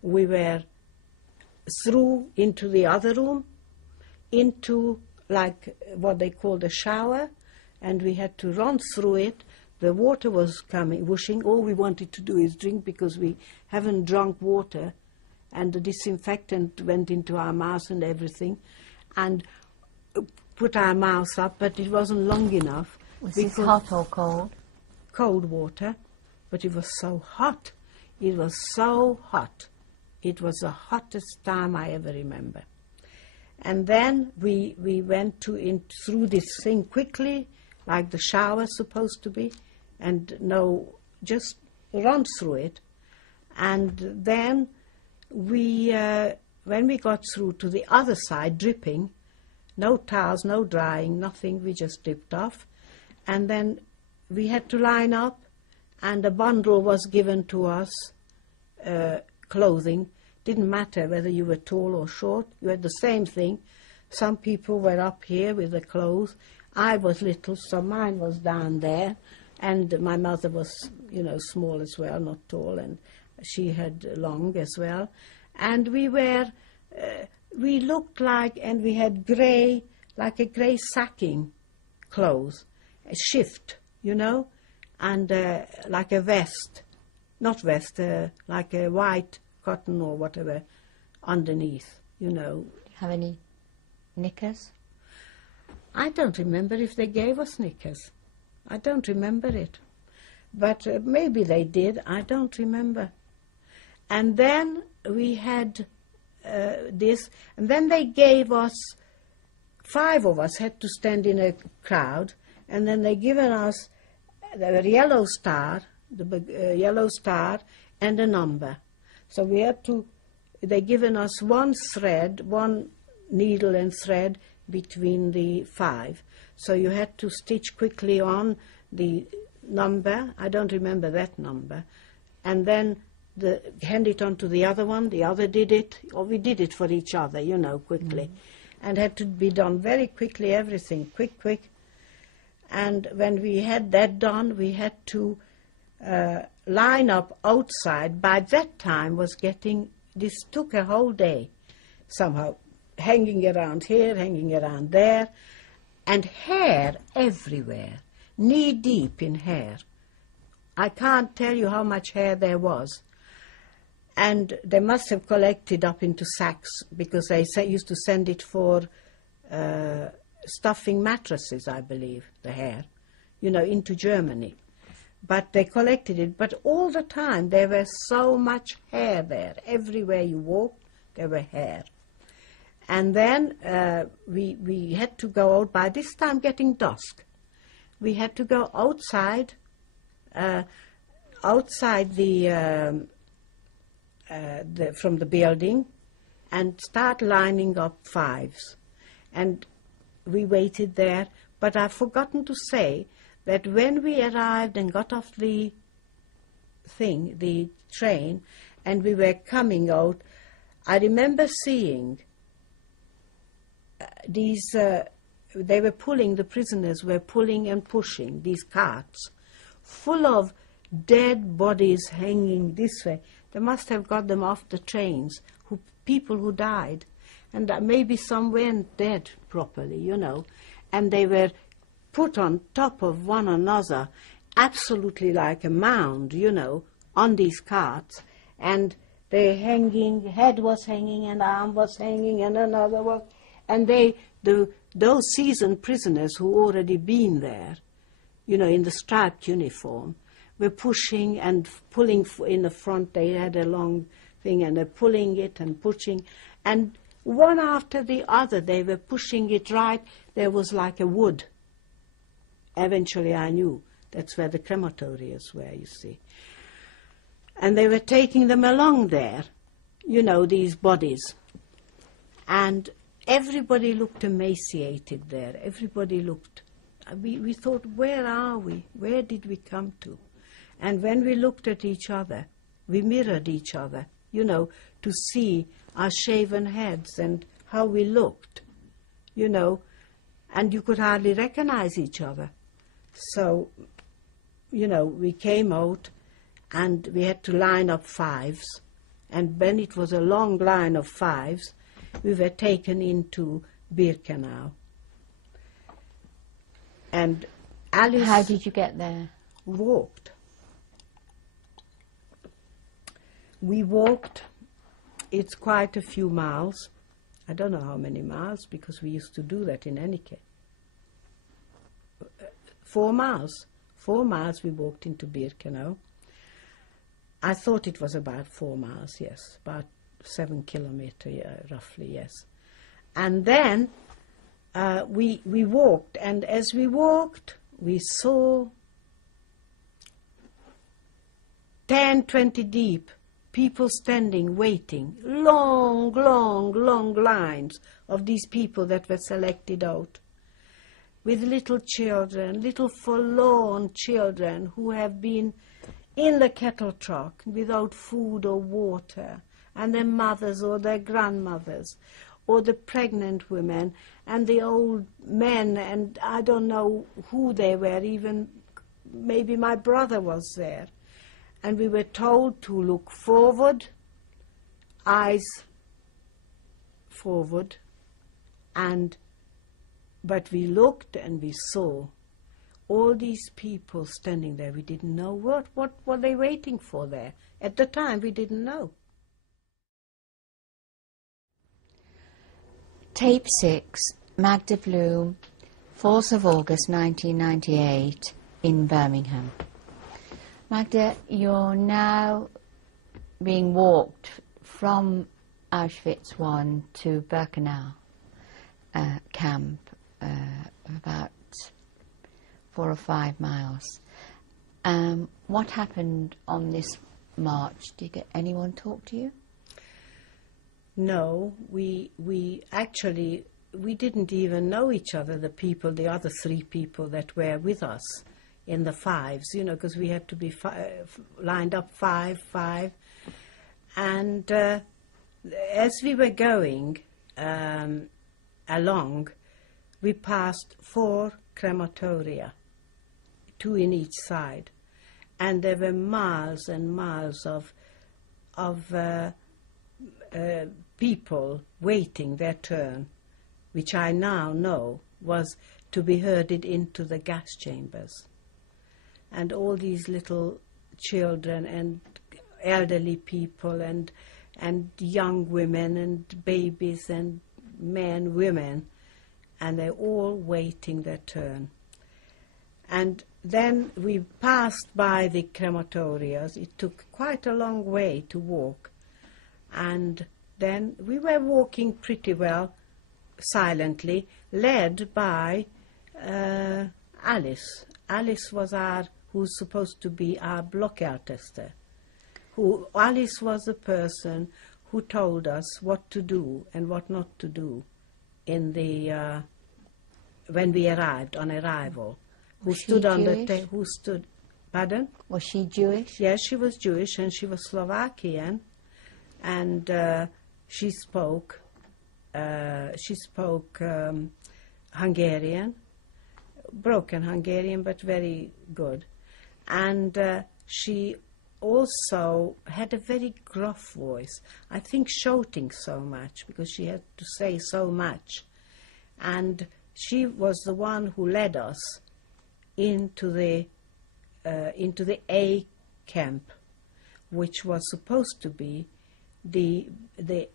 we were through into the other room, into like what they called a shower, and we had to run through it. The water was coming, whooshing. All we wanted to do is drink because we haven't drunk water, and the disinfectant went into our mouths and everything, and put our mouths up, but it wasn't long enough. Was this hot or cold? Cold water, but it was so hot. It was so hot. It was the hottest time I ever remember. And then we went through this thing quickly, like the shower's supposed to be, and just run through it. And then when we got through to the other side, dripping, no towels, no drying, nothing, we just dripped off. And then we had to line up, and a bundle was given to us, clothing. Didn't matter whether you were tall or short, you had the same thing. Some people were up here with the clothes. I was little, so mine was down there, and my mother was, you know, small as well, not tall, and she had long as well. And we looked like, and we had grey, like a grey sacking clothes, a shift, you know, and like a vest, not vest, like a white cotton or whatever underneath, you know. Do you have any knickers? I don't remember if they gave us knickers. I don't remember it. But maybe they did. I don't remember. And then we had this, and then they gave us, 5 of us had to stand in a crowd, and then they given us the yellow star, yellow star, and a number. So we had to, they given us one thread, one needle and thread between the 5. So you had to stitch quickly on the number, I don't remember that number, and then hand it on to the other one, the other did it, or we did it for each other, you know, quickly. And had to be done very quickly, everything, quick. And when we had that done, we had to line up outside. By that time this took a whole day, somehow, hanging around here, hanging around there, and hair everywhere, knee-deep in hair. I can't tell you how much hair there was. And they must have collected up into sacks, because they used to send it for stuffing mattresses, I believe, the hair, you know, into Germany. But they collected it. But all the time there was so much hair there. Everywhere you walked, there were hair. And then we had to go out, by this time getting dusk. We had to go outside, outside from the building, and start lining up fives. And we waited there, but I've forgotten to say that when we arrived and got off the train, and we were coming out, I remember seeing these, they were pulling, the prisoners were pulling and pushing these carts full of dead bodies hanging this way. They must have got them off the trains, people who died, and maybe some weren't dead properly, you know, and they were put on top of one another, absolutely like a mound, you know, on these carts, and they hanging, head was hanging, and arm was hanging, and another was, and those seasoned prisoners who already been there, you know, in the striped uniform, were pushing and pulling in the front. They had a long thing, and they're pulling it and pushing, and one after the other they were pushing it right. There was like a wood. Eventually I knew that's where the crematoriums were, you see. And they were taking them along there, you know, these bodies. And everybody looked emaciated there. Everybody looked, we thought, where are we? Where did we come to? And when we looked at each other, we mirrored each other, you know, to see our shaven heads and how we looked, you know, and you could hardly recognize each other. So, you know, we came out and we had to line up fives, and when it was a long line of fives, we were taken into Birkenau. And Alice... How did you get there? Walked. We walked. It's quite a few miles. I don't know how many miles, because we used to do that in any case. 4 miles. 4 miles we walked into Birkenau. I thought it was about 4 miles, yes. About 7 kilometers, roughly, yes. And then we walked, and as we walked, we saw 10, 20 deep, people standing, waiting, long, long, long lines of these people that were selected out, with little children, little forlorn children who have been in the cattle truck without food or water, and their mothers or their grandmothers, or the pregnant women, and the old men, and I don't know who they were, even maybe my brother was there. And we were told to look forward, eyes forward, but we looked and we saw all these people standing there. We didn't know what were they waiting for there. At the time, we didn't know. Tape 6, Magda Bloom, 4th of August 1998, in Birmingham. Magda, you're now being walked from Auschwitz I to Birkenau camp, about 4 or 5 miles. What happened on this march? Did you get anyone talk to you? No, we actually, we didn't even know each other, the other 3 people that were with us in the fives, you know, because we had to be lined up 5. And as we were going along, we passed 4 crematoria, 2 in each side, and there were miles and miles of people waiting their turn, which I now know was to be herded into the gas chambers. And all these little children and elderly people and young women and babies and men, women, and they're all waiting their turn. And then we passed by the crematorias. It took quite a long way to walk. And then we were walking pretty well, silently, led by Alice. Alice was who's supposed to be our blockärtester. Alice was the person who told us what to do and what not to do in the when we arrived, on arrival. Who stood on the who stood? Pardon? Was she Jewish? Yes, she was Jewish, and she was Slovakian, and she spoke Hungarian, broken Hungarian, but very good, and she also had a very gruff voice. I think shouting so much because she had to say so much, and she was the one who led us into the A camp, which was supposed to be the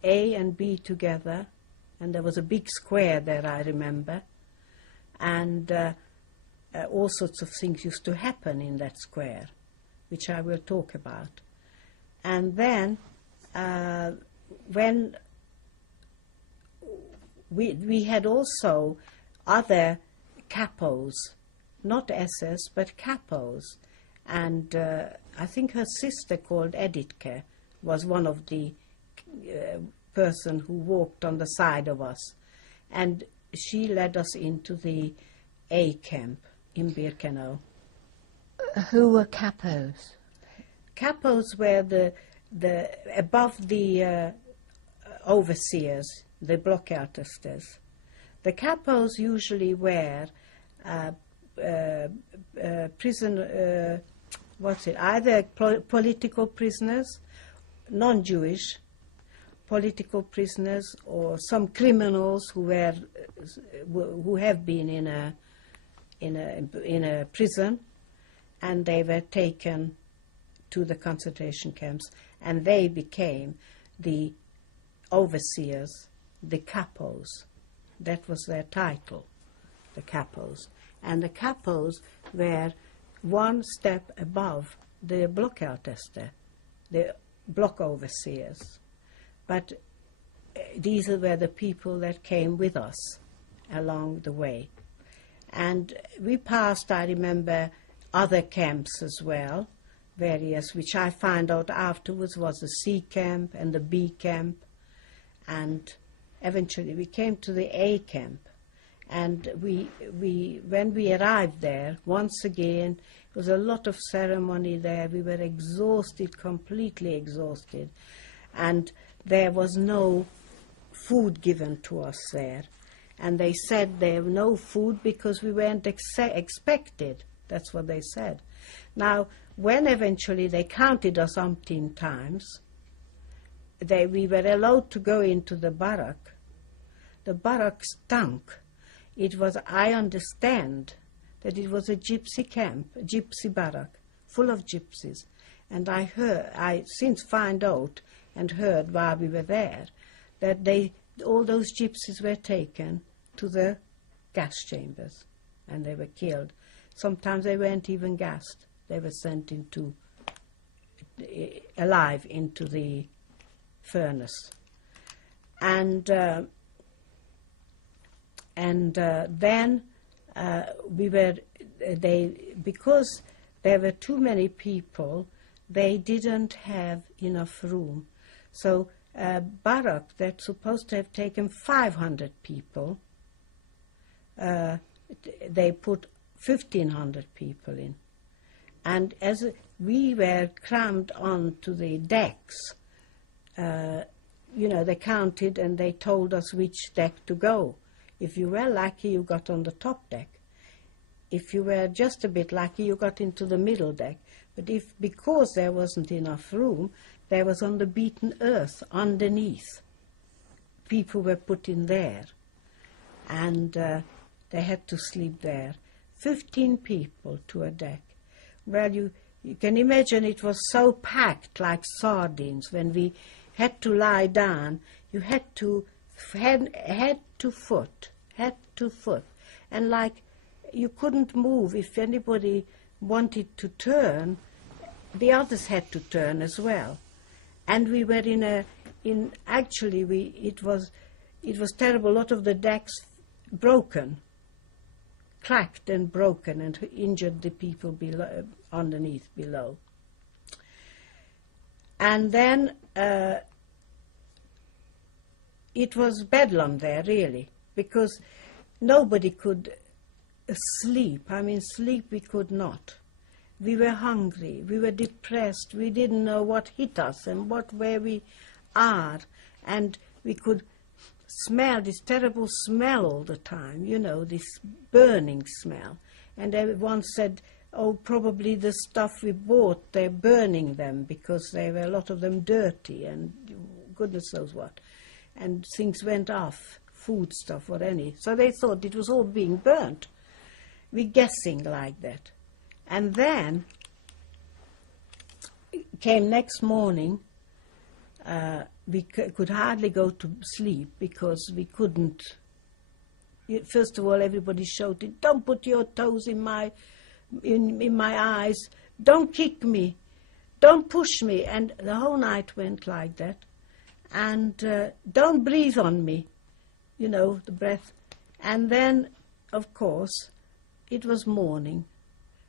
A and B together, and there was a big square there, I remember, and all sorts of things used to happen in that square, which I will talk about. And then when we had also other capos, not SS, but capos. And I think her sister called Editke was one of the person who walked on the side of us. And she led us into the A camp in Birkenau. Who were capos? Capos were the above the overseers, the blockärtesters. The capos usually were either political prisoners, non-Jewish political prisoners, or some criminals who have been in a prison, and they were taken to the concentration camps, and they became the overseers, the capos. That was their title, the capos. And the capos were one step above the blockärtester, the block overseers. But these were the people that came with us along the way. And we passed, I remember, other camps as well, various, which I found out afterwards was the C camp and the B camp. And eventually we came to the A camp. And when we arrived there, once again, it was a lot of ceremony there. We were exhausted, completely exhausted. And there was no food given to us there. And they said there was no food because we weren't expected. That's what they said. Now, when eventually they counted us umpteen times, we were allowed to go into the barrack. The barrack stunk. It was, I understand, that it was a gypsy camp, a gypsy barrack, full of gypsies. And I since found out and heard while we were there that all those gypsies were taken to the gas chambers and they were killed. Sometimes they weren't even gassed. They were sent alive into the furnace. And then because there were too many people, they didn't have enough room. So a barrack that's supposed to have taken 500 people, they put 1,500 people in. And as we were crammed onto the decks, they counted and they told us which deck to go. If you were lucky, you got on the top deck. If you were just a bit lucky, you got into the middle deck. But because there wasn't enough room, there was on the beaten earth underneath. People were put in there, and they had to sleep there. 15 people to a deck. Well, you can imagine it was so packed like sardines. When we had to lie down, you had to head to foot, and like you couldn't move. If anybody wanted to turn, the others had to turn as well. And we were it was terrible. A lot of the decks broken, cracked and broken, and injured the people below, underneath, below. And then it was bedlam there, really, because nobody could sleep. I mean, sleep we could not. We were hungry, we were depressed, we didn't know what hit us and where we are, and we could smell this terrible smell all the time, you know, this burning smell. And everyone said, oh, probably the stuff we bought, they're burning them because they were a lot of them dirty and goodness knows what. And things went off, food stuff or any. So they thought it was all being burnt. We're guessing like that. And then came next morning, we could hardly go to sleep because we couldn't. First of all, everybody shouted, don't put your toes in my eyes, don't kick me, don't push me. And the whole night went like that. And don't breathe on me, you know, the breath. And then, of course, it was morning.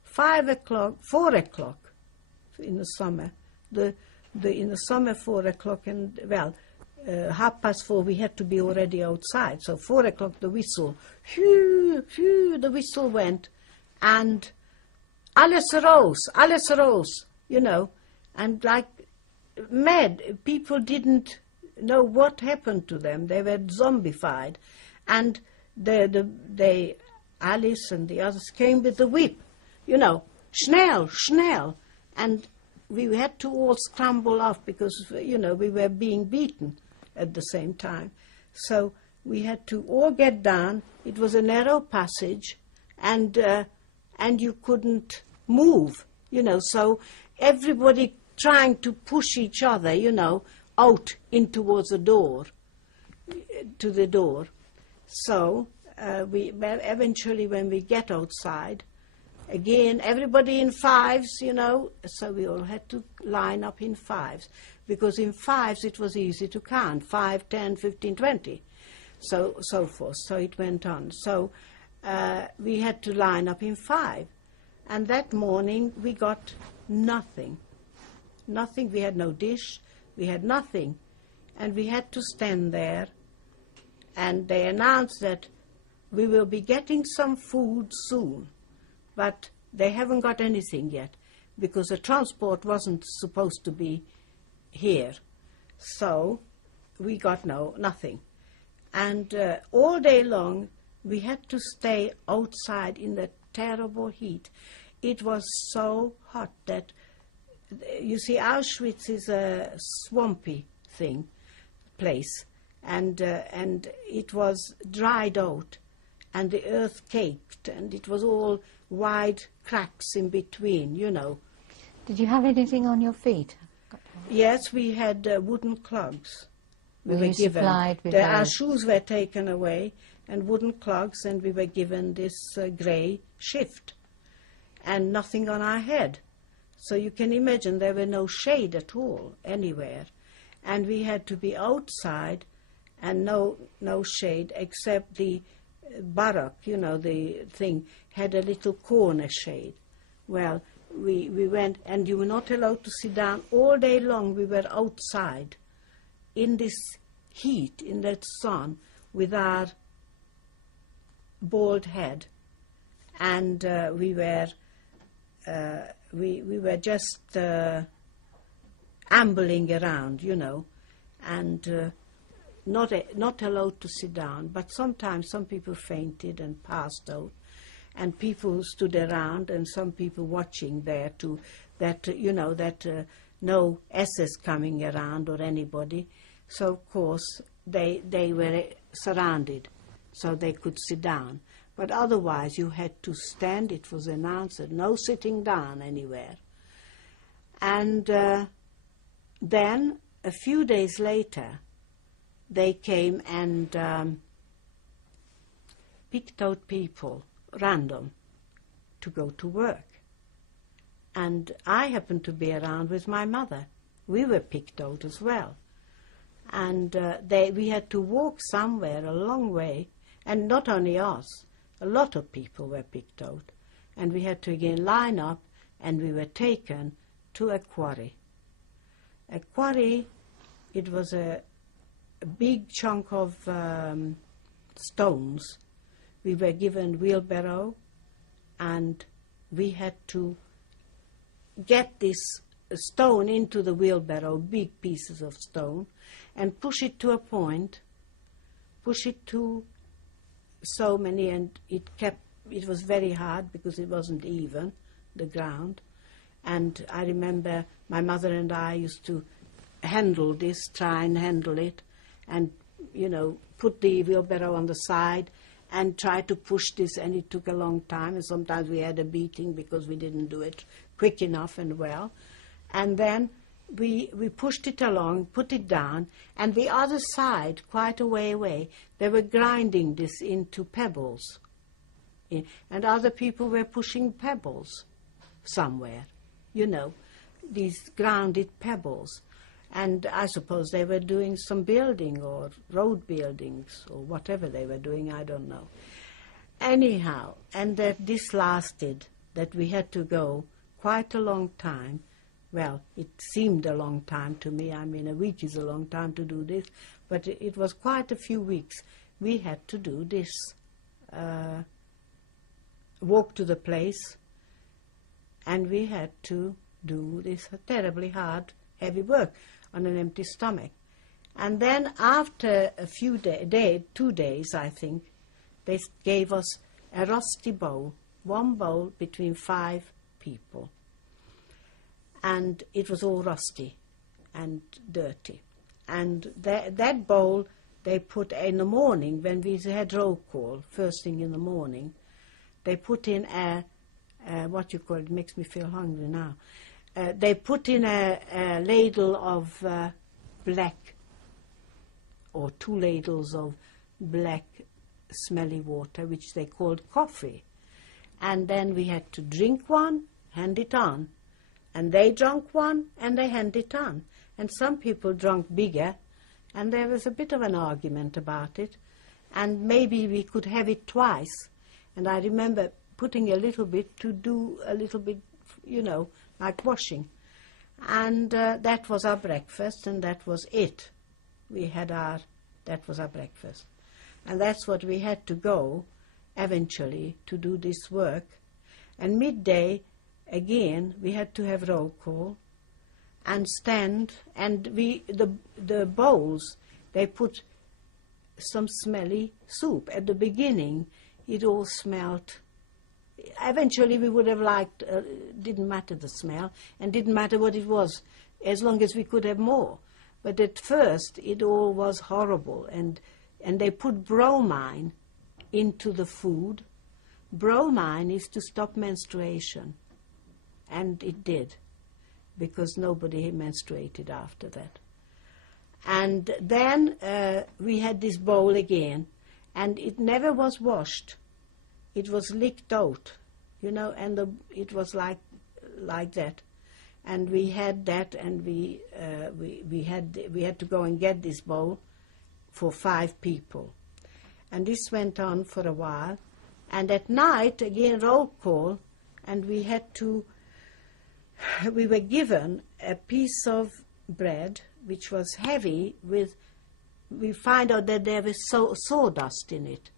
5 o'clock, 4 o'clock in the summer. In the summer, 4 o'clock, and, well, 4:30 we had to be already outside. So 4 o'clock, the whistle, the whistle went, and alles raus, you know, and like mad. People didn't know what happened to them. They were zombified. And Alice and the others came with the whip. You know, schnell, and we had to all scramble off because, you know, we were being beaten at the same time. So we had to all get down. It was a narrow passage, and you couldn't move, you know, so everybody trying to push each other, you know, out in towards the door, to the door. So eventually when we get outside, again, everybody in fives, you know, so we all had to line up in fives, because in fives it was easy to count, 5, 10, 15, 20, so forth. So it went on. So we had to line up in 5. And that morning we got nothing. Nothing. We had no dish. We had nothing. And we had to stand there. And they announced that we will be getting some food soon. But they haven't got anything yet, because the transport wasn't supposed to be here. So we got nothing. And all day long we had to stay outside in the terrible heat. It was so hot that, you see, Auschwitz is a swampy place, and it was dried out, and the earth caked, and it was all wide cracks in between, you know. Did you have anything on your feet? Yes, we had wooden clogs. Were you supplied with our shoes were taken away, and wooden clogs, and we were given this grey shift, and nothing on our head. So you can imagine there were no shade at all anywhere, and we had to be outside, and no shade except the barrack, you know, the thing had a little corner shade. Well, we went, and you were not allowed to sit down all day long. We were outside in this heat, in that sun, with our bald head, and we were just ambling around, you know, and not allowed to sit down. But sometimes some people fainted and passed out, and people stood around, and some people watching there too, that no SS coming around or anybody. So of course they were surrounded, so they could sit down. But otherwise you had to stand. It was announced that no sitting down anywhere. And then a few days later they came and picked out people random to go to work. And I happened to be around with my mother. We were picked out as well. And we had to walk somewhere a long way, and not only us, a lot of people were picked out. And we had to again line up, and we were taken to a quarry. A quarry, it was a big chunk of stones. We were given wheelbarrow, and we had to get this stone into the wheelbarrow, big pieces of stone, and push it to a point, push it to so many, and it was very hard because it wasn't even, the ground. And I remember my mother and I used to handle this, try and handle it, and, put the wheelbarrow on the side and try to push this, and it took a long time, and sometimes we had a beating because we didn't do it quick enough and well. And then we pushed it along, put it down, and the other side, quite a way away, they were grinding this into pebbles. And other people were pushing pebbles somewhere, these grounded pebbles. And I suppose they were doing some building or road buildings or whatever they were doing, I don't know. Anyhow, and that this lasted, that we had to go quite a long time. Well, it seemed a long time to me. I mean, a week is a long time to do this, but it was quite a few weeks. We had to do this, walk to the place, and we had to do this terribly hard, heavy work on an empty stomach. And then after a few 2 days, I think, they gave us a rusty bowl, one bowl between 5 people. And it was all rusty and dirty. And that bowl they put in the morning, when we had roll call, first thing in the morning, they put in what you call it, makes me feel hungry now. They put in a ladle of black, or 2 ladles of black smelly water, which they called coffee. And then we had to drink one, hand it on. And they drank one, and they handed it on. And some people drank bigger, and there was a bit of an argument about it. And maybe we could have it twice. And I remember putting a little bit to do a little bit, like washing. And that was our breakfast, and that was it. That was our breakfast. And that's what we had to go, eventually, to do this work. And midday, again, we had to have roll call and stand, and the bowls, they put some smelly soup. At the beginning, it all smelled. Eventually, we would have liked, didn't matter the smell, and didn't matter what it was, as long as we could have more. But at first, it all was horrible, and they put bromine into the food. Bromine is to stop menstruation. And it did, because nobody menstruated after that. And then we had this bowl again, and it never was washed. It was licked out, and it was like that. And we had that, and we had to go and get this bowl for 5 people. And this went on for a while. And at night, again, roll call, and we were given a piece of bread which was heavy with, we find out that there was sawdust in it.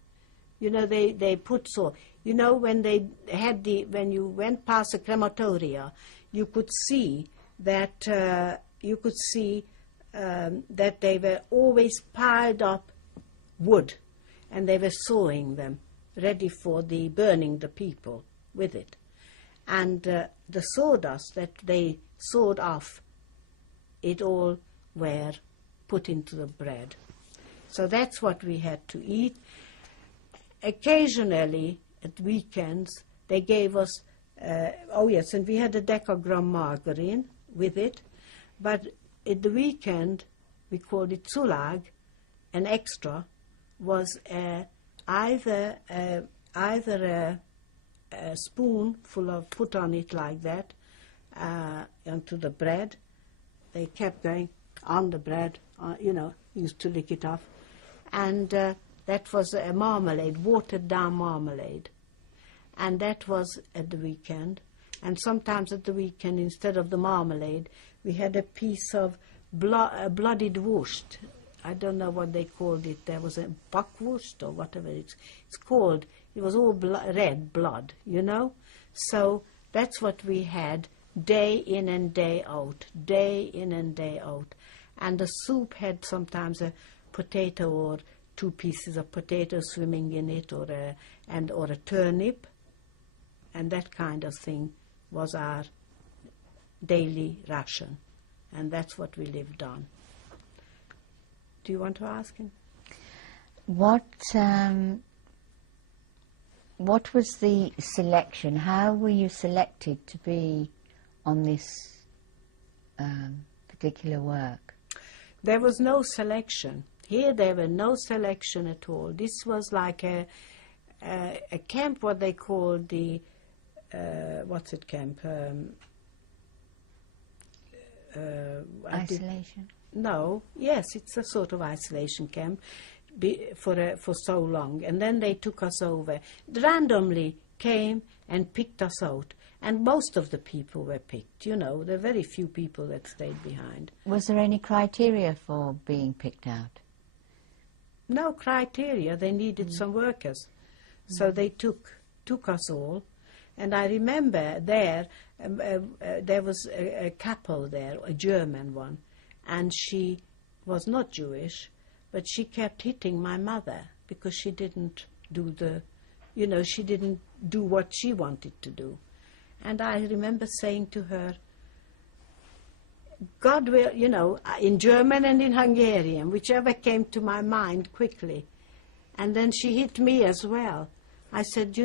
They put when when you went past the crematoria, you could see that that they were always piled up wood, and they were sawing them, ready for the burning the people with it. And the sawdust that they sawed off, it all were put into the bread. So that's what we had to eat. Occasionally, at weekends, they gave us, and we had a decagram margarine with it, but at the weekend, we called it zulag, an extra, was either a a spoon full of, put on it like that, onto the bread. They kept going on the bread, used to lick it off. And that was a marmalade, watered down marmalade. And that was at the weekend. And sometimes at the weekend, instead of the marmalade, we had a piece of bloodied wurst. I don't know what they called it. There was a bockwurst or whatever it's called. It was all red blood, So that's what we had day in and day out, day in and day out. And the soup had sometimes a potato or 2 pieces of potato swimming in it, or a turnip, and that kind of thing was our daily ration, and that's what we lived on. Do you want to ask him? What was the selection? How were you selected to be on this particular work? There was no selection. Here there were no selection at all. This was like a camp, what they called the, camp? Isolation? No, yes, it's a sort of isolation camp for so long. And then they took us over. Randomly came and picked us out. And most of the people were picked, There are very few people that stayed behind. Was there any criteria for being picked out? No criteria. They needed some workers. So they took us all. And I remember there was a couple there, a German one, and she was not Jewish, but she kept hitting my mother because she didn't do she didn't do what she wanted to do. And I remember saying to her, God will, in German and in Hungarian, whichever came to my mind quickly. And then she hit me as well. I said,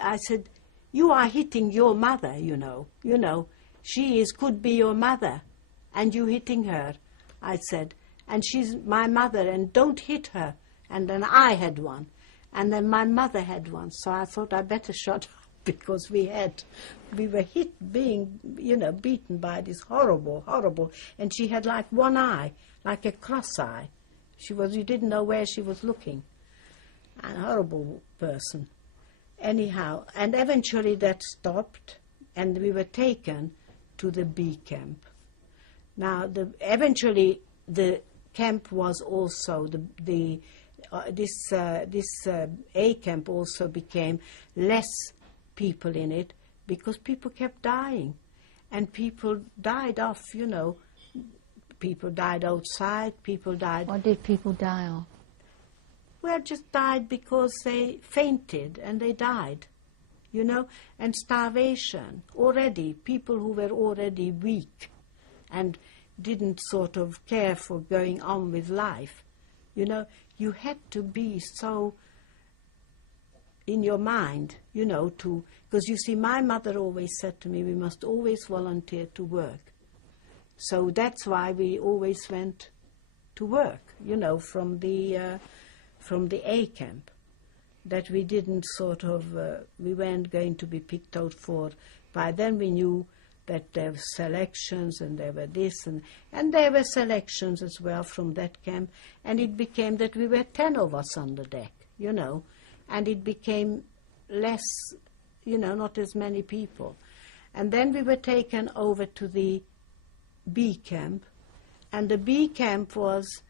I said, you are hitting your mother, She could be your mother, and you hitting her, I said. And she's my mother, and don't hit her. And then I had one. And then my mother had one. So I thought I better shut up, because we were being beaten by this horrible, and she had like one eye, like a cross eye. You didn't know where she was looking. A horrible person. Anyhow, and eventually that stopped, and we were taken to the B camp. Now, eventually the camp was also this A camp also became less people in it, because people kept dying, and people died off, People died outside, people died... What did people die of? Well, just died because they fainted and they died, and starvation. Already, people who were already weak and didn't sort of care for going on with life. You had to be so in your mind, because you see, my mother always said to me, we must always volunteer to work. So that's why we always went to work, from the A camp, that we didn't we weren't going to be picked out for. By then we knew that there were selections, and there were this, and there were selections as well from that camp, and it became that we were 10 of us on the deck, and it became less, not as many people. And then we were taken over to the B camp, and the B camp was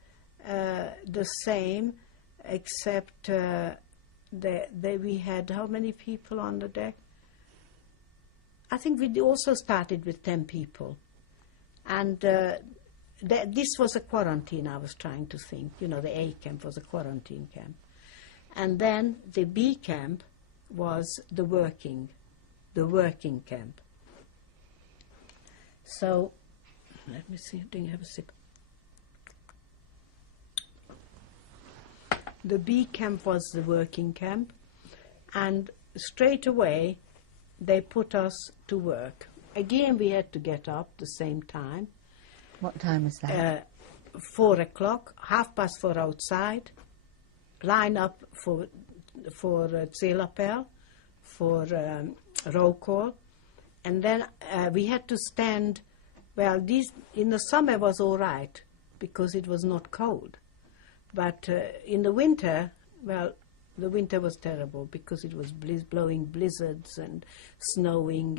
the same, except we had how many people on the deck? I think we also started with 10 people. And this was a quarantine, I was trying to think. The A camp was a quarantine camp. And then the B camp was the working camp. So, let me see, do you have a sip? The B camp was the working camp, and straight away they put us to work. Again, we had to get up the same time. What time was that? 4 o'clock, 4:30 outside, line up for Zélapel, for roll call, and then we had to stand. Well, in the summer was all right because it was not cold, but in the winter, well, the winter was terrible because it was blowing blizzards and snowing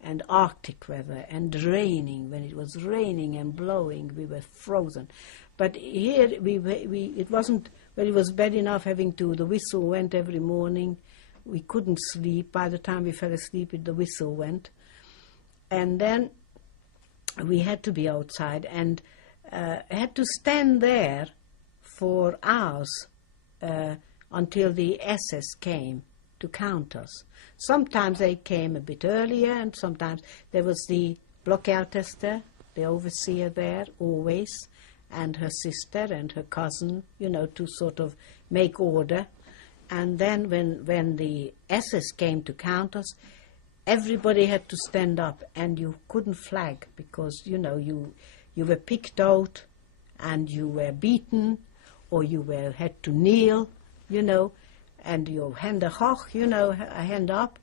and Arctic weather and raining. When it was raining and blowing, we were frozen. But here it wasn't. Well, it was bad enough having to. The whistle went every morning. We couldn't sleep. By the time we fell asleep, the whistle went, and then we had to be outside and had to stand there for hours until the SS came to count us. Sometimes they came a bit earlier, and sometimes there was the blockältester, the overseer there, always, and her sister and her cousin, to sort of make order. And then when the SS came to count us, everybody had to stand up, and you couldn't flag because, you were picked out and you were beaten, or you had to kneel, and your hand hoch, a hand up.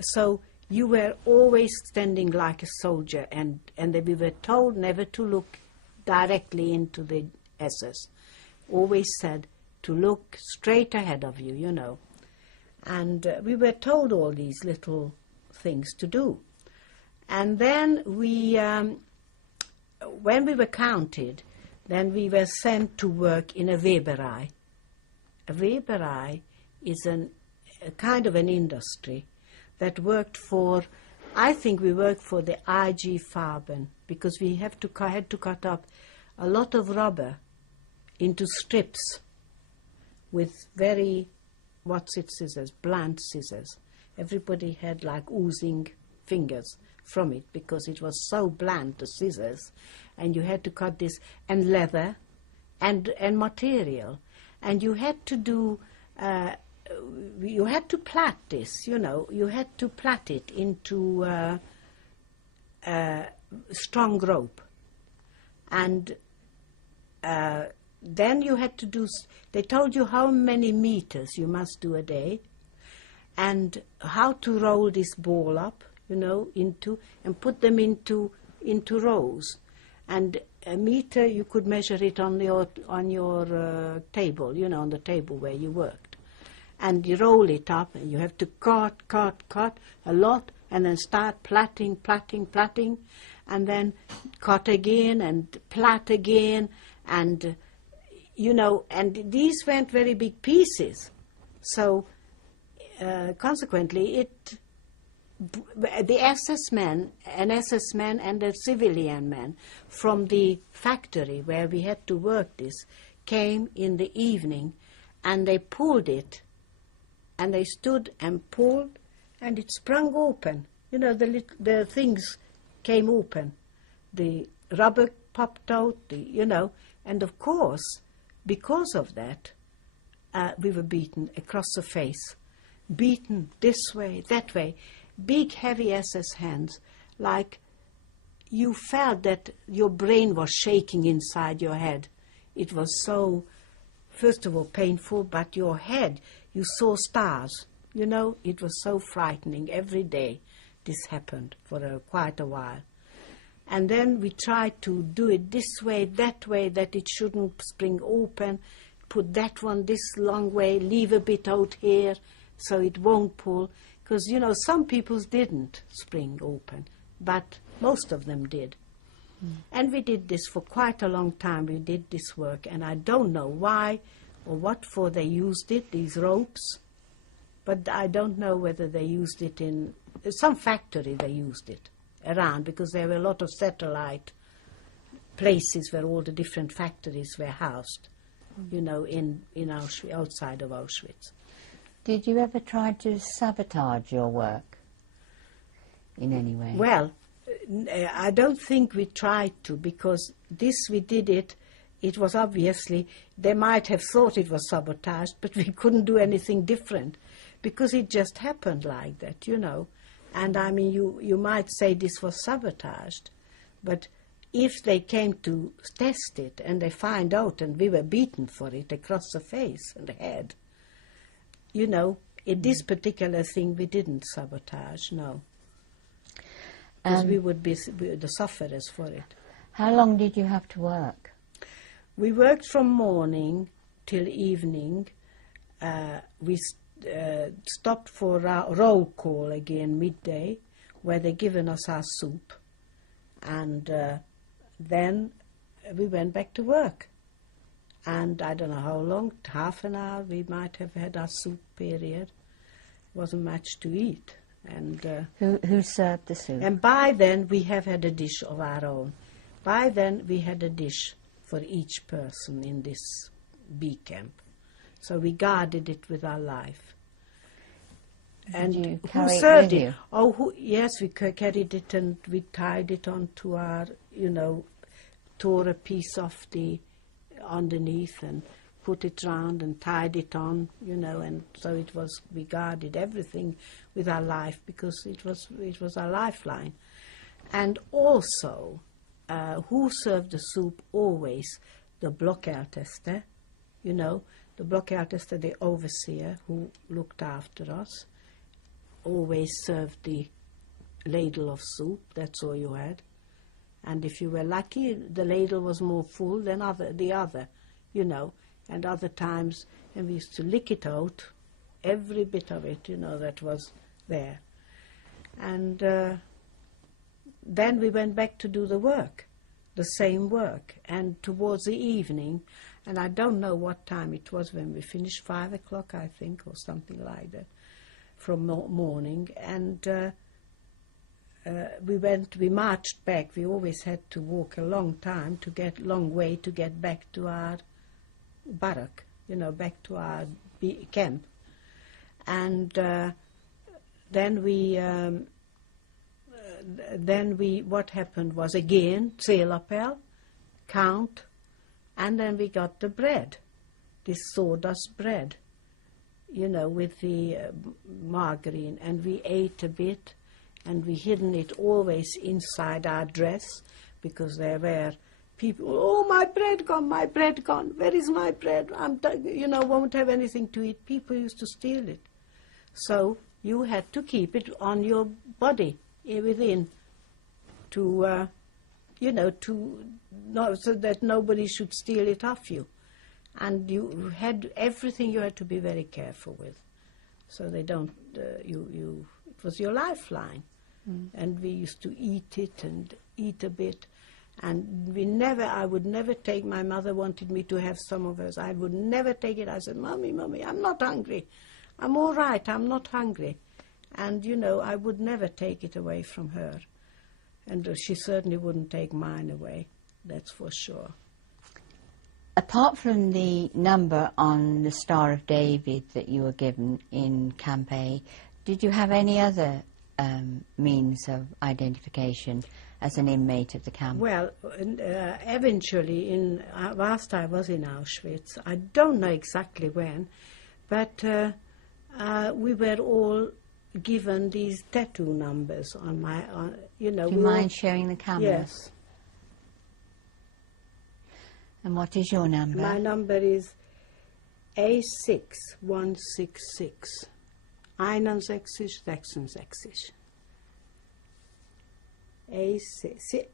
So you were always standing like a soldier, and we were told never to look directly into the SS. Always said to look straight ahead of you, And we were told all these little things to do. And then when we were counted, then we were sent to work in a Weberei. A Weberei is a kind of an industry that worked for, I think we worked for the IG Farben, because we had to cut up a lot of rubber into strips with very, scissors, blunt scissors. Everybody had like oozing fingers from it because it was so blunt, the scissors, and you had to cut this, and leather and material. And you had to do, you had to plait this, you had to plait it into strong rope. And then you had to do, they told you how many meters you must do a day, and how to roll this ball up, into, and put them into rows. And a meter, you could measure it on your table, on the table where you worked. And you roll it up, and you have to cut a lot, and then start plaiting, and then cut again, and plait again, and, and these weren't very big pieces. So, consequently, the SS men, an SS man and a civilian man from the factory where we had to work this, came in the evening, and they pulled it, and they stood and pulled, and it sprung open. The things came open. The rubber popped out, and of course, because of that, we were beaten across the face, beaten this way, that way. Big, heavy SS hands, like you felt that your brain was shaking inside your head. It was so, first of all, painful, but your head, you saw stars. It was so frightening. Every day this happened for quite a while. And then we tried to do it this way, that it shouldn't spring open, put that one this long way, leave a bit out here so it won't pull. Because, some people's didn't spring open, but most of them did. And we did this for quite a long time. We did this work, and I don't know why or what for they used it, these ropes, but I don't know whether they used it in some factory. They used it around because there were a lot of satellite places where all the different factories were housed, in Auschwitz, outside of Auschwitz. Did you ever try to sabotage your work in any way? Well, I don't think we tried to, because we did it, it was obviously, they might have thought it was sabotaged, but we couldn't do anything different, because it just happened like that, And I mean, you might say this was sabotaged, but if they came to test it and they find out and we were beaten for it across the face and the head, you know, in this particular thing we didn't sabotage, no. Because we would be the sufferers for it. How long did you have to work? We worked from morning till evening. We stopped for roll call again midday, where they given us our soup. And then we went back to work. And I don't know how long, half an hour, we might have had our soup period. Wasn't much to eat. And Who served the soup? and by then we have had a dish of our own. By then we had a dish for each person in this bee camp. So we guarded it with our life. And you who carry it served with it? you? Oh, yes, we carried it and we tied it onto our, you know, tore a piece off the underneath and put it round and tied it on, you know, and so it was, we guarded everything with our life because it was our lifeline. And also, who served the soup always? The blockälteste, you know, the blockälteste, the overseer who looked after us, always served the ladle of soup, that's all you had. And if you were lucky, the ladle was more full than the other, you know. And other times, and we used to lick it out, every bit of it, you know, that was there. And then we went back to do the work, the same work. And towards the evening, and I don't know what time it was when we finished, 5 o'clock, I think, or something like that, from morning. And we marched back. We always had to walk a long way to get back to our barrack, you know, back to our camp. And then what happened was again, zählappell, count, and then we got the bread, this sawdust bread, you know, with the margarine, and we ate a bit, and we hidden it always inside our dress, because there were people, oh, my bread gone, where is my bread? You know, won't have anything to eat. People used to steal it. So you had to keep it on your body, within, to, you know, so that nobody should steal it off you. And you had everything you had to be very careful with. So they don't, it was your lifeline. And we used to eat it and eat a bit. And I would never take, my mother wanted me to have some of hers. I would never take it. I said, Mommy, I'm not hungry. I'm all right, I'm not hungry. And, you know, I would never take it away from her. And she certainly wouldn't take mine away, that's for sure. Apart from the number on the Star of David that you were given in Camp A, did you have any other means of identification as an inmate of the camp? Well, eventually, whilst I was in Auschwitz, I don't know exactly when, but we were all given these tattoo numbers on my, you know. Do you mind sharing the camera? Yes. And what is your number? My number is A6166.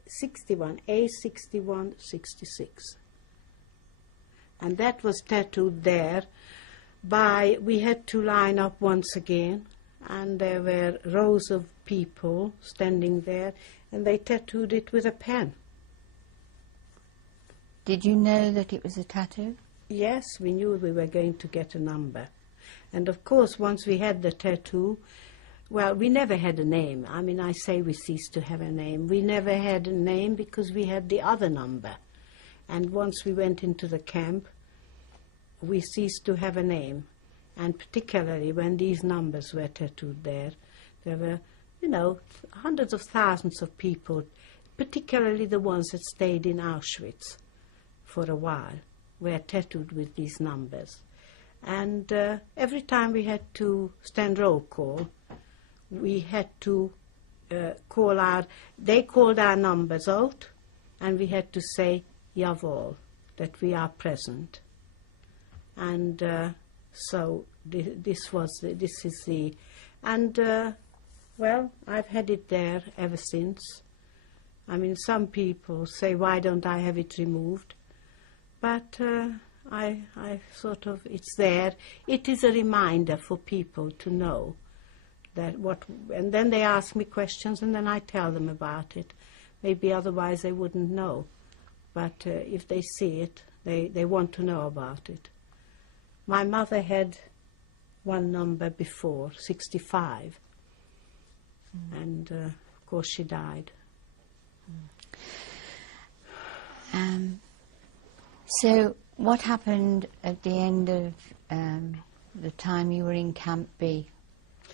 61, A6166. And that was tattooed there we had to line up once again, and there were rows of people standing there, and they tattooed it with a pen. Did you know that it was a tattoo? Yes, we knew we were going to get a number. And of course, once we had the tattoo, well, we never had a name. I mean, I say we ceased to have a name. We never had a name because we had the other number. And once we went into the camp, we ceased to have a name. And particularly when these numbers were tattooed there were, you know, hundreds of thousands of people, particularly the ones that stayed in Auschwitz for a while, were tattooed with these numbers. And every time we had to stand roll call, we had to they called our numbers out, and we had to say, Jawohl, that we are present. And So this is the, and well, I've had it there ever since. I mean, some people say, why don't I have it removed? But I sort of, it's there. It is a reminder for people to know that and then they ask me questions and then I tell them about it. Maybe otherwise they wouldn't know. But if they see it, they want to know about it. My mother had one number before, 65. And of course she died. So what happened at the end of the time you were in Camp B?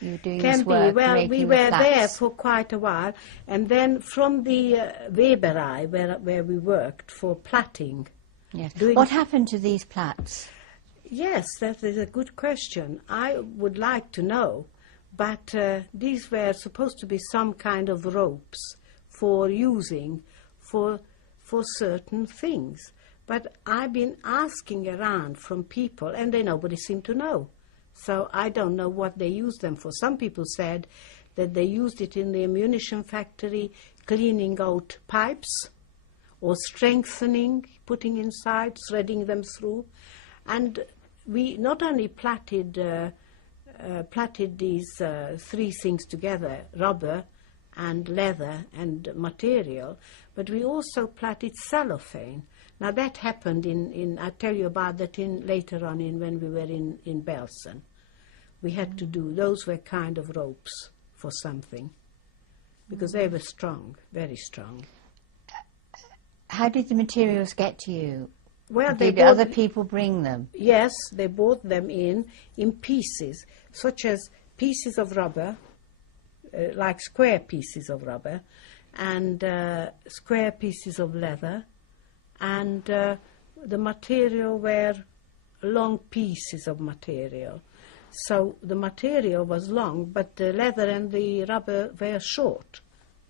You were doing this work, well, we were the there for quite a while, and then from the Weberei, where we worked for platting. Yes. What happened to these plats? Yes, that is a good question. I would like to know, but these were supposed to be some kind of ropes for using for certain things. But I've been asking around from people, and nobody seemed to know. So I don't know what they used them for. Some people said that they used it in the ammunition factory, cleaning out pipes, or strengthening, putting inside, threading them through. And we not only platted these three things together, rubber and leather and material, but we also platted cellophane. Now that happened I'll tell you about that later on when we were in Belsen. We had to do, those were kind of ropes for something, because they were strong, very strong. How did the materials get to you? Well, did other people bring them? Yes, they brought them in pieces, such as pieces of rubber, like square pieces of rubber, and square pieces of leather, and the material were long pieces of material. So the material was long, but the leather and the rubber were short.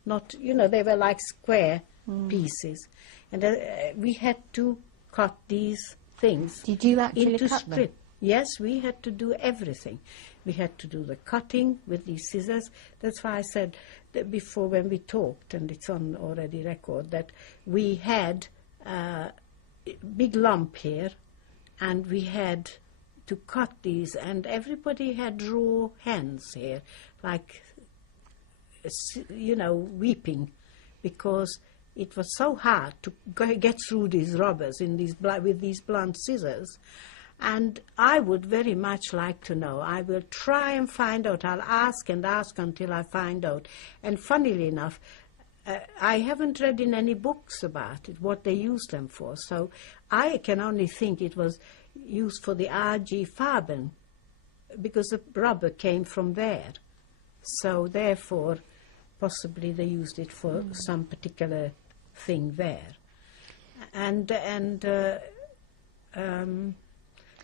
Not, they were like square pieces. And we had to cut these things. Did you actually into cut strip. them? Yes, we had to do everything. We had to do the cutting with these scissors. That's why I said that before when we talked, and it's on already record, that we had a big lump here, and we had to cut these, and everybody had raw hands here, like, weeping, because it was so hard to get through these rubbers with these blunt scissors. And I would very much like to know. I will try and find out. I'll ask and ask until I find out. And funnily enough, I haven't read in any books about it, what they used them for. So I can only think it was used for the RG Farben, because the rubber came from there. So therefore, possibly they used it for some particular thing there. And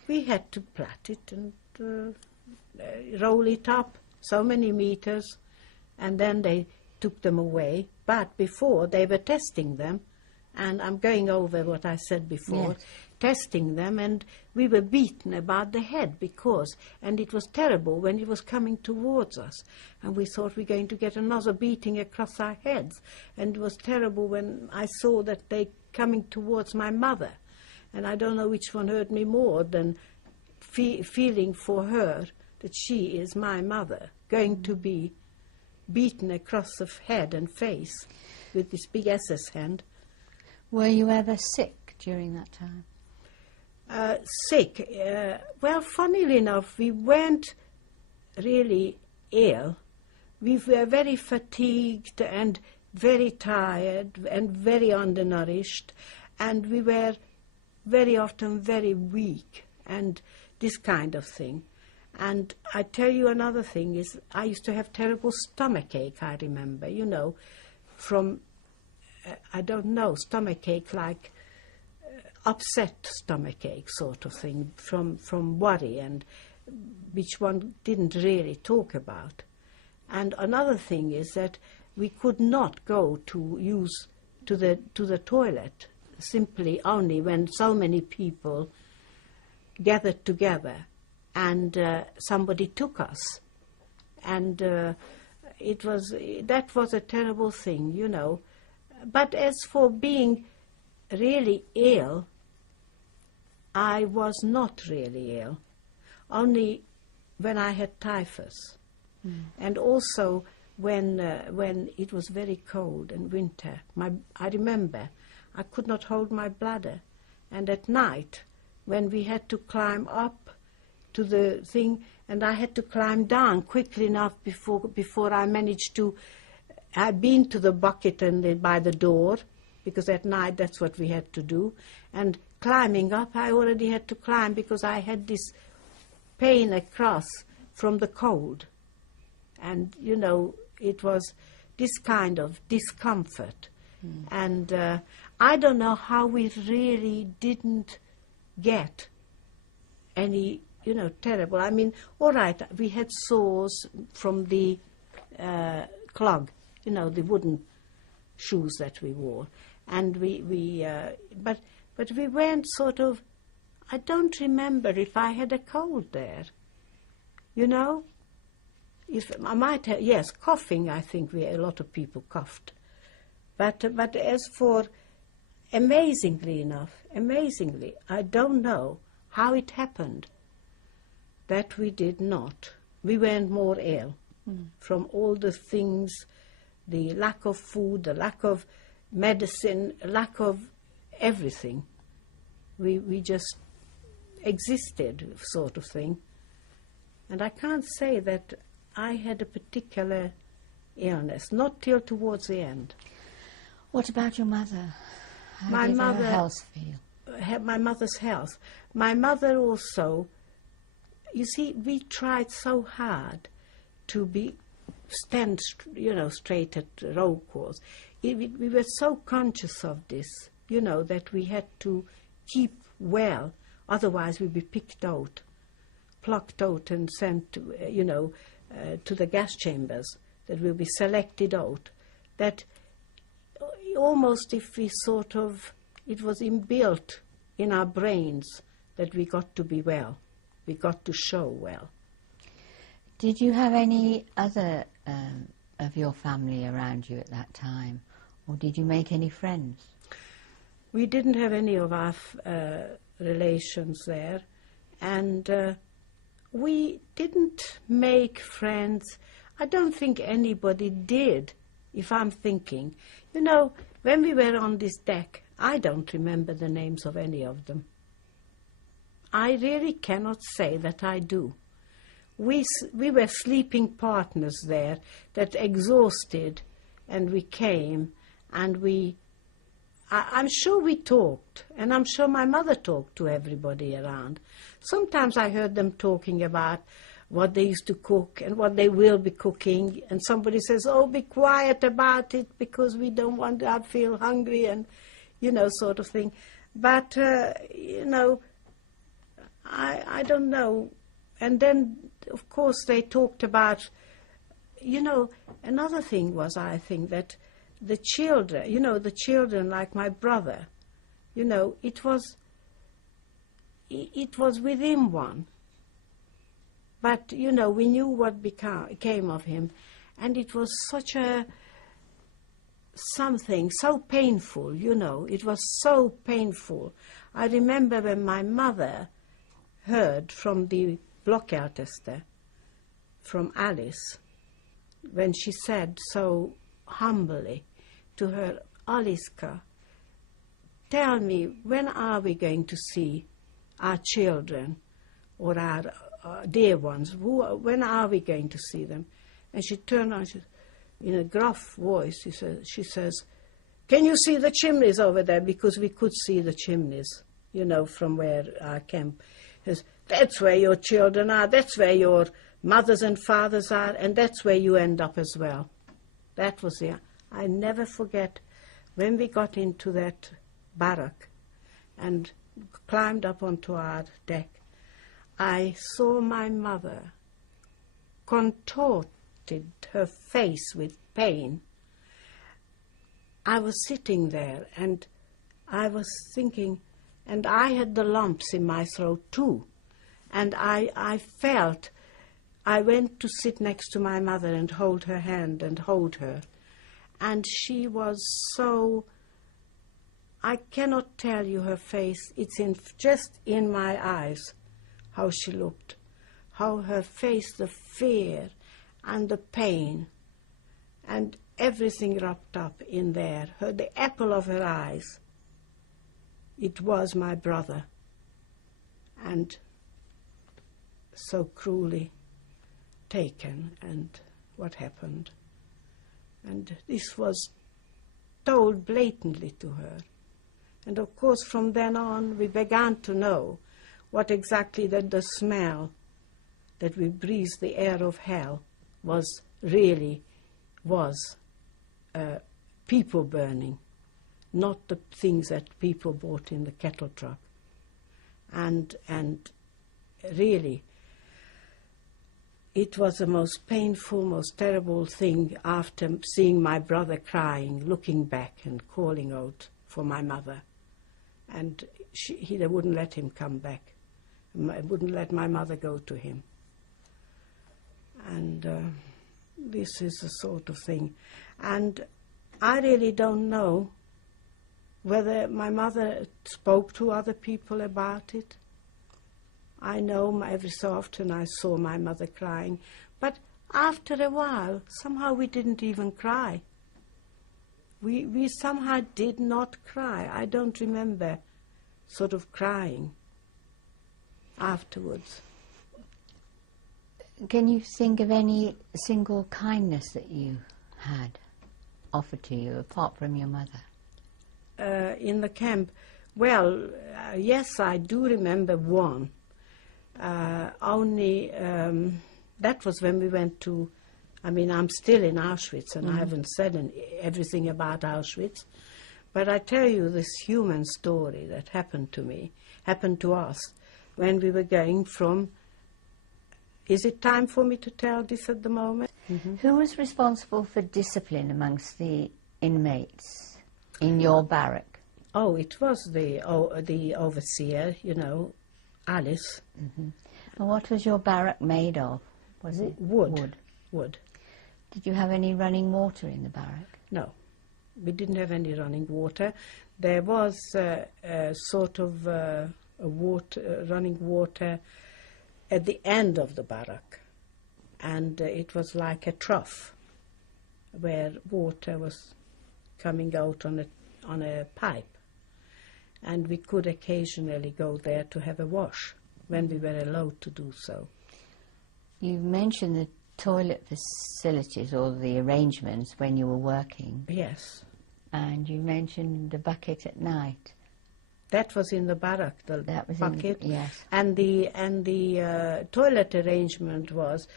we had to plait it and roll it up so many meters, and then they took them away. But before, they were testing them, and I'm going over what I said before, yes. Testing them, and we were beaten about the head and it was terrible when it was coming towards us, and we thought we're going to get another beating across our heads, and it was terrible when I saw that they coming towards my mother, and I don't know which one hurt me more than feeling for her that she is my mother, going to be beaten across the head and face with this big SS hand. Were you ever sick during that time? Sick? Well, funnily enough, we weren't really ill. We were very fatigued and very tired and very undernourished, and we were very often very weak and this kind of thing. And I tell you another thing is I used to have terrible stomachache, I remember, from, stomachache like upset stomachache sort of thing from worry, and which one didn't really talk about. And another thing is that we could not go to the toilet simply only when so many people gathered together. and somebody took us. And that was a terrible thing, you know. But as for being really ill, I was not really ill, only when I had typhus. And also when it was very cold and winter. I remember I could not hold my bladder. And at night, when we had to climb up to the thing, and I had to climb down quickly enough before I managed to. I'd been to the bucket and by the door, because at night that's what we had to do. And climbing up, I already had to climb because I had this pain across from the cold. And, you know, it was this kind of discomfort. And I don't know how we really didn't get any, you know, terrible. I mean, all right, we had sores from the clog, you know, the wooden shoes that we wore. And but we weren't sort of, I don't remember if I had a cold there, you know. If I might have, yes, coughing, I think a lot of people coughed. But as for, amazingly, I don't know how it happened that we did not. We weren't more ill from all the things, the lack of food, the lack of medicine, lack of everything. We just existed, sort of thing. And I can't say that I had a particular illness, not till towards the end. What about your mother? My did mother, her health feel? My mother's health. My mother also, you see, we tried so hard to stand, you know, straight at roll calls. We were so conscious of this, you know, that we had to keep well, otherwise we'd be picked out, plucked out and sent, to the gas chambers, that we'll be selected out. That almost if we sort of, it was inbuilt in our brains that we got to be well, we got to show well. Did you have any other of your family around you at that time, or did you make any friends? We didn't have any of our relations there, and we didn't make friends. I don't think anybody did, if I'm thinking. You know, when we were on this deck, I don't remember the names of any of them. I really cannot say that I do. We were sleeping partners there that exhausted, and we came, and I'm sure we talked, and I'm sure my mother talked to everybody around. Sometimes I heard them talking about what they used to cook and what they will be cooking, and somebody says, oh, be quiet about it because we don't want to feel hungry and, you know, sort of thing. But, you know, I don't know. And then, of course, they talked about, you know, another thing was, I think, that the children, you know, the children like my brother, you know, it was within one. But, you know, we knew what came of him, and it was such something so painful, you know, it was so painful. I remember when my mother heard from the blockärtester, from Alice, when she said so humbly to her, Aliska, tell me, when are we going to see our children or our dear ones? When are we going to see them? And she turned on, in a gruff voice, she says, can you see the chimneys over there? Because we could see the chimneys, you know, from where our camp is. That's where your children are, that's where your mothers and fathers are, and that's where you end up as well. That was I never forget when we got into that barrack and climbed up onto our deck, I saw my mother contorted her face with pain. I was sitting there and I was thinking, and I had the lumps in my throat too. And I felt, I went to sit next to my mother and hold her hand and hold her. And she was so, I cannot tell you her face, it's just in my eyes how she looked, how her face, the fear and the pain and everything wrapped up in there, the apple of her eyes. It was my brother, and so cruelly taken, and what happened. And this was told blatantly to her. And of course from then on we began to know what exactly that the smell that we breathed, the air of hell, was really people burning, not the things that people bought in the kettle truck. And really, it was the most painful, most terrible thing after seeing my brother crying, looking back and calling out for my mother. And they wouldn't let him come back. Wouldn't let my mother go to him. And this is the sort of thing. And I really don't know whether my mother spoke to other people about it. I know every so often I saw my mother crying, but after a while, somehow we didn't even cry. We somehow did not cry. I don't remember sort of crying afterwards. Can you think of any single kindness that you had offered to you, apart from your mother? In the camp? Well, yes, I do remember one. Only, that was when we went to, I mean, I'm still in Auschwitz, and I haven't said everything about Auschwitz, but I tell you this human story that happened to us, when we were going from, is it time for me to tell this at the moment? Mm-hmm. Who was responsible for discipline amongst the inmates in your barrack? Oh, it was the overseer, you know, Alice. Mm-hmm. And what was your barrack made of? Was it wood? Wood. Did you have any running water in the barrack? No, we didn't have any running water. There was sort of running water at the end of the barrack, and it was like a trough where water was coming out on a pipe, and we could occasionally go there to have a wash when we were allowed to do so. You mentioned the toilet facilities or the arrangements when you were working. Yes. And you mentioned the bucket at night. That was in the barrack, the bucket. Yes. And the toilet arrangement was,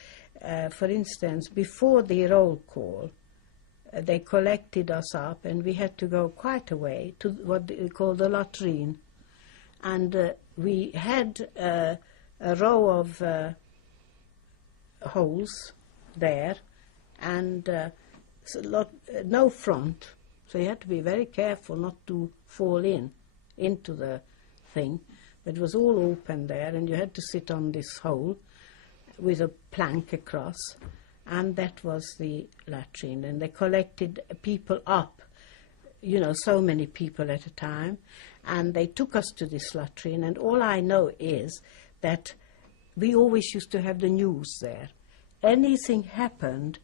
for instance, before the roll call, they collected us up, and we had to go quite a way to what they call the latrine. And we had a row of holes there, and no front. So you had to be very careful not to fall into the thing. It was all open there, and you had to sit on this hole with a plank across, and that was the latrine. And they collected people up, you know, so many people at a time, and they took us to this latrine. And all I know is that we always used to have the news there. Anything happened,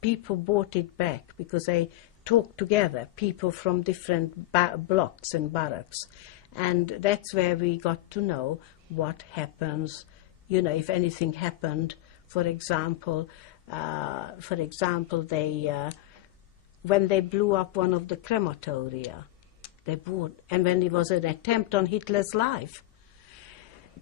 people brought it back, because they talked together, people from different blocks and barracks. And that's where we got to know what happens, you know, if anything happened. For example, they when they blew up one of the crematoria, they brought, and when it was an attempt on Hitler's life,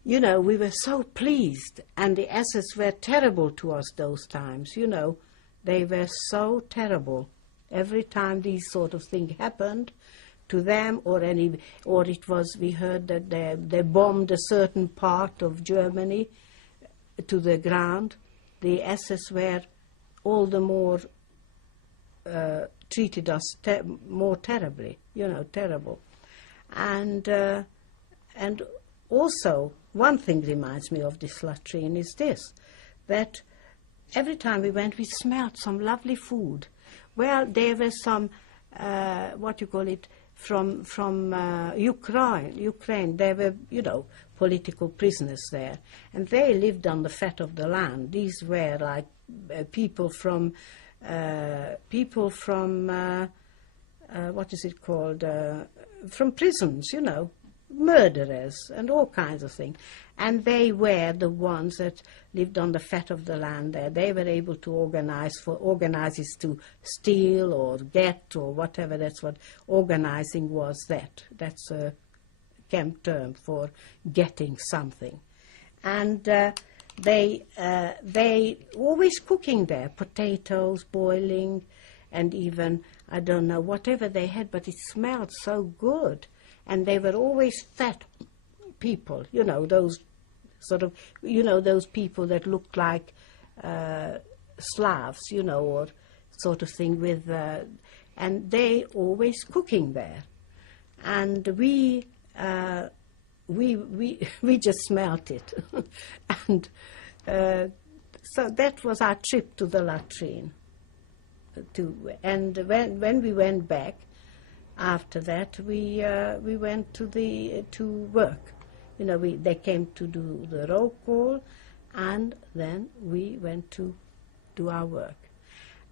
you know, we were so pleased, and the SS were terrible to us those times, you know, they were so terrible. Every time these sort of things happened to them, or it was, we heard that they bombed a certain part of Germany to the ground, the SS were all the more treated us more terribly, you know, terrible. And also one thing reminds me of this latrine is this, that every time we went, we smelled some lovely food. Well, there was some, from Ukraine. There were, political prisoners there. And they lived on the fat of the land. These were like people from from prisons, murderers and all kinds of things. And they were the ones that lived on the fat of the land there. They were able to organize is to steal or get or whatever. That's what organizing was. That's a camp term for getting something. And they always cooking there, potatoes boiling, and even, I don't know, whatever they had, but it smelled so good. And they were always fat people, those those people that looked like Slavs, or sort of thing with, and they always cooking there. And we just smelt it. And so that was our trip to the latrine. And when we went back, after that, we went to work. They came to do the roll call, and then we went to do our work.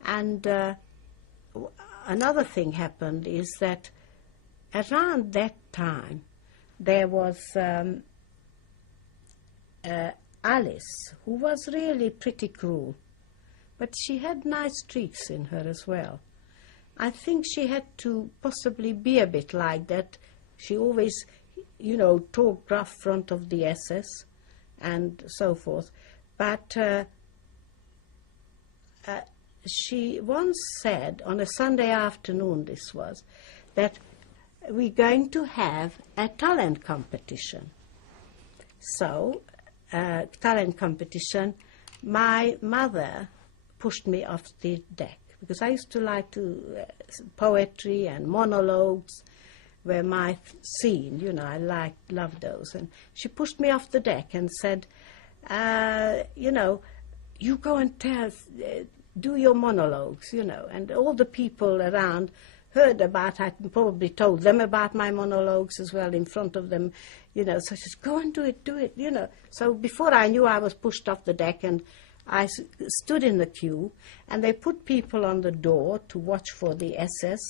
And another thing happened is that around that time, there was Alice, who was really pretty cruel, but she had nice streaks in her as well. I think she had to possibly be a bit like that. She always, talked rough front of the SS and so forth. But she once said, on a Sunday afternoon this was, that we're going to have a talent competition. So, talent competition, my mother pushed me off the deck, because I used to like poetry and monologues were my scene, I loved those. And she pushed me off the deck and said, you go and do your monologues, And all the people around heard about, I probably told them about my monologues as well in front of them, So she said, go and do it, So before I knew, I was pushed off the deck, and I stood in the queue, and they put people on the door to watch for the SS,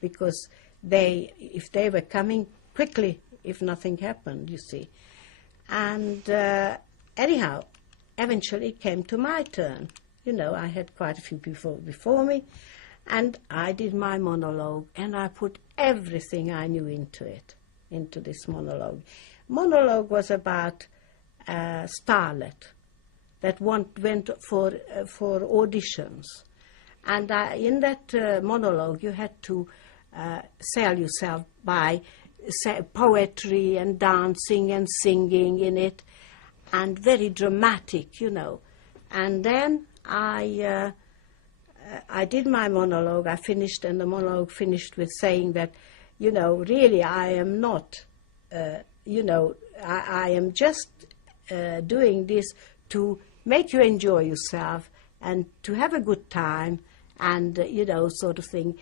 because if they were coming quickly, if nothing happened, you see. And anyhow, eventually it came to my turn. I had quite a few people before me, and I did my monologue, and I put everything I knew into this monologue. Monologue was about a starlet that went for auditions. And in that monologue, you had to sell yourself by poetry and dancing and singing in it, and very dramatic, And then I did my monologue, I finished, and the monologue finished with saying that, really I am not, I am just doing this to make you enjoy yourself and to have a good time and, sort of thing,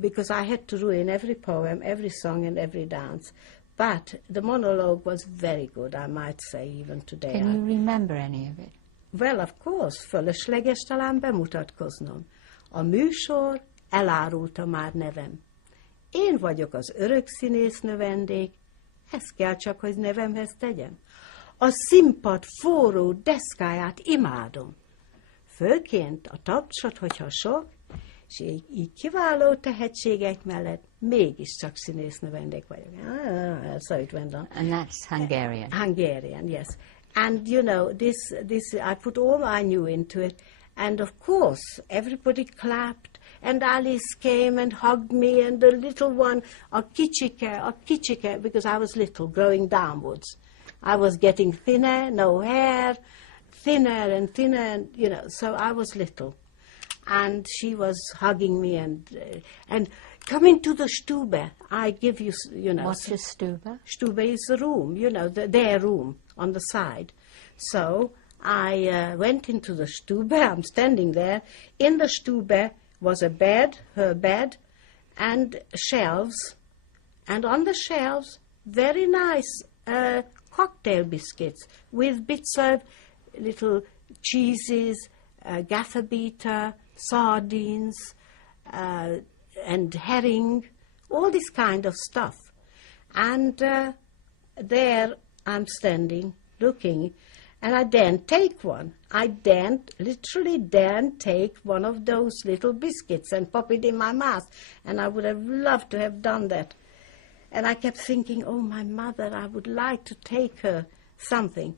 because I had to ruin every poem, every song and every dance. But the monologue was very good, I might say, even today. Can you remember any of it? Well, of course, fölösleges talán bemutatkoznom. A műsor elárulta már nevem. Én vagyok az örök színésznő vendég, ezt kell csak, hogy nevemhez tegyem. A színpad forró deszkáját imádom. Főként a tapsot, hogyha sok, és így kiváló tehetségek mellett mégiscsak színésznő vendég vagyok. So it went on. And that's Hungarian. Hungarian, yes. And, this I put all I knew into it. And, of course, everybody clapped. And Alice came and hugged me. And the little one, a kichike, because I was little, growing downwards. I was getting thinner, no hair, thinner and thinner, and, so I was little. And she was hugging me and come into the Stube. I give you, What's a Stube? Stube is the room, their room. on the side. So I went into the Stube. I'm standing there. In the Stube was a bed, her bed, and shelves. And on the shelves, very nice cocktail biscuits with bits of little cheeses, gafferbeater, sardines, and herring, all this kind of stuff. And there I'm standing, looking, and I daren't take one. I literally daren't take one of those little biscuits and pop it in my mouth. And I would have loved to have done that. And I kept thinking, oh, my mother, I would like to take her something.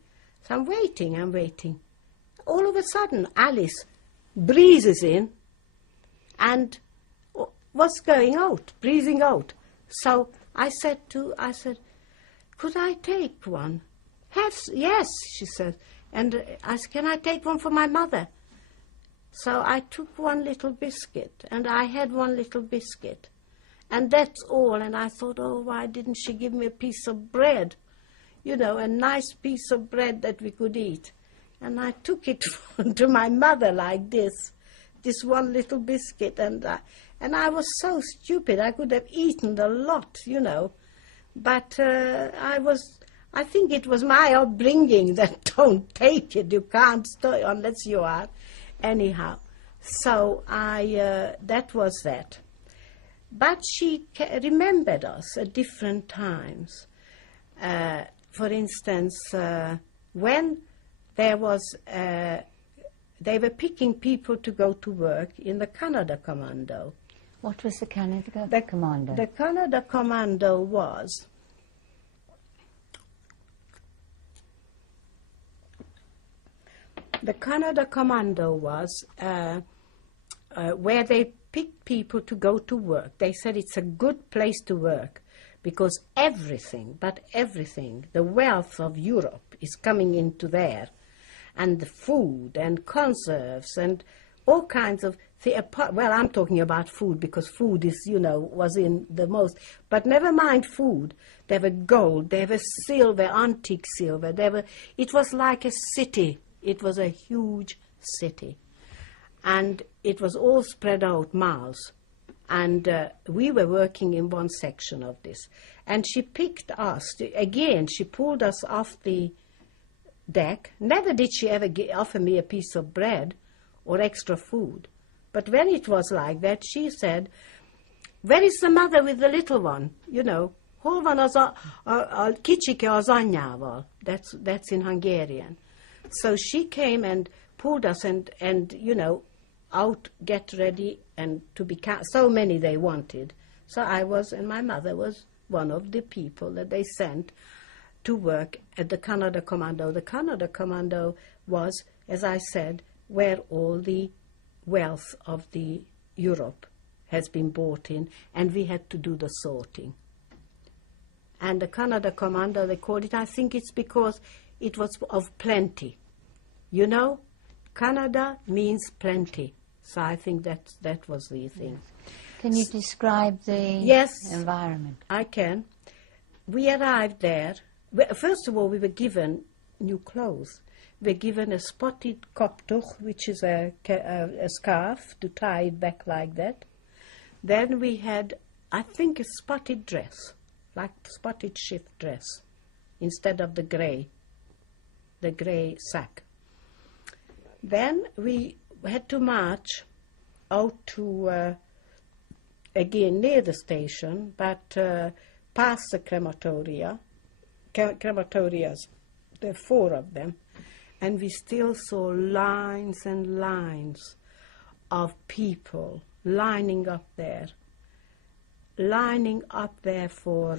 So I'm waiting. All of a sudden, Alice breezes in and was breezing out. So I said, could I take one? Yes, she said. And I said, can I take one for my mother? So I took one little biscuit, and I had one little biscuit. And that's all. And I thought, oh, why didn't she give me a piece of bread? You know, a nice piece of bread that we could eat. And I took it to my mother like this one little biscuit. And I was so stupid. I could have eaten a lot, you know. But I think it was my upbringing that don't take it. You can't stay unless you are. Anyhow, so that was that. But she remembered us at different times. For instance, when there was, they were picking people to go to work in the Canada Commando. What was the Canada Commando? The Canada Commando was where they picked people to go to work. They said it's a good place to work because everything, the wealth of Europe is coming into there, and the food and conserves and all kinds of well, I'm talking about food because food is, you know, was in the most. But never mind food. There were gold, there were silver, antique silver. It was like a city. It was a huge city. And it was all spread out miles. And we were working in one section of this. And she picked us. Again, she pulled us off the deck. Never did she ever offer me a piece of bread or extra food. But when it was like that, she said, where is the mother with the little one? You know, hol van az a kicsike az anyjával? That's in Hungarian. So she came and pulled us and you know, out, get ready, and to be so many they wanted. So I was, and my mother was one of the people that they sent to work at the Canada Commando. The Canada Commando was, as I said, where all the wealth of the Europe has been bought in, and we had to do the sorting. And the Canada Commando, they called it, I think it's because it was of plenty. You know, Canada means plenty. So I think that was the thing. Can you describe the environment? I can. We arrived there. First of all, we were given new clothes. We were given a spotted koptuch, which is a scarf to tie it back like that. Then we had, I think, a spotted dress, like spotted shift dress, instead of the grey sack. Then we had to march out to, again, near the station, but past the crematorias. There are 4 of them. And we still saw lines and lines of people lining up there for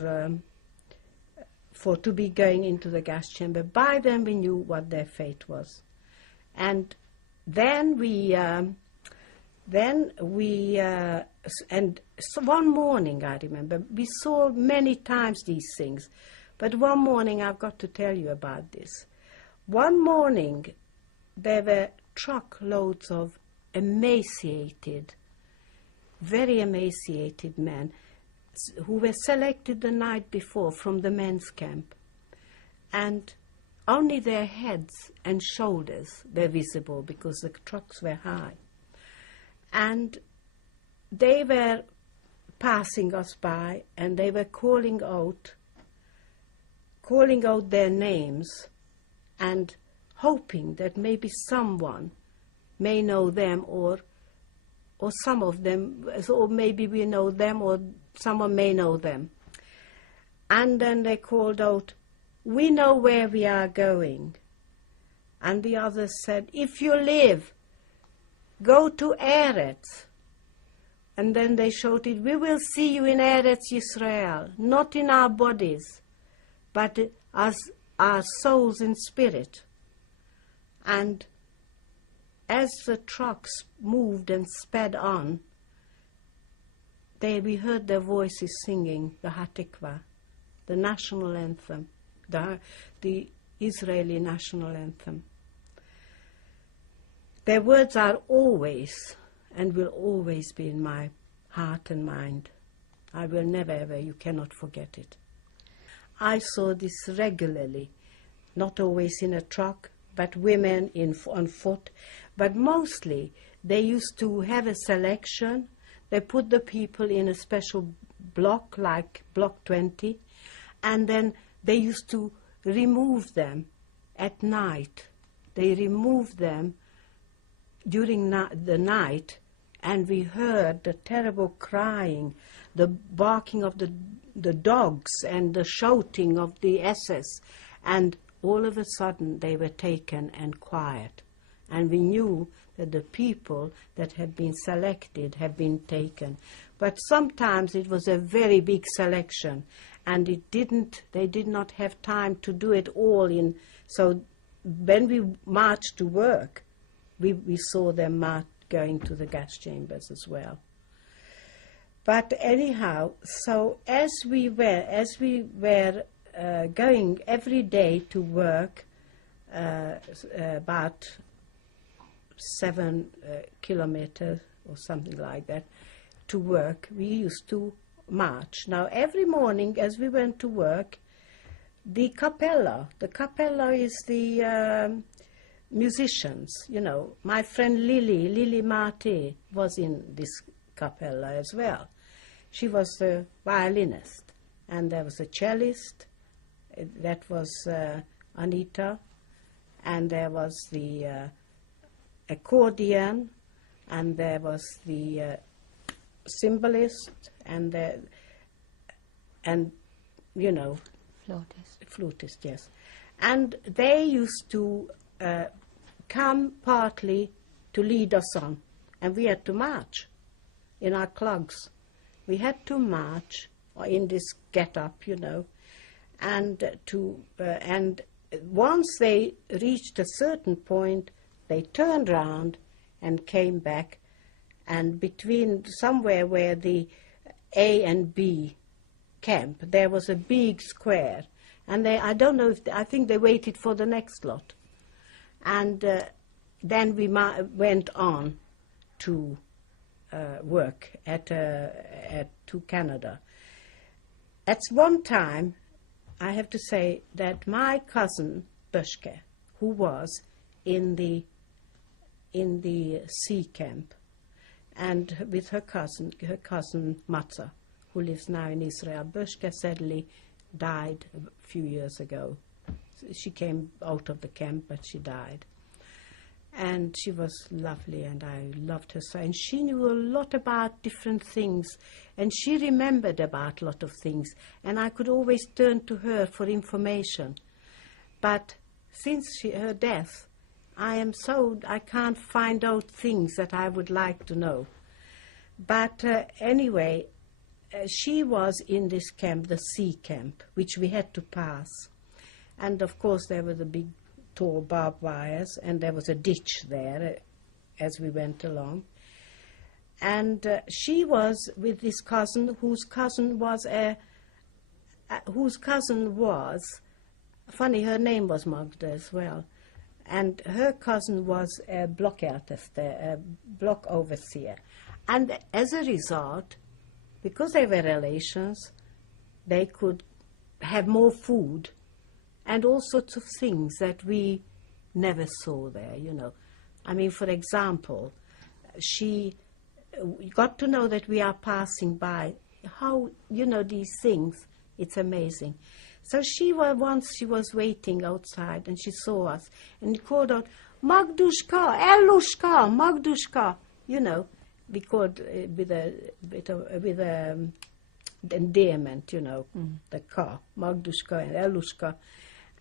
to be going into the gas chamber. By then we knew what their fate was. And then and so one morning, I remember, we saw many times these things, but one morning I've got to tell you about this. One morning, there were truckloads of very emaciated men who were selected the night before from the men's camp. And only their heads and shoulders were visible because the trucks were high. And they were passing us by, and they were calling out their names and hoping that maybe someone may know them, or some of them, or maybe we know them, or someone may know them. And then they called out, "We know where we are going." And the others said, "If you live, go to Eretz." And then they shouted, "We will see you in Eretz Yisrael, not in our bodies, but as our souls in spirit." And as the trucks moved and sped on, we heard their voices singing the Hatikva, the national anthem, the Israeli national anthem. Their words are always and will always be in my heart and mind. I will never ever, you cannot forget it. I saw this regularly, not always in a truck, but women on foot. But mostly they used to have a selection. They put the people in a special block, like block 20, and then they used to remove them at night. They removed them during the night, and we heard the terrible crying, the barking of the dogs and the shouting of the SS, and all of a sudden they were taken and quiet. And we knew that the people that had been selected had been taken. But sometimes it was a very big selection, and they did not have time to do it all in. So when we marched to work, we saw them going to the gas chambers as well. But anyhow, so as we were going every day to work, about 7 kilometers or something like that, to work, we used to march. Now, every morning as we went to work, the capella is the musicians, you know. My friend Lily Marte was in this capella as well. She was the violinist, and there was a cellist, that was Anita, and there was the accordion, and there was the cymbalist, and you know, flautist, yes. And they used to come partly to lead us on, and we had to march in our clogs. We had to march in this get-up, you know, and once they reached a certain point, they turned round and came back, and between somewhere where the A and B camp, there was a big square, and I don't know I think they waited for the next lot, and then we went on to work to Canada. At one time, I have to say that my cousin Böschke, who was in the sea camp, and with her cousin Matza, who lives now in Israel. Böschke sadly died a few years ago. She came out of the camp, but she died. And she was lovely, and I loved her so. And she knew a lot about different things, and she remembered about a lot of things, and I could always turn to her for information. But since her death, I can't find out things that I would like to know. But anyway, she was in this camp, the sea camp, which we had to pass. And of course there were the big tall barbed wires, and there was a ditch there as we went along. And she was with this cousin, whose cousin was funny, her name was Magda as well, and her cousin was a block overseer. And as a result, because they were relations, they could have more food and all sorts of things that we never saw there, you know. I mean, for example, she got to know that we are passing by. How, you know, these things, it's amazing. So she was waiting outside, and she saw us, and he called out, Magdushka, Elushka, Magdushka, you know. We called with a endearment, you know, the ka, Magdushka and Elushka.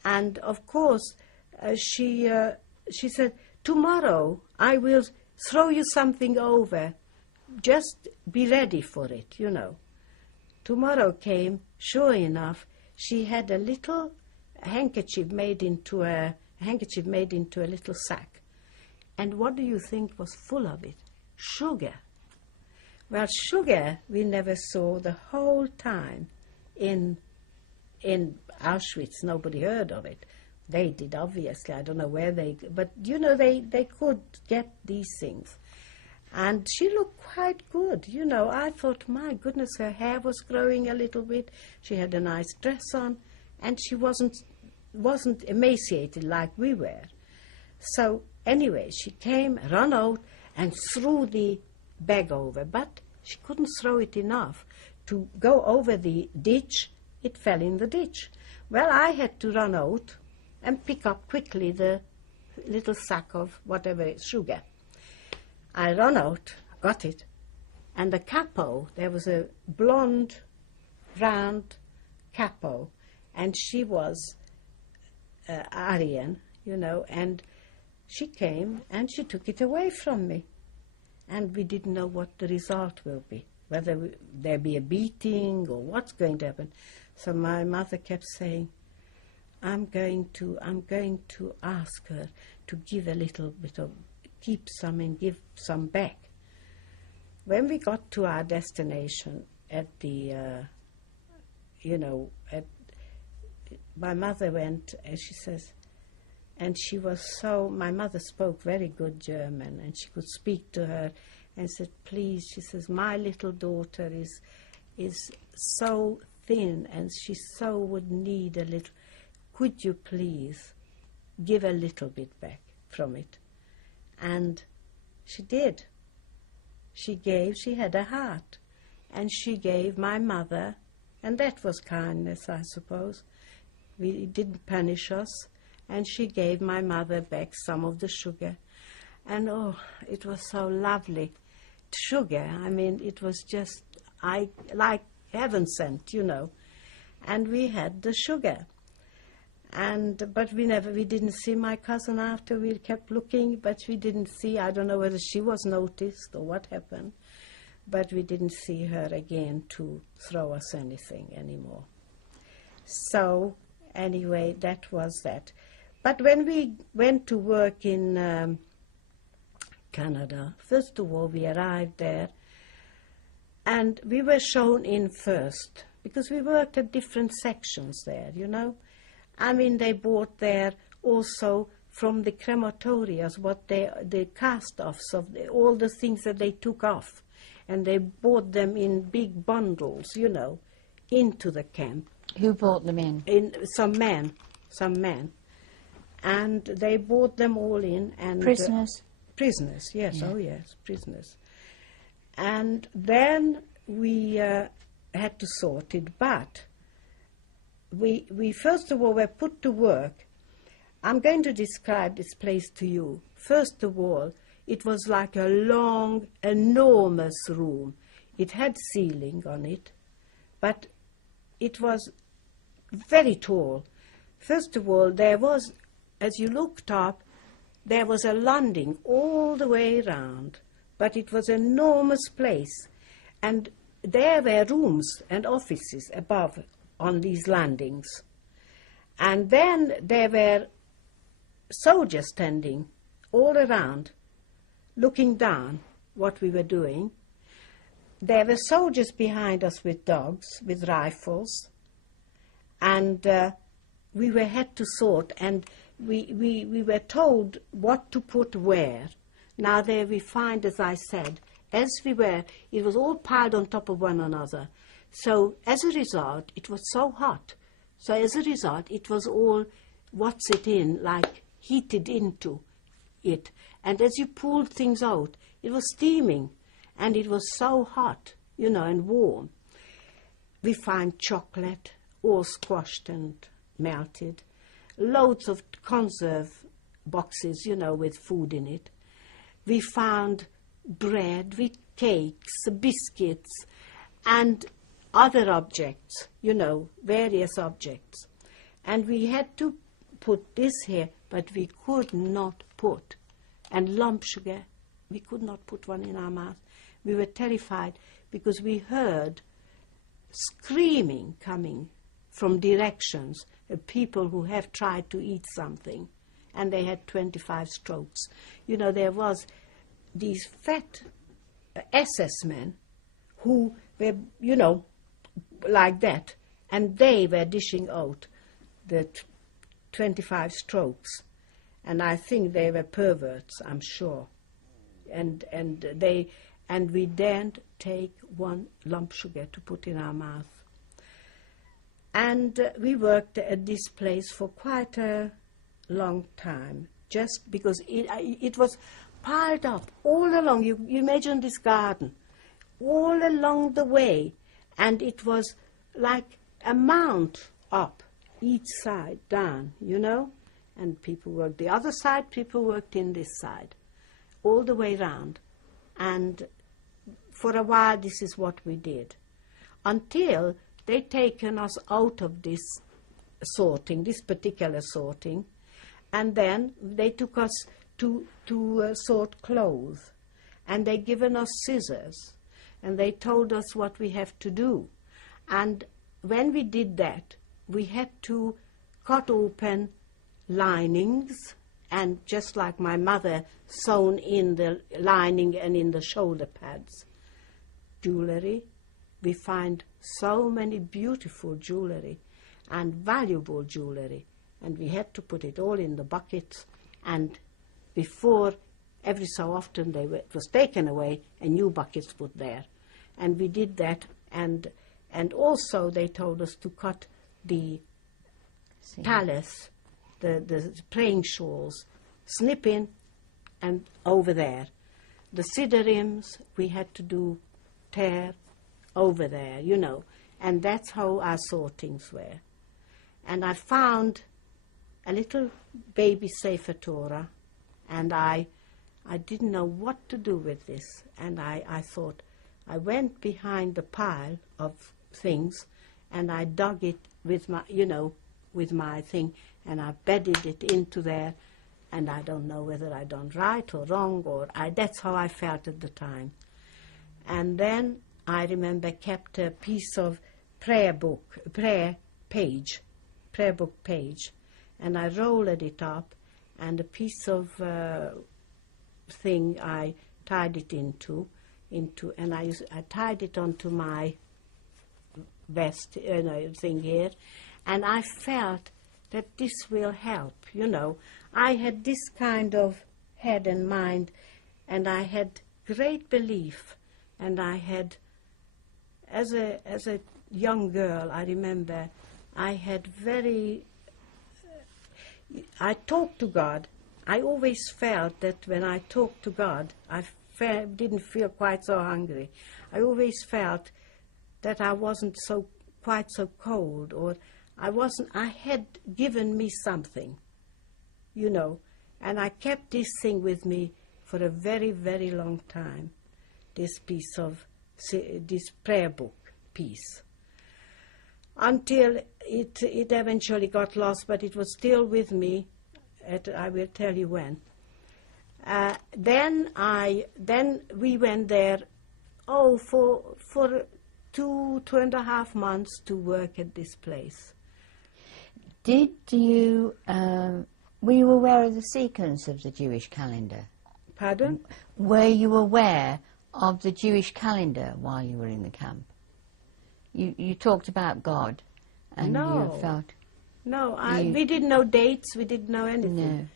And of course, she said, tomorrow I will throw you something over. Just be ready for it, you know. Tomorrow came, sure enough, she had a little handkerchief made into a little sack. And what do you think was full of it? Sugar. Well, sugar we never saw the whole time in Auschwitz. Nobody heard of it. They did, obviously. I don't know where but you know, they could get these things. And she looked quite good, you know. I thought, my goodness, her hair was growing a little bit. She had a nice dress on, and she wasn't emaciated like we were. So anyway, she came, ran out, and threw the bag over. But she couldn't throw it enough to go over the ditch. It fell in the ditch. Well, I had to run out and pick up quickly the little sack of whatever sugar. I ran out, got it, and the capo, there was a blonde, round capo, and she was Aryan, you know, and she came and she took it away from me. And we didn't know what the result will be, whether there be a beating or what's going to happen. So my mother kept saying, I'm going to ask her to give a little bit of, keep some and give some back. When we got to our destination at the, my mother went, and she says, and she was so, my mother spoke very good German, and she could speak to her and said, please, she says, my little daughter is so thin and she so would need a little, could you please give a little bit back from it? And she did. She had a heart, and she gave my mother, and that was kindness, I suppose. It didn't punish us. And she gave my mother back some of the sugar. And, oh, it was so lovely. Sugar, I mean, it was just, like heaven sent, you know. And we had the sugar. But we didn't see my cousin after. We kept looking, but we didn't see, I don't know whether she was noticed or what happened. But we didn't see her again to throw us anything anymore. So, anyway, that was that. But when we went to work in Canada, first of all, we arrived there, and we were shown in first, because we worked at different sections there, you know. I mean, they bought there also from the crematorias what the cast-offs of all the things that they took off, and they bought them in big bundles, you know, into the camp. Who brought them in? Some men. And they brought them all in. And prisoners? Prisoners, yes. Yeah. Oh, yes, prisoners. And then we had to sort it, but we first of all were put to work. I'm going to describe this place to you. First of all, it was like a long, enormous room. It had ceiling on it, but it was very tall. First of all, there was, as you looked up, there was a landing all the way round, but it was an enormous place, and there were rooms and offices above on these landings. And then there were soldiers standing all around, looking down what we were doing. There were soldiers behind us with dogs, with rifles, and we had to sort, and we were told what to put where. Now there we find, as I said, as we were, it was all piled on top of one another. So as a result, it was so hot So as a result, it was all, what's it in, like heated into it. And as you pulled things out, it was steaming, and it was so hot, you know, and warm. We find chocolate, all squashed and melted, loads of conserve boxes, you know, with food in it. We found bread with cakes, biscuits, and other objects, you know, various objects. And we had to put this here, but we could not put, and lump sugar, we could not put one in our mouth. We were terrified because we heard screaming coming from directions of people who have tried to eat something, and they had 25 strokes. You know, there was these fat SS men who were, you know, like that, and they were dishing out the 25 strokes, and I think they were perverts, I'm sure, and we daren't take one lump sugar to put in our mouth. And we worked at this place for quite a long time, just because it was piled up all along. You imagine this garden, all along the way, and it was like a mount up, each side down, you know, and people worked the other side, people worked in this side, all the way round. And for a while this is what we did, until they'd taken us out of this sorting, this particular sorting, and then they took us to sort clothes, and they given us scissors, and they told us what we have to do. And when we did that, we had to cut open linings, and just like my mother, sewn in the lining and in the shoulder pads. Jewelry. We find so many beautiful jewelry and valuable jewelry, and we had to put it all in the buckets, and before, every so often it was taken away and new buckets put there. And we did that, and also they told us to cut the tallis, the praying shawls, snip in and over there. The siderims we had to do tear over there, you know, and that's how our sortings were. And I found a little baby Sefer Torah, and I didn't know what to do with this, and I thought, I went behind the pile of things, and I dug it with my, you know, with my thing, and I bedded it into there, and I don't know whether I done right or wrong, or that's how I felt at the time. And then I remember kept a piece of prayer book page, and I rolled it up, and a piece of thing I tied it into, and I tied it onto my vest thing here, and I felt that this will help, you know. I had this kind of head and mind, and I had great belief, and I had, as a young girl, I remember, I had I talked to God. I always felt that when I talked to God, I didn't feel quite so hungry. I always felt that I wasn't quite so cold, or I had given me something, you know, and I kept this thing with me for a very, very long time, this prayer book piece, until it eventually got lost, but it was still with me. I will tell you when. Then we went there, for 2.5 months to work at this place. Did you, were you aware of the sequence of the Jewish calendar? Pardon? Were you aware of the Jewish calendar while you were in the camp? You talked about God, and no. You felt... No, we didn't know dates, we didn't know anything.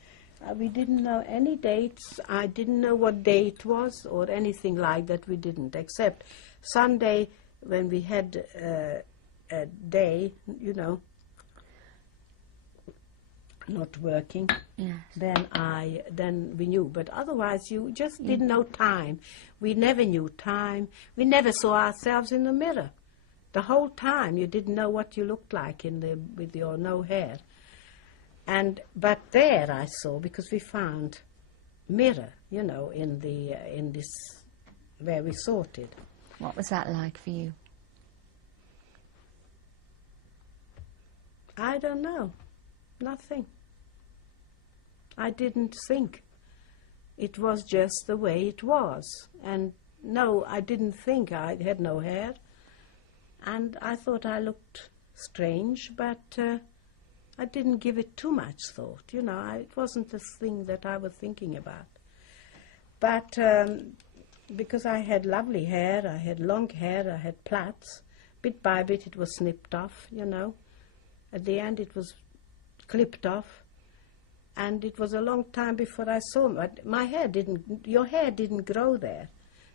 No. We didn't know any dates. I didn't know what day it was or anything like that. We didn't, except Sunday when we had a day, you know, not working, Yes. then we knew. But otherwise, you just didn't know time. We never knew time. We never saw ourselves in the mirror. The whole time, you didn't know what you looked like with your no hair. But there I saw, because we found mirror, you know, in this where we sorted. What was that like for you? I don't know. Nothing. I didn't think. It was just the way it was. And no, I didn't think. I had no hair. And I thought I looked strange, but I didn't give it too much thought. You know, it wasn't the thing that I was thinking about. But because I had lovely hair, I had long hair, I had plaits, bit by bit it was snipped off, you know. At the end it was clipped off, and it was a long time before I saw my hair your hair didn't grow there,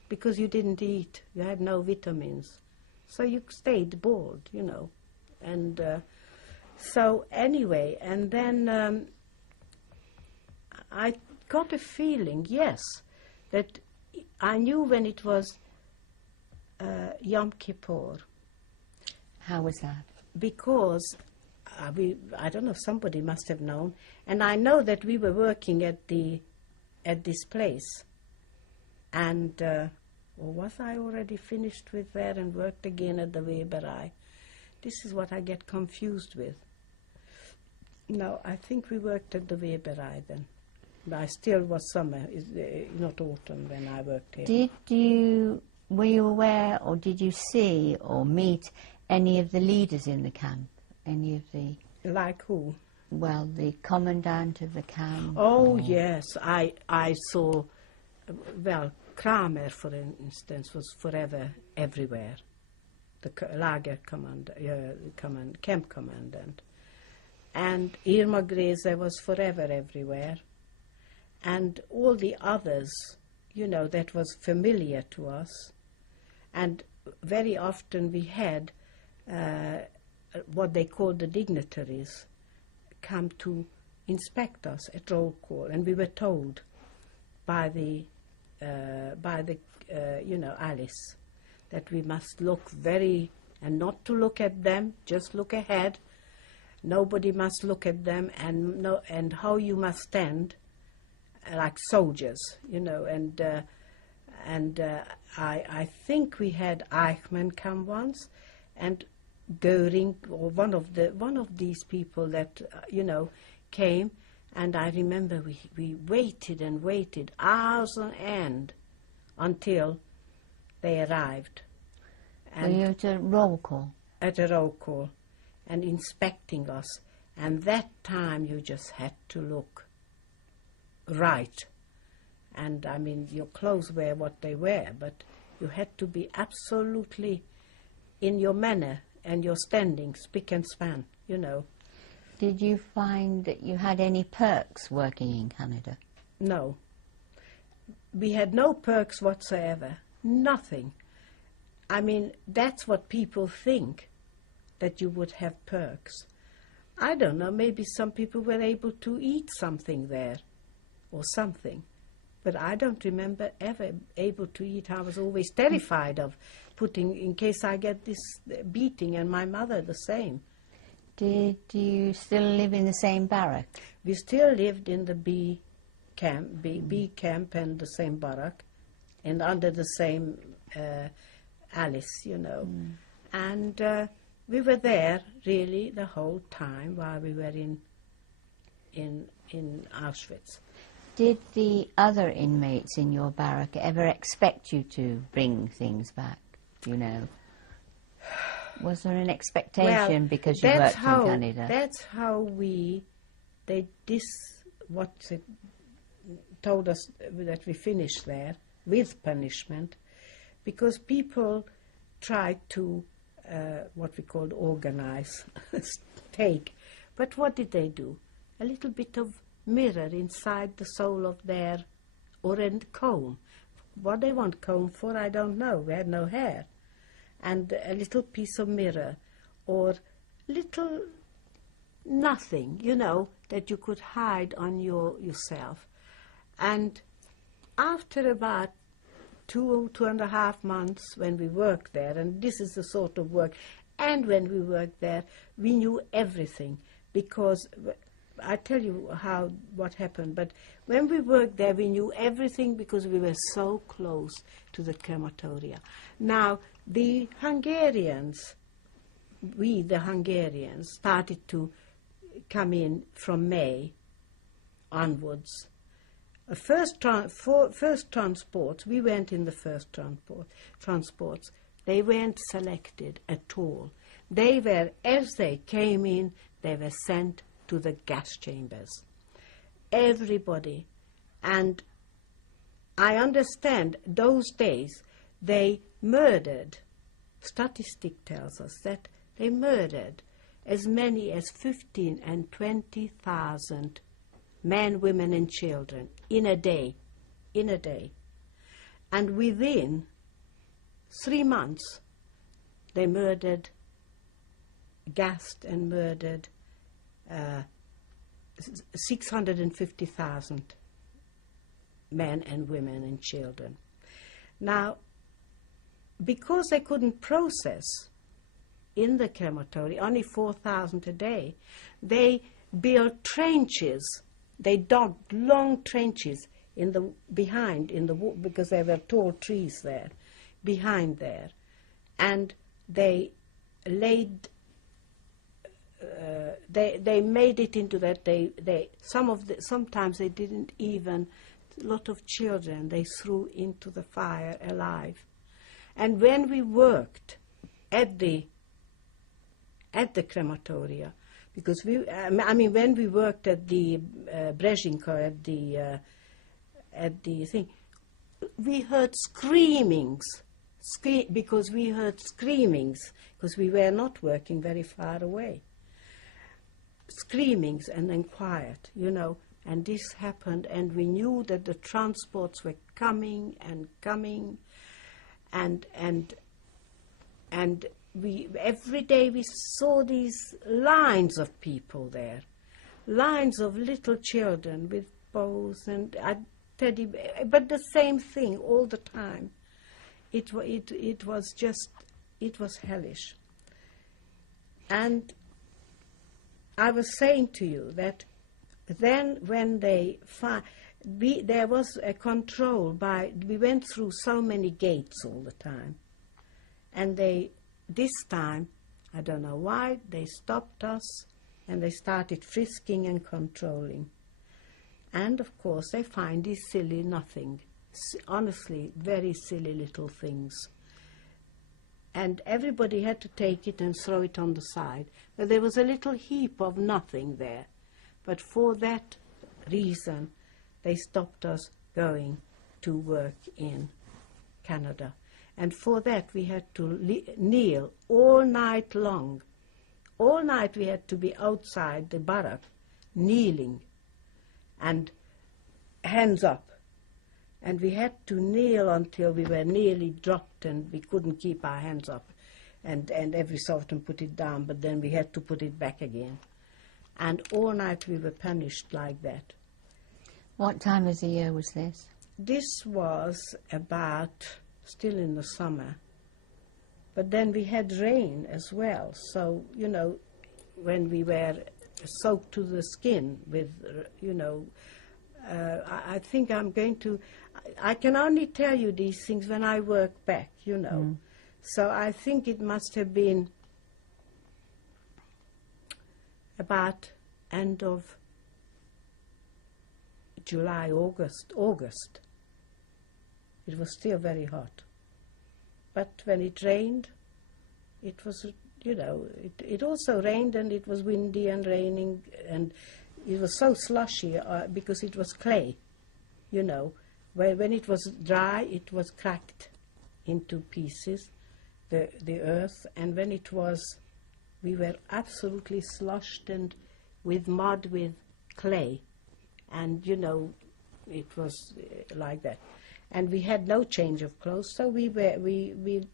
because you didn't eat, you had no vitamins, so you stayed bald, you know. And so anyway, and then I got a feeling, yes, that I knew when it was Yom Kippur. How was that? Because I don't know, somebody must have known, and I know that we were working at this place, and or was I already finished with there and worked again at the Weberei? This is what I get confused with. No, I think we worked at the Weberei then. But I still was summer, not autumn, when I worked here. Were you aware, or did you see or meet any of the leaders in the camp? Any of the... Like who? Well, the commandant of the camp. Oh, yes. I saw, well, Kramer, for instance, was forever everywhere. The Lager camp commandant. And Irma Greze was forever everywhere. And all the others, you know, that was familiar to us. And very often we had what they called the dignitaries come to inspect us at roll call, and we were told by the Alice that we must look and not to look at them, just look ahead. Nobody must look at them, and how you must stand like soldiers, you know. And I think we had Eichmann come once, and Goering, or one of these people that came, and I remember we waited and waited hours on end until they arrived. Were you at a roll call? At a roll call, and inspecting us, and that time you just had to look right. And I mean, your clothes were what they were, but you had to be absolutely in your manner and your standing, spick and span, you know. Did you find that you had any perks working in Canada? No. We had no perks whatsoever. Nothing. I mean, that's what people think, that you would have perks. I don't know, maybe some people were able to eat something there, or something. But I don't remember ever able to eat. I was always terrified of putting, in case I get this beating, and my mother the same. Did you still live in the same barrack? We still lived in the B camp and the same barrack, and under the same Alice, you know. And we were there really the whole time while we were in Auschwitz. Did the other inmates in your barrack ever expect you to bring things back, you know? Was there an expectation because you worked in Canada? That's how told us that we finished there with punishment, because people tried to, what we called organize, take. But what did they do? A little bit of mirror inside the sole of their, or a comb. What they want comb for, I don't know. We had no hair. And a little piece of mirror, or little nothing, you know, that you could hide on yourself. And after about 2.5 months when we worked there, and this is the sort of work, and when we worked there, we knew everything, because I tell you what happened, but when we worked there, we knew everything because we were so close to the crematoria. Now, the Hungarians, the Hungarians, started to come in from May onwards. First transports, we went in the first transports. They weren't selected at all. They were, as they came in, they were sent to the gas chambers. Everybody. And I understand those days they murdered, statistic tells us that they murdered as many as 15,000 and 20,000 men, women and children in a day. And within 3 months they murdered, gassed and murdered 650,000 men and women and children. Now, because they couldn't process in the crematory, only 4,000 a day, they built trenches. They dug long trenches because there were tall trees there, behind there, and they laid. They made it into that. Sometimes they didn't even. A lot of children they threw into the fire alive, and when we worked at the crematoria, because when we worked at the Brezhinka, at the thing, we heard screamings, because we were not working very far away. Screamings and then quiet, and this happened, and we knew that the transports were coming, and we every day we saw these lines of people there, lines of little children with bows and teddy bear, but the same thing all the time. It was hellish. And I was saying to you that then when there was a control we went through so many gates all the time, and this time, I don't know why, they stopped us and they started frisking and controlling. And of course they find these silly nothing, honestly, very silly little things. And everybody had to take it and throw it on the side. But there was a little heap of nothing there. But for that reason, they stopped us going to work in Canada. And for that, we had to kneel all night long. All night we had to be outside the barrack, kneeling, and hands up. And we had to kneel until we were nearly dropped, and we couldn't keep our hands up. And every so often put it down, but then we had to put it back again. And all night we were punished like that. What time of the year was this? This was about still in the summer. But then we had rain as well. So, when we were soaked to the skin with, I think I can only tell you these things when I work back, Mm. So I think it must have been about end of July, August. It was still very hot. But when it rained, it was, it also rained, and it was windy and raining, and it was so slushy because it was clay, When it was dry, it was cracked into pieces, the earth, and when we were absolutely sloshed and with mud, with clay, and, it was like that. And we had no change of clothes, so we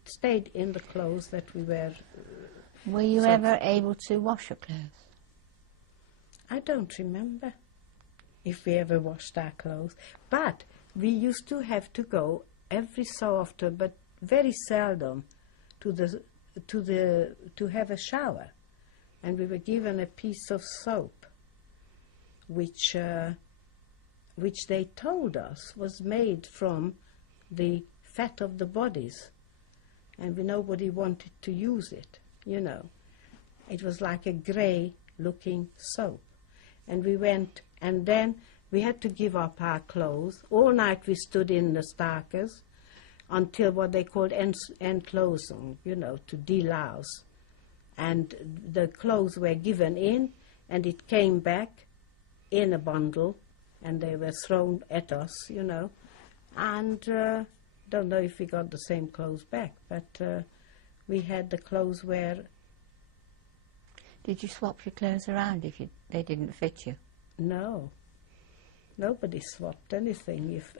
stayed in the clothes that we were. Were you ever able to wash your clothes? I don't remember if we ever washed our clothes. But we used to have to go every so often, but very seldom, to have a shower. And we were given a piece of soap, which they told us was made from the fat of the bodies, and nobody wanted to use it, you know. It was like a grey-looking soap. And we went, and then we had to give up our clothes. All night we stood in the stakers until what they called enclosing, you know, to delouse. And the clothes were given in, and it came back in a bundle, and they were thrown at us, you know. And don't know if we got the same clothes back, but we had the clothes where... Did you swap your clothes around if they didn't fit you? No. Nobody swapped anything. If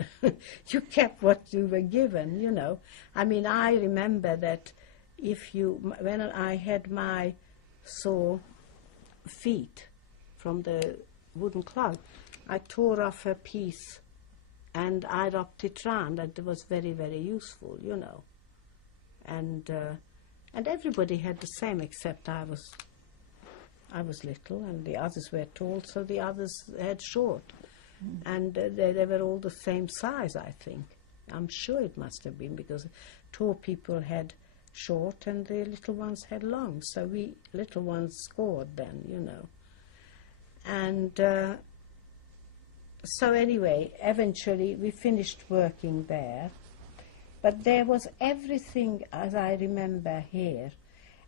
you kept what you were given, you know. I mean, I remember that when I had my sore feet from the wooden clog, I tore off a piece and I wrapped it round, and it was very, very useful, you know. And everybody had the same, except I was little and the others were tall, so the others had short. And they were all the same size, I think. I'm sure it must have been, because tall people had short and the little ones had long. So we little ones scored then, you know. And so anyway, eventually we finished working there. But there was everything, as I remember, here.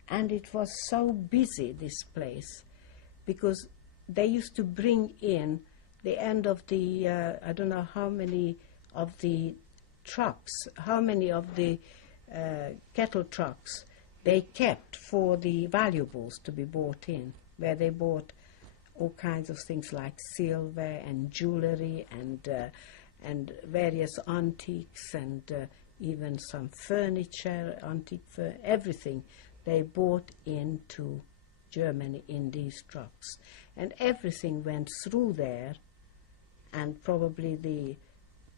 And it was so busy, this place, because they used to bring in the end of the, I don't know how many of the trucks, how many of the cattle trucks they kept for the valuables to be bought in, where they bought all kinds of things like silver and jewelry and various antiques and even some furniture, everything they bought into Germany in these trucks. And everything went through there, and probably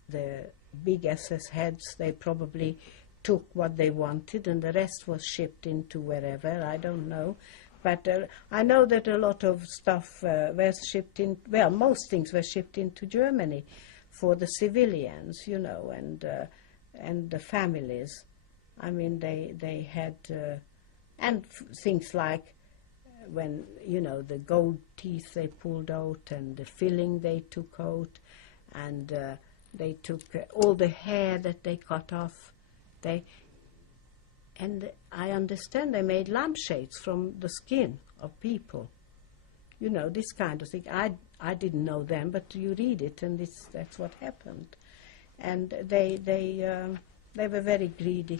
the big SS heads, they probably took what they wanted, and the rest was shipped into wherever, I don't know. But I know that a lot of stuff was shipped in, well, most things were shipped into Germany for the civilians, you know, and the families. I mean, they had, and things like when, you know, the gold teeth they pulled out and the filling they took out, and they took all the hair that they cut off. And I understand they made lampshades from the skin of people. You know, this kind of thing. I didn't know them, but you read it, and that's what happened. And they were very greedy.